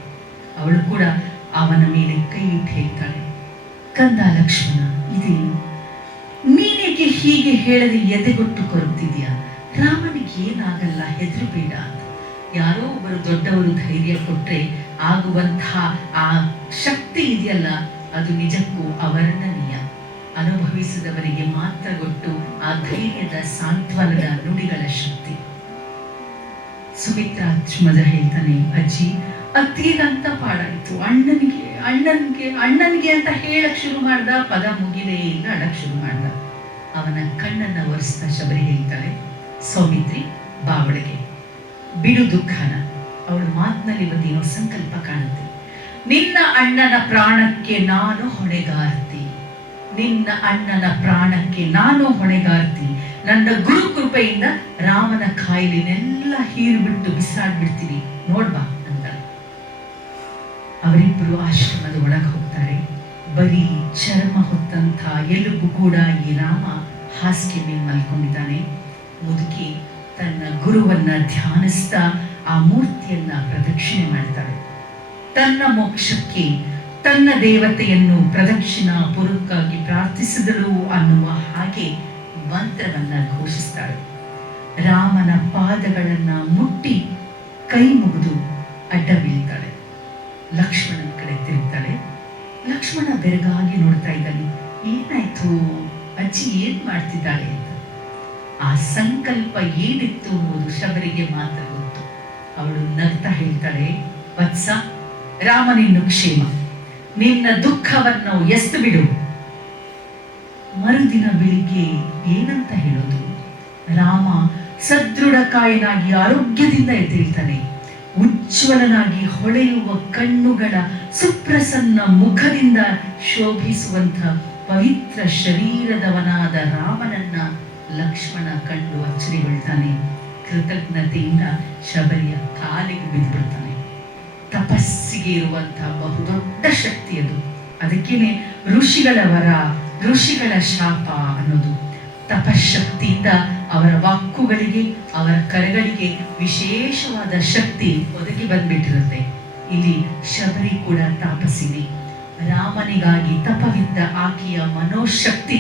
ಅವಳು ಕೂಡ ಅವನ ಮೇಲೆ ಕೈ ಇಟ್ಟು ಹೇಳ್ತಾಳೆ, ಕಂದ ಲಕ್ಷ್ಮಣ, ಇದೇನು ನೀನೇಕೆ ಹೀಗೆ ಹೇಳದೆ ಎದೆಗೊಟ್ಟು ಕೊರುತ್ತಿದ್ಯಾ? ರಾಮನಿಗೆ ಏನಾಗಲ್ಲ, ಹೆದರಬೇಡ ಅಂತ. ಯಾರೋ ಒಬ್ಬರು ದೊಡ್ಡವರು ಧೈರ್ಯ ಕೊಟ್ರೆ ಆಗುವಂತಹ ಆ ಶಕ್ತಿ ಇದೆಯಲ್ಲ, ಅದು ನಿಜಕ್ಕೂ ಅವರ್ಣನೀಯ. ಅನುಭವಿಸಿದವರಿಗೆ ಮಾತ್ರ ಗೊತ್ತು ಆ ಧೈರ್ಯದ ಸಾಂತ್ವನದ ನುಡಿಗಳ ಶಕ್ತಿ. ಸುಮಿತ್ರಾ ಶ್ಮಜ ಹೇಳ್ತಾನೆ, ಅಜ್ಜಿ ಅತ್ತಿಗಂತ ಪಾಡಾಯ್ತು, ಅಣ್ಣನಿಗೆ ಅಂತ ಹೇಳಕ್ ಶುರು ಮಾಡ್ದ, ಪದ ಮುಗಿಲೇ ಇಲ್ಲ, ಅಡಕ್ ಶುರು ಮಾಡ್ದ. ಅವನ ಕಣ್ಣನ್ನ ಒರೆಸ್ತಾ ಶಬರಿ ಹೇಳ್ತಾಳೆ, ಸೌಮಿತ್ರಿ ಬಾ ಒಳಗೆ, ಬಿಡು ದುಃಖನ. ಅವಳ ಮಾತಿನಲ್ಲಿ ಒಂದೇನೋ ಸಂಕಲ್ಪ ಕಾಣುತ್ತೆ. ನಿನ್ನ ಅಣ್ಣನ ಪ್ರಾಣಕ್ಕೆ ನಾನು ಹೊಣೆಗಾರ್ತಿ, ನಿನ್ನ ಅಣ್ಣನ ಪ್ರಾಣಕ್ಕೆ ನಾನು ಹೊಣೆಗಾರ್ತಿ. ನನ್ನ ಗುರು ಕೃಪೆಯಿಂದ ರಾಮನ ಕಾಯಿಲೆನೆಲ್ಲ ಹೀರ್ಬಿಟ್ಟು ಬಿಸಾಡ್ಬಿಡ್ತೀನಿ, ನೋಡ್ಬಾ ಅಂತಾಳೆ. ಅವರಿಬ್ಬರು ಆಶ್ರಮದ ಒಳಗೆ ಹೋಗ್ತಾರೆ. ಬರೀ ಚರ್ಮ ಹೊತ್ತಂಥ ಎಲುಬು ಕೂಡ ಈ ರಾಮ ಹಾಸಿಗೆ ಮೇಲೆ ಮಲ್ಕೊಂಡಿದ್ದಾನೆ. ಮುದುಕಿ ತನ್ನ ಗುರುವನ್ನ ಧ್ಯಾನಿಸ್ತಾ ಆ ಮೂರ್ತಿಯನ್ನ ಪ್ರದಕ್ಷಿಣೆ ಮಾಡ್ತಾಳೆ. ತನ್ನ ಮೋಕ್ಷಕ್ಕೆ ತನ್ನ ದೇವತೆಯನ್ನು ಪ್ರದಕ್ಷಿಣಾ ಪೂರ್ವಕವಾಗಿ ಪ್ರಾರ್ಥಿಸಿದಳು ಅನ್ನುವ ಹಾಗೆ ಮಂತ್ರವನ್ನ ಘೋಷಿಸ್ತಾಳೆ. ರಾಮನ ಪಾದಗಳನ್ನ ಮುಟ್ಟಿ ಕೈ ಮುಗಿದು ಅಡ್ಡ ಬೀಳ್ತಾಳೆ. ಲಕ್ಷ್ಮಣನ ಕಡೆ ತಿರುಗ್ತಾಳೆ. ಲಕ್ಷ್ಮಣ ಬೆರಗಾಗಿ ನೋಡ್ತಾ ಇದ್ದಾನೆ. ಏನಾಯ್ತು ಅಜ್ಜಿ, ಏನ್ ಮಾಡ್ತಿದ್ದಾಳೆ ಅಂತ. ಆ ಸಂಕಲ್ಪ ಏನಿತ್ತು ಅನ್ನೋದು ಶಬರಿಗೆ ಮಾತ್ರ ಗೊತ್ತು. ಅವಳು ನಗ್ತಾ ಹೇಳ್ತಾಳೆ, ವತ್ಸ, ರಾಮನಿನ್ನು ಕ್ಷೇಮ, ನಿನ್ನ ದುಃಖವನ್ನು ಎಸ್ತು ಬಿಡು. ಮರುದಿನ ಬೆಳಿಗ್ಗೆ ಏನಂತ ಹೇಳೋದು? ರಾಮ ಸದೃಢ ಕಾಯನಾಗಿ ಆರೋಗ್ಯದಿಂದ ಎದ್ದೇಳ್ತಾನೆ. ಉಜ್ವಲನಾಗಿ ಹೊಳೆಯುವ ಕಣ್ಣುಗಳ ಸುಪ್ರಸನ್ನ ಮುಖದಿಂದ ಶೋಭಿಸುವಂಥ ಪವಿತ್ರ ಶರೀರದವನಾದ ರಾಮನನ್ನ ಲಕ್ಷ್ಮಣ ಕಂಡು ಅಚ್ಚರಿಗೊಳ್ತಾನೆ. ಕೃತಜ್ಞತೆಯಿಂದ ಶಬರಿಯ ಕಾಲಿಗೆ ಬಿದ್ದುಬಿಡ್ತಾನೆ. ತಪಸ್ಸಿಗೆ ಇರುವಂತಹ ಬಹುದೊಡ್ಡ ಶಕ್ತಿ ಅದು. ಅದಕ್ಕೇನೆ ಋಷಿಗಳ ವರ, ಋಷಿಗಳ ಶಾಪ ಅನ್ನೋದು. ತಪಶಕ್ತಿಯಿಂದ ಅವರ ವಾಕ್ಕುಗಳಿಗೆ, ಅವರ ಕರಗಳಿಗೆ ವಿಶೇಷವಾದ ಶಕ್ತಿ ಒದಗಿ ಬಂದ್ಬಿಟ್ಟಿರುತ್ತೆ. ಇಲ್ಲಿ ಶಬರಿ ಕೂಡ ತಾಪಸಿನಿ. ರಾಮನಿಗಾಗಿ ತಪವಿದ್ದ ಆಕೆಯ ಮನೋಶಕ್ತಿ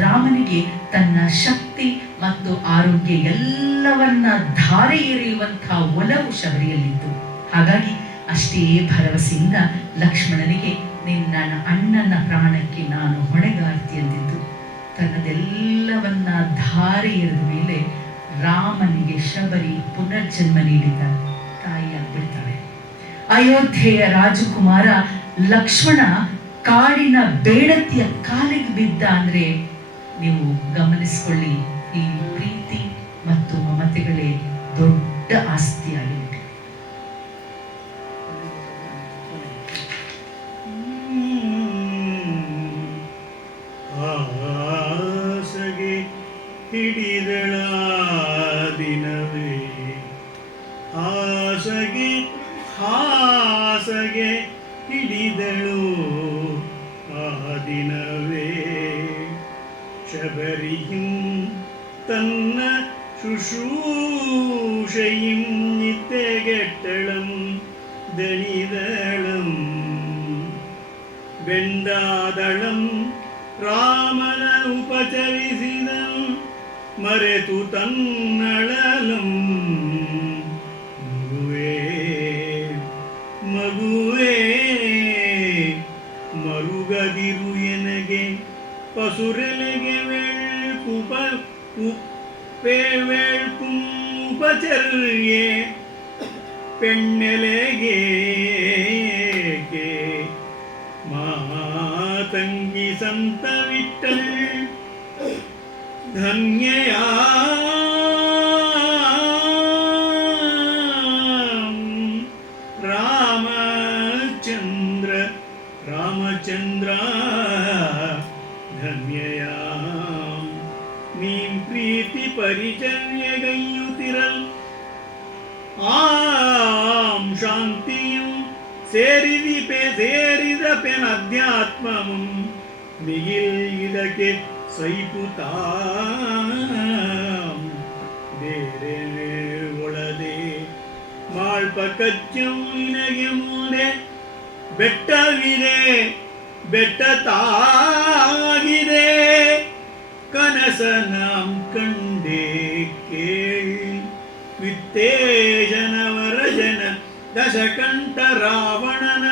ರಾಮನಿಗೆ ತನ್ನ ಶಕ್ತಿ ಮತ್ತು ಆರೋಗ್ಯ ಎಲ್ಲವನ್ನ ಧಾರೆ ಎರೆಯುವಂತಹ ಒಲವು ಶಬರಿಯಲ್ಲಿತ್ತು. ಹಾಗಾಗಿ ಅಷ್ಟೇ ಭರವಸೆಯಿಂದ ಲಕ್ಷ್ಮಣನಿಗೆ ನಿನ್ನ ಅಣ್ಣನ ಪ್ರಾಣಕ್ಕೆ ನಾನು ಹೊಣೆಗಾರ್ತಿ ಎಂದಿದ್ದು. ತನ್ನದೆಲ್ಲವನ್ನ ಧಾರೆ ಎರೆದ ಮೇಲೆ ರಾಮನಿಗೆ ಶಬರಿ ಪುನರ್ಜನ್ಮ ನೀಡಿದ ತಾಯಿಯಾಗ್ಬಿಡ್ತಾಳೆ. ಅಯೋಧ್ಯೆಯ ರಾಜಕುಮಾರ ಲಕ್ಷ್ಮಣ ಕಾಡಿನ ಬೇಡತಿಯ ಕಾಲಿಗೆ ಬಿದ್ದ ಅಂದ್ರೆ ನೀವು ಗಮನಿಸ್ಕೊಳ್ಳಿ, ಈ ಪ್ರೀತಿ ಮತ್ತು ಮಮತೆಗಳೇ ದೊಡ್ಡ ಆಸ್ತಿಯಾಗಿದೆ. ಹಾಸಗೆ ಹಿಡಿದಳ ದಿನವೇ, ಹಾಸಗೆ ಹಿಡಿದಳು ಆ ದಿನವೇ, ಶಬರಿಯಂ ತನ್ನ ಶುಶ್ರೂಷೆಯಂ ನಿತ್ಯಗೆಟ್ಟಳಂ ದಣಿದಳಂ ಬೆಂದಾದಳಂ ರಾಮನ ಉಪಚರಿಸಿದನು ಮರೆತು ತನ್ನಳಲಂ ಮಗುವೇ ಮಗುವೇ ಮರುಗದಿರು ಎನಗೆ ಪಸುರೆಲೆಗೆ ವೇಳ್ಕುಂ ಉಪಚರ್ಯೆ ಪೆಣ್ಣೆಲೆಗೆ ಮಾತಂಗಿ ಸಂತ ವಿಠಲ್ ಧನ್ಯಯ ರಾಮಚಂದ್ರ ಧನ್ಯಯ ನೀಂ ಪ್ರೀತಿ ಪರಿಚರ್ಯಗೈಯುತ್ತಿರಲ್ ಆಂ ಶಾಂತಿಯಂ ಸೇರಿದ ಪೆನ್ ಅಧ್ಯಾತ್ಮಮಂ ಮಿಗಿಲ್ ಇದಕ್ಕೆ ಸೈಪುತಾಂ ಬೇರೆ ಒಳದೆ ಮಾಳ್ಪ ಕಚ್ಚಂ ನಿನಗೆ ಮುಂದೆ ಬೆಟ್ಟವಿದೆ ಬೆಟ್ಟ ತಾಗಿದೆ ಕನಸ ನಾಂ ಕಂಡೆ ಕೇಳಿ ವಿತ್ತೇಜನವರಜನ ದಶಕಂಠ ರಾವಣನ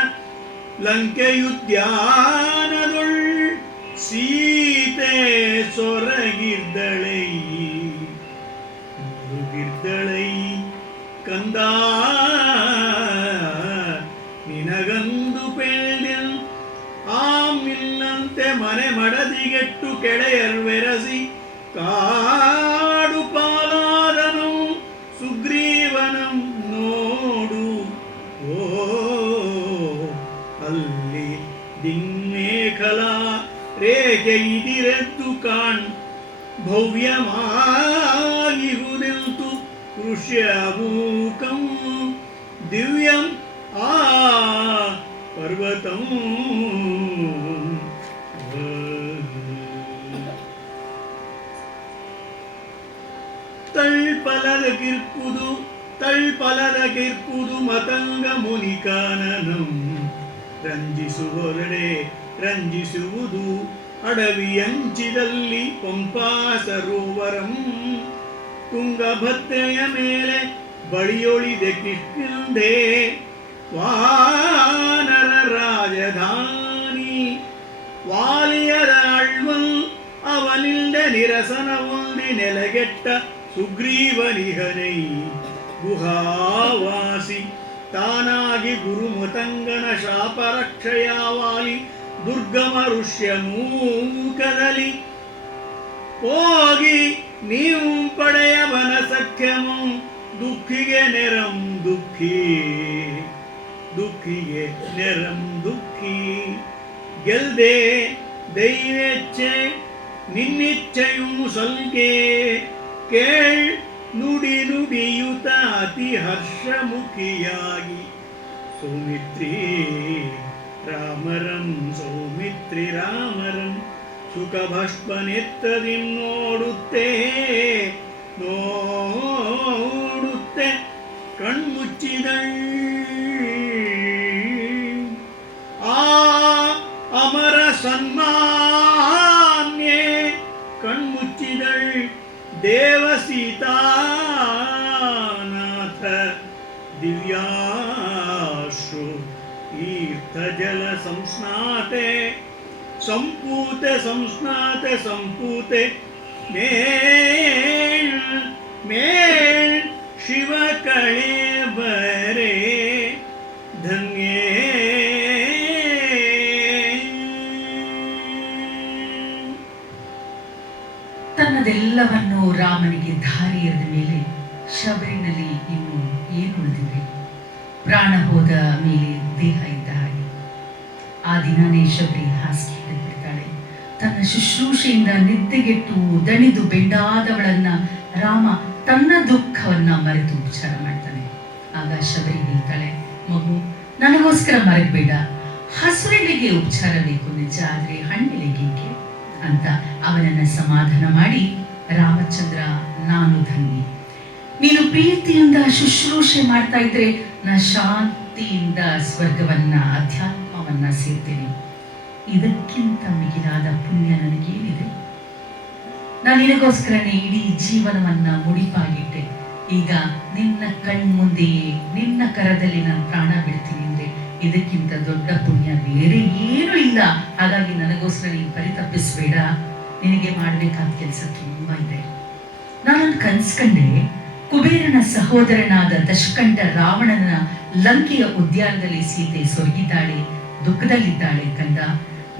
ಲಂಕೆಯುದ್ಯಾನದೊಳ್ ಸೀತೆ ಸೊರಗಿರ್ದಳೈ ಮುರುಗಿರ್ದಳೈ ಕಂದ ನಿನಗಂದು ಪೇಳ್ದಿಲ್ ಆಮಿಲ್ಲಂತೆ ಮನೆ ಮಡದಿಗೆಟ್ಟು ಕೆಳೆಯರ್ವೆರಸಿ ಕಾಡು ಪಾಲಾದನು ಸುಗ್ರೀವನಂ ನೋಡು ಓ ಅಲ್ಲಿ ದಿನ್ಮೇಖಲಾ ರೇಖೆ ಇದಿರೆದ್ದು ಕಾಣ್ ಭವ್ಯಮಾಗಿಹುದೆಂತು ಕೃಷ್ಯಭೂಕಂ ದಿವ್ಯಂ ಆ ಪರ್ವತಂ ತಳ್ಪಲದ ಕಿರ್ಪುದು ಮತಂಗ ಮುನಿಕಾನನಂ ರಂಜಿಸುವುದು ಅಡವಿಯಂಚಿದಲ್ಲಿ ಪಂಪಾ ಸರೋವರಂ ತುಂಗಭದ್ರೆಯ ಮೇಲೆ ಬಳಿಯೊಳಿದೆ ಕಿಷ್ಕಿಂಧೆ ವಾನರ ರಾಜಧಾನಿ ವಾಲಿಯರ ಅಳ್ವಂ ಅವನಿಂದ ನಿರಸನ ಒಂದಿ ನೆಲಗೆಟ್ಟ ಸುಗ್ರೀವನಿಹನೈ ಗುಹಾವಾಸಿ ತಾನಾಗಿ ಗುರುಮತಂಗನ ಶಾಪರಕ್ಷಯಾವಾಲಿ ದುರ್ಗಮ ಋಷ್ಯ ಮೂಕದಲ್ಲಿ ಹೋಗಿ ನೀವು ಪಡೆಯವನ ಸಖ್ಯಮು ದುಃಖಿಗೆ ನೆರಂ ದುಃಖಿಗೆ ನೆರಂ ದುಃಖಿ ಗೆಲ್ದೆ ದೈವೇಚ್ಛೆ ನಿನ್ನಿಚ್ಛೆಯು ಸಲ್ಗೆ ಕೇಳ್ ನುಡಿಯುತ ಅತಿ ಹರ್ಷಮುಖಿಯಾಗಿ ಸೌಮಿತ್ರಿ ರಾಮರಂ ಸುಖಭಷ್ಪನೆತ್ತದಿ ನೋಡುತ್ತೆ ಕಣ್ಮುಚ್ಚಿದಳ್ ಆ ಅಮರ ಸನ್ಮಾನ್ಯೆ ಕಣ್ಮುಚ್ಚಿದಳ್ ದೇವ ಸೀತಾನಾಥ ದಿವ್ಯಾಶ್ರು ತೀರ್ಥ ಜಲ ಸಂಸ್ನಾತೆ ಸಂಪೂತೆ ಮೇಳ್ ಶಿವ ಕಳೆ ಬರೆ ಧನ್ಯೇ ತನ್ನದೆಲ್ಲವನ್ನು ರಾಮನಿಗೆ ಧಾರಿ ಎರೆದ ಮೇಲೆ ಶಬರಿನಲ್ಲಿ ಇನ್ನು ಏನು ಉಳಿದಿದೆ? ಪ್ರಾಣ ಹೋದ ಮೇಲೆ ದೇಹ ಇದ್ದ ಹಾಗೆ. ಆ ದಿನನೇ ಶಬರಿ ಹಾಸಿಗೆ ಬಿಡ್ತಾಳೆ. ತನ್ನ ಶುಶ್ರೂಷೆಯಿಂದ ನಿದ್ದೆಗೆಟ್ಟು ದಣಿದು ಬೆಂಡಾದವಳನ್ನ ರಾಮ ತನ್ನ ದುಃಖವನ್ನ ಮರೆತು ಉಪಚಾರ ಮಾಡ್ತಾನೆ. ಆಗ ಶಬರಿ ಹೇಳ್ತಾಳೆ, ಮಗು ನನಗೋಸ್ಕರ ಮರೆಯಬೇಡ, ಹಸುರೆಲೆಗೆ ಉಪಚಾರ ಬೇಕು ನಿಜ, ಆದ್ರೆ ಹಣ್ಣೆಲೆಗೇಕೆ ಅಂತ ಅವನನ್ನ ಸಮಾಧಾನ ಮಾಡಿ, ರಾಮಚಂದ್ರ ನಾನು ಧನ್ಯ, ನೀನು ಪ್ರೀತಿಯಿಂದ ಶುಶ್ರೂಷೆ ಮಾಡ್ತಾ ಇದ್ರೆ ನಾ ಶಾಂತಿಯಿಂದ ಸ್ವರ್ಗವನ್ನ ಅಧ್ಯಾತ್ಮವನ್ನ ಸೇರ್ತೇನೆ. ಇದಕ್ಕಿಂತ ಮಿಗಿಲಾದ ಪುಣ್ಯ ನನಗೇನಿದೆ? ನಾನು ನಿನಗೋಸ್ಕರನೇ ಇಡೀ ಜೀವನವನ್ನ ಮುಡಿಪಾಗಿಟ್ಟೆ. ಈಗ ನಿನ್ನ ಕಣ್ಮುಂದೆಯೇ ನಿನ್ನ ಕರದಲ್ಲಿ ನಾನು ಪ್ರಾಣ ಬಿಡ್ತೀನಿ ಅಂದ್ರೆ ಇದಕ್ಕಿಂತ ದೊಡ್ಡ ಪುಣ್ಯ ಬೇರೆ ಏನೂ ಇಲ್ಲ. ಹಾಗಾಗಿ ನನಗೋಸ್ಕರ ನೀನು ಪರಿತಪ್ಪಿಸ್ಬೇಡ. ನಿನಗೆ ಮಾಡಬೇಕಾದ ಕೆಲಸ ತುಂಬಾ ಇದೆ. ನಾನೊಂದು ಕನ್ಸ್ಕಂಡೆ, ಕುಬೇರನ ಸಹೋದರನಾದ ದಶಕಂಠ ರಾವಣನ ಲಂಕೆಯ ಉದ್ಯಾನದಲ್ಲಿ ಸೀತೆ ಸೊರಗಿದ್ದಾಳೆ, ದುಃಖದಲ್ಲಿದ್ದಾಳೆ ಕಂದ.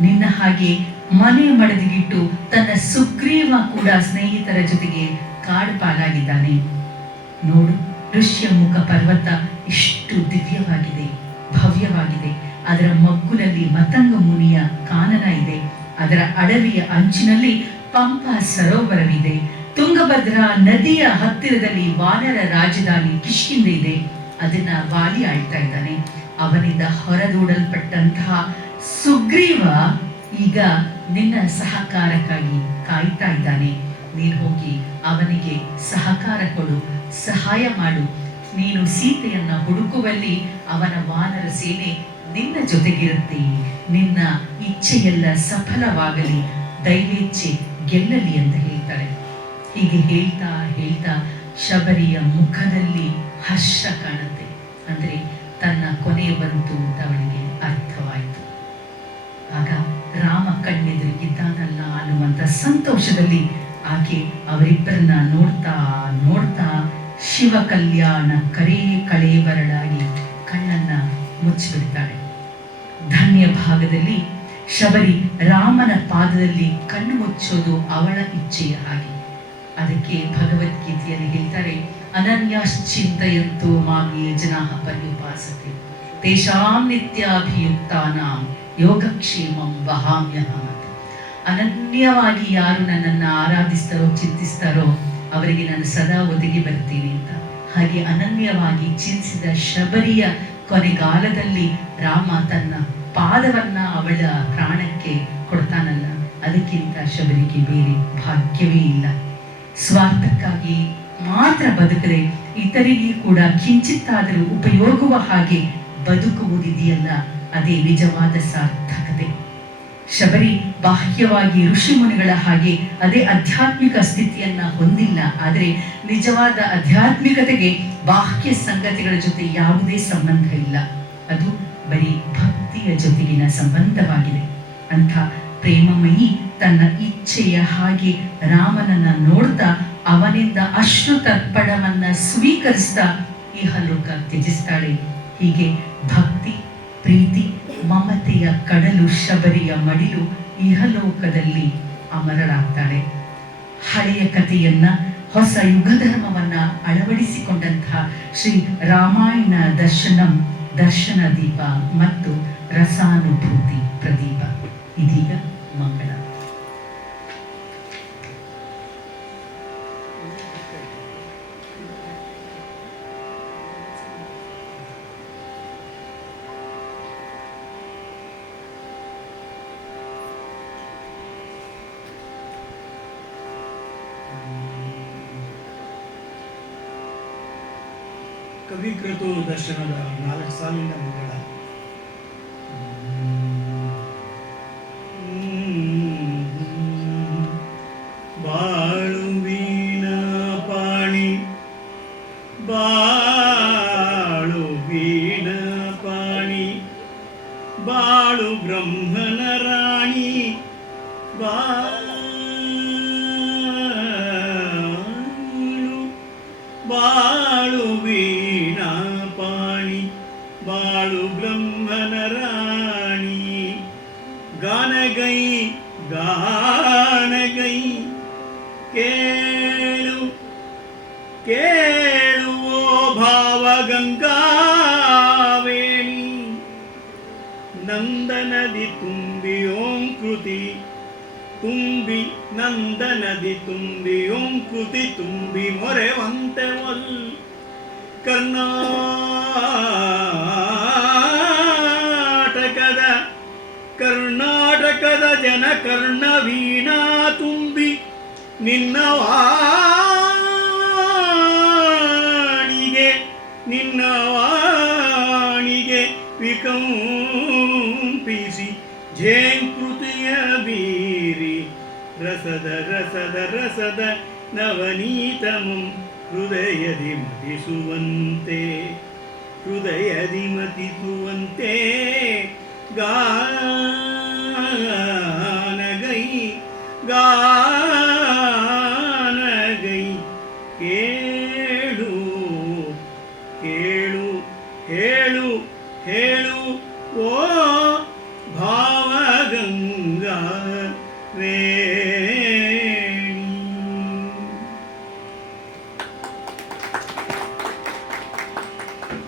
ನಿನ್ನ ಹಾಗೆ ಮನೆ ಮಡದಿಗಿಟ್ಟು ತನ್ನ ಸುಗ್ರೀವ ಕೂಡ ಸ್ನೇಹಿತರ ಜೊತೆಗೆ ಕಾಡು ಪಾಲಾಗಿದ್ದಾನೆ. ನೋಡು, ಋಷ್ಯಮುಖ ಪರ್ವತ ಇಷ್ಟು ದಿವ್ಯವಾಗಿದೆ, ಭವ್ಯವಾಗಿದೆ. ಅದರ ಮಗ್ಗುಲಲ್ಲಿ ಮತಂಗ ಮುನಿಯ ಕಾನನ ಇದೆ. ಅದರ ಅಡವಿಯ ಅಂಚಿನಲ್ಲಿ ಪಂಪಾ ಸರೋವರವಿದೆ. ತುಂಗಭದ್ರಾ ನದಿಯ ಹತ್ತಿರದಲ್ಲಿ ವಾನರ ರಾಜಧಾನಿ ಕಿಷ್ಕಿಂಧೆ ಇದೆ. ಅದನ್ನ ವಾಲಿ ಆಳ್ತಾ ಇದ್ದಾನೆ. ಅವನಿಂದ ಹೊರದೂಡಲ್ಪಟ್ಟಂತಹ ಸುಗ್ರೀವ ಈಗ ನಿನ್ನ ಸಹಕಾರಕ್ಕಾಗಿ ಕಾಯ್ತಾ ಇದ್ದಾನೆ. ನೀನು ಹೋಗಿ ಅವನಿಗೆ ಸಹಕಾರ ಕೊಡು, ಸಹಾಯ ಮಾಡು. ನೀನು ಸೀತೆಯನ್ನ ಹುಡುಕುವಲ್ಲಿ ಅವನ ವಾನರ ಸೇನೆ ನಿನ್ನ ಜೊತೆಗಿರುತ್ತೆ. ನಿನ್ನ ಇಚ್ಛೆಯೆಲ್ಲ ಸಫಲವಾಗಲಿ, ದೈವೇಚ್ಛೆ ಗೆಲ್ಲಲಿ ಅಂತ ಹೇಳ್ತಾಳೆ. ಹೀಗೆ ಹೇಳ್ತಾ ಹೇಳ್ತಾ ಶಬರಿಯ ಮುಖದಲ್ಲಿ ಹರ್ಷ ಕಾಣುತ್ತೆ. ಅಂದ್ರೆ ತನ್ನ ಕೊನೆ ಬಂತು ಅಂತ ಅವಳಿಗೆ ಅರ್ಥವಾಯಿತು. ಆಗ ರಾಮ ಕಣ್ಣೆದುರಿಗಿದ್ದಾನಲ್ಲ ಅನ್ನುವಂಥ ಸಂತೋಷದಲ್ಲಿ ಆಕೆ ಅವರಿಬ್ಬರನ್ನ ನೋಡ್ತಾ ನೋಡ್ತಾ ಶಿವ ಕಲ್ಯಾಣ ಕರೇ ಕಳೇಬರಳಾಗಿ ಕಣ್ಣನ್ನ ಮುಚ್ಚಿಬಿಡ್ತಾಳೆ. ಧನ್ಯ ಭಾಗದಲ್ಲಿ ಶಬರಿ ರಾಮನ ಪಾದದಲ್ಲಿ ಕಣ್ಣು ಮುಚ್ಚೋದು ಅವಳ ಇಚ್ಛೆಯ ಹಾಗೆ. ಅದಕ್ಕೆ ಭಗವದ್ಗೀತೆಯಲ್ಲಿ ಹೇಳ್ತಾರೆ, ಅನನ್ಯಾಶ್ಚಿಂತಯಂತೋ ಮಾಮೇ ಜನಾಃ ಪರ್ಯುಪಾಸತೆ ತೇಷಾಂ ನಿತ್ಯಾಭಿಯುಕ್ತಾನಾಂ ಯೋಗಕ್ಷೇಮಂ ವಹಾಮ್ಯಹಂ. ಅನನ್ಯವಾಗಿ ಯಾರು ನನ್ನನ್ನು ಆರಾಧಿಸ್ತಾರೋ ಚಿಂತಿಸ್ತಾರೋ ಅವರಿಗೆ ನಾನು ಸದಾ ಒದಗಿ ಬರ್ತೀನಿ ಅಂತ. ಹಾಗೆ ಅನನ್ಯವಾಗಿ ಚಿಂತಿಸಿದ ಶಬರಿಯ ಕೊನೆಗಾಲದಲ್ಲಿ ರಾಮ ತನ್ನ ಪಾದವನ್ನ ಅವಳ ಪ್ರಾಣಕ್ಕೆ ಕೊಡ್ತಾನಲ್ಲ, ಅದಕ್ಕಿಂತ ಶಬರಿಗೆ ಬೇರೆ ಭಾಗ್ಯವೇ ಇಲ್ಲ. ಸ್ವಾರ್ಥಕ್ಕಾಗಿ ಮಾತ್ರ ಬದುಕದೆ ಇತರಿಗೆ ಕೂಡ ಕಿಂಚಿತ್ತಾದರೂ ಉಪಯೋಗುವ ಹಾಗೆ ಬದುಕುವುದಿದೆಯಲ್ಲ, ಅದೇ ನಿಜವಾದ ಸಾರ್ಥಕತೆ. ಶಬರಿ ಬಾಹ್ಯವಾಗಿ ಋಷಿಮುನಿಗಳ ಹಾಗೆ ಅದೇ ಆಧ್ಯಾತ್ಮಿಕ ಸ್ಥಿತಿಯನ್ನ ಹೊಂದಿಲ್ಲ. ಆದರೆ ನಿಜವಾದ ಆಧ್ಯಾತ್ಮಿಕತೆಗೆ ಬಾಹ್ಯ ಸಂಗತಿಗಳ ಜೊತೆ ಯಾವುದೇ ಸಂಬಂಧ ಇಲ್ಲ. ಅದು ಬರೀ ಭಕ್ತಿಯ ಜೊತೆಗಿನ ಸಂಬಂಧವಾಗಿದೆ. ಅಂಥ ಪ್ರೇಮಮಯಿ ತನ್ನ ಇಚ್ಛೆಯ ಹಾಗೆ ರಾಮನನ್ನ ನೋಡ್ತಾ ಅವನಿಂದ ಅಶ್ರು ತರ್ಪಣವನ್ನ ಸ್ವೀಕರಿಸ್ತಾ ಇಹಲೋಕ ತ್ಯಜಿಸ್ತಾಳೆ. ಹೀಗೆ ಭಕ್ತಿ, ಪ್ರೀತಿ, ಮಮತೆಯ ಕಡಲು ಶಬರಿಯ ಮಡಿಲು ಇಹಲೋಕದಲ್ಲಿ ಅಮರರಾಗ್ತಾಳೆ. ಹಳೆಯ ಕಥೆಯನ್ನ ಹೊಸ ಯುಗಧರ್ಮವನ್ನ ಅಳವಡಿಸಿಕೊಂಡಂತಹ ಶ್ರೀ ರಾಮಾಯಣ ದರ್ಶನಂ ದರ್ಶನ ದೀಪ ಮತ್ತು ರಸಾನುಭೂತಿ ಪ್ರದೀಪ. ಇದೀಗ ಮಂಗಳ. ಕವಿಕೃತು ದರ್ಶನದ 4 ಸಾಲಿನ ಮಂಗಳ. ಬಾಳುವಿನ ಪಾಣಿ ಬಾಳುವಿನ ಪಾಣಿ ಬಾಳು ಬ್ರಹ್ಮನ ರಾಣಿ ಬಾಳು ವೀಣಾ ಪಾಣಿ ಬಾಳು ಬ್ರಹ್ಮನ ರಾಣಿ ಗಾನಗೈ ಗಾನಗೈ ಕೇಳು ಕೇಳುವೋ ಭಾವ ಗಂಗಾವೇಣಿ ನಂದನದಿ ತುಂಬಿ ಓಂಕೃತಿ ತುಂಬಿ ನಂದನದಿ ತುಂಬಿ ಓಂಕೃತಿ ತುಂಬಿ ಮೊರೆವಂತೆ ಒಲ್ ಕರ್ನಾಟಕದ ಜನ ಕರ್ಣ ವೀಣಾ ತುಂಬಿ ನಿನ್ನ ವಾಣಿಗೆ ವಿಕಂಪಿಸಿ ಝೇಂಕೃ ರಸದ ನವನೀತಮಂ ಹೃದಯದಿ ಮತಿಸುವಂತೆ ಗಾನಗೈ ಕೇಳು ಕೇಳು ಹೇಳು ಹೇಳು ಓ ಭಾವಗಂಗಾ ವೇ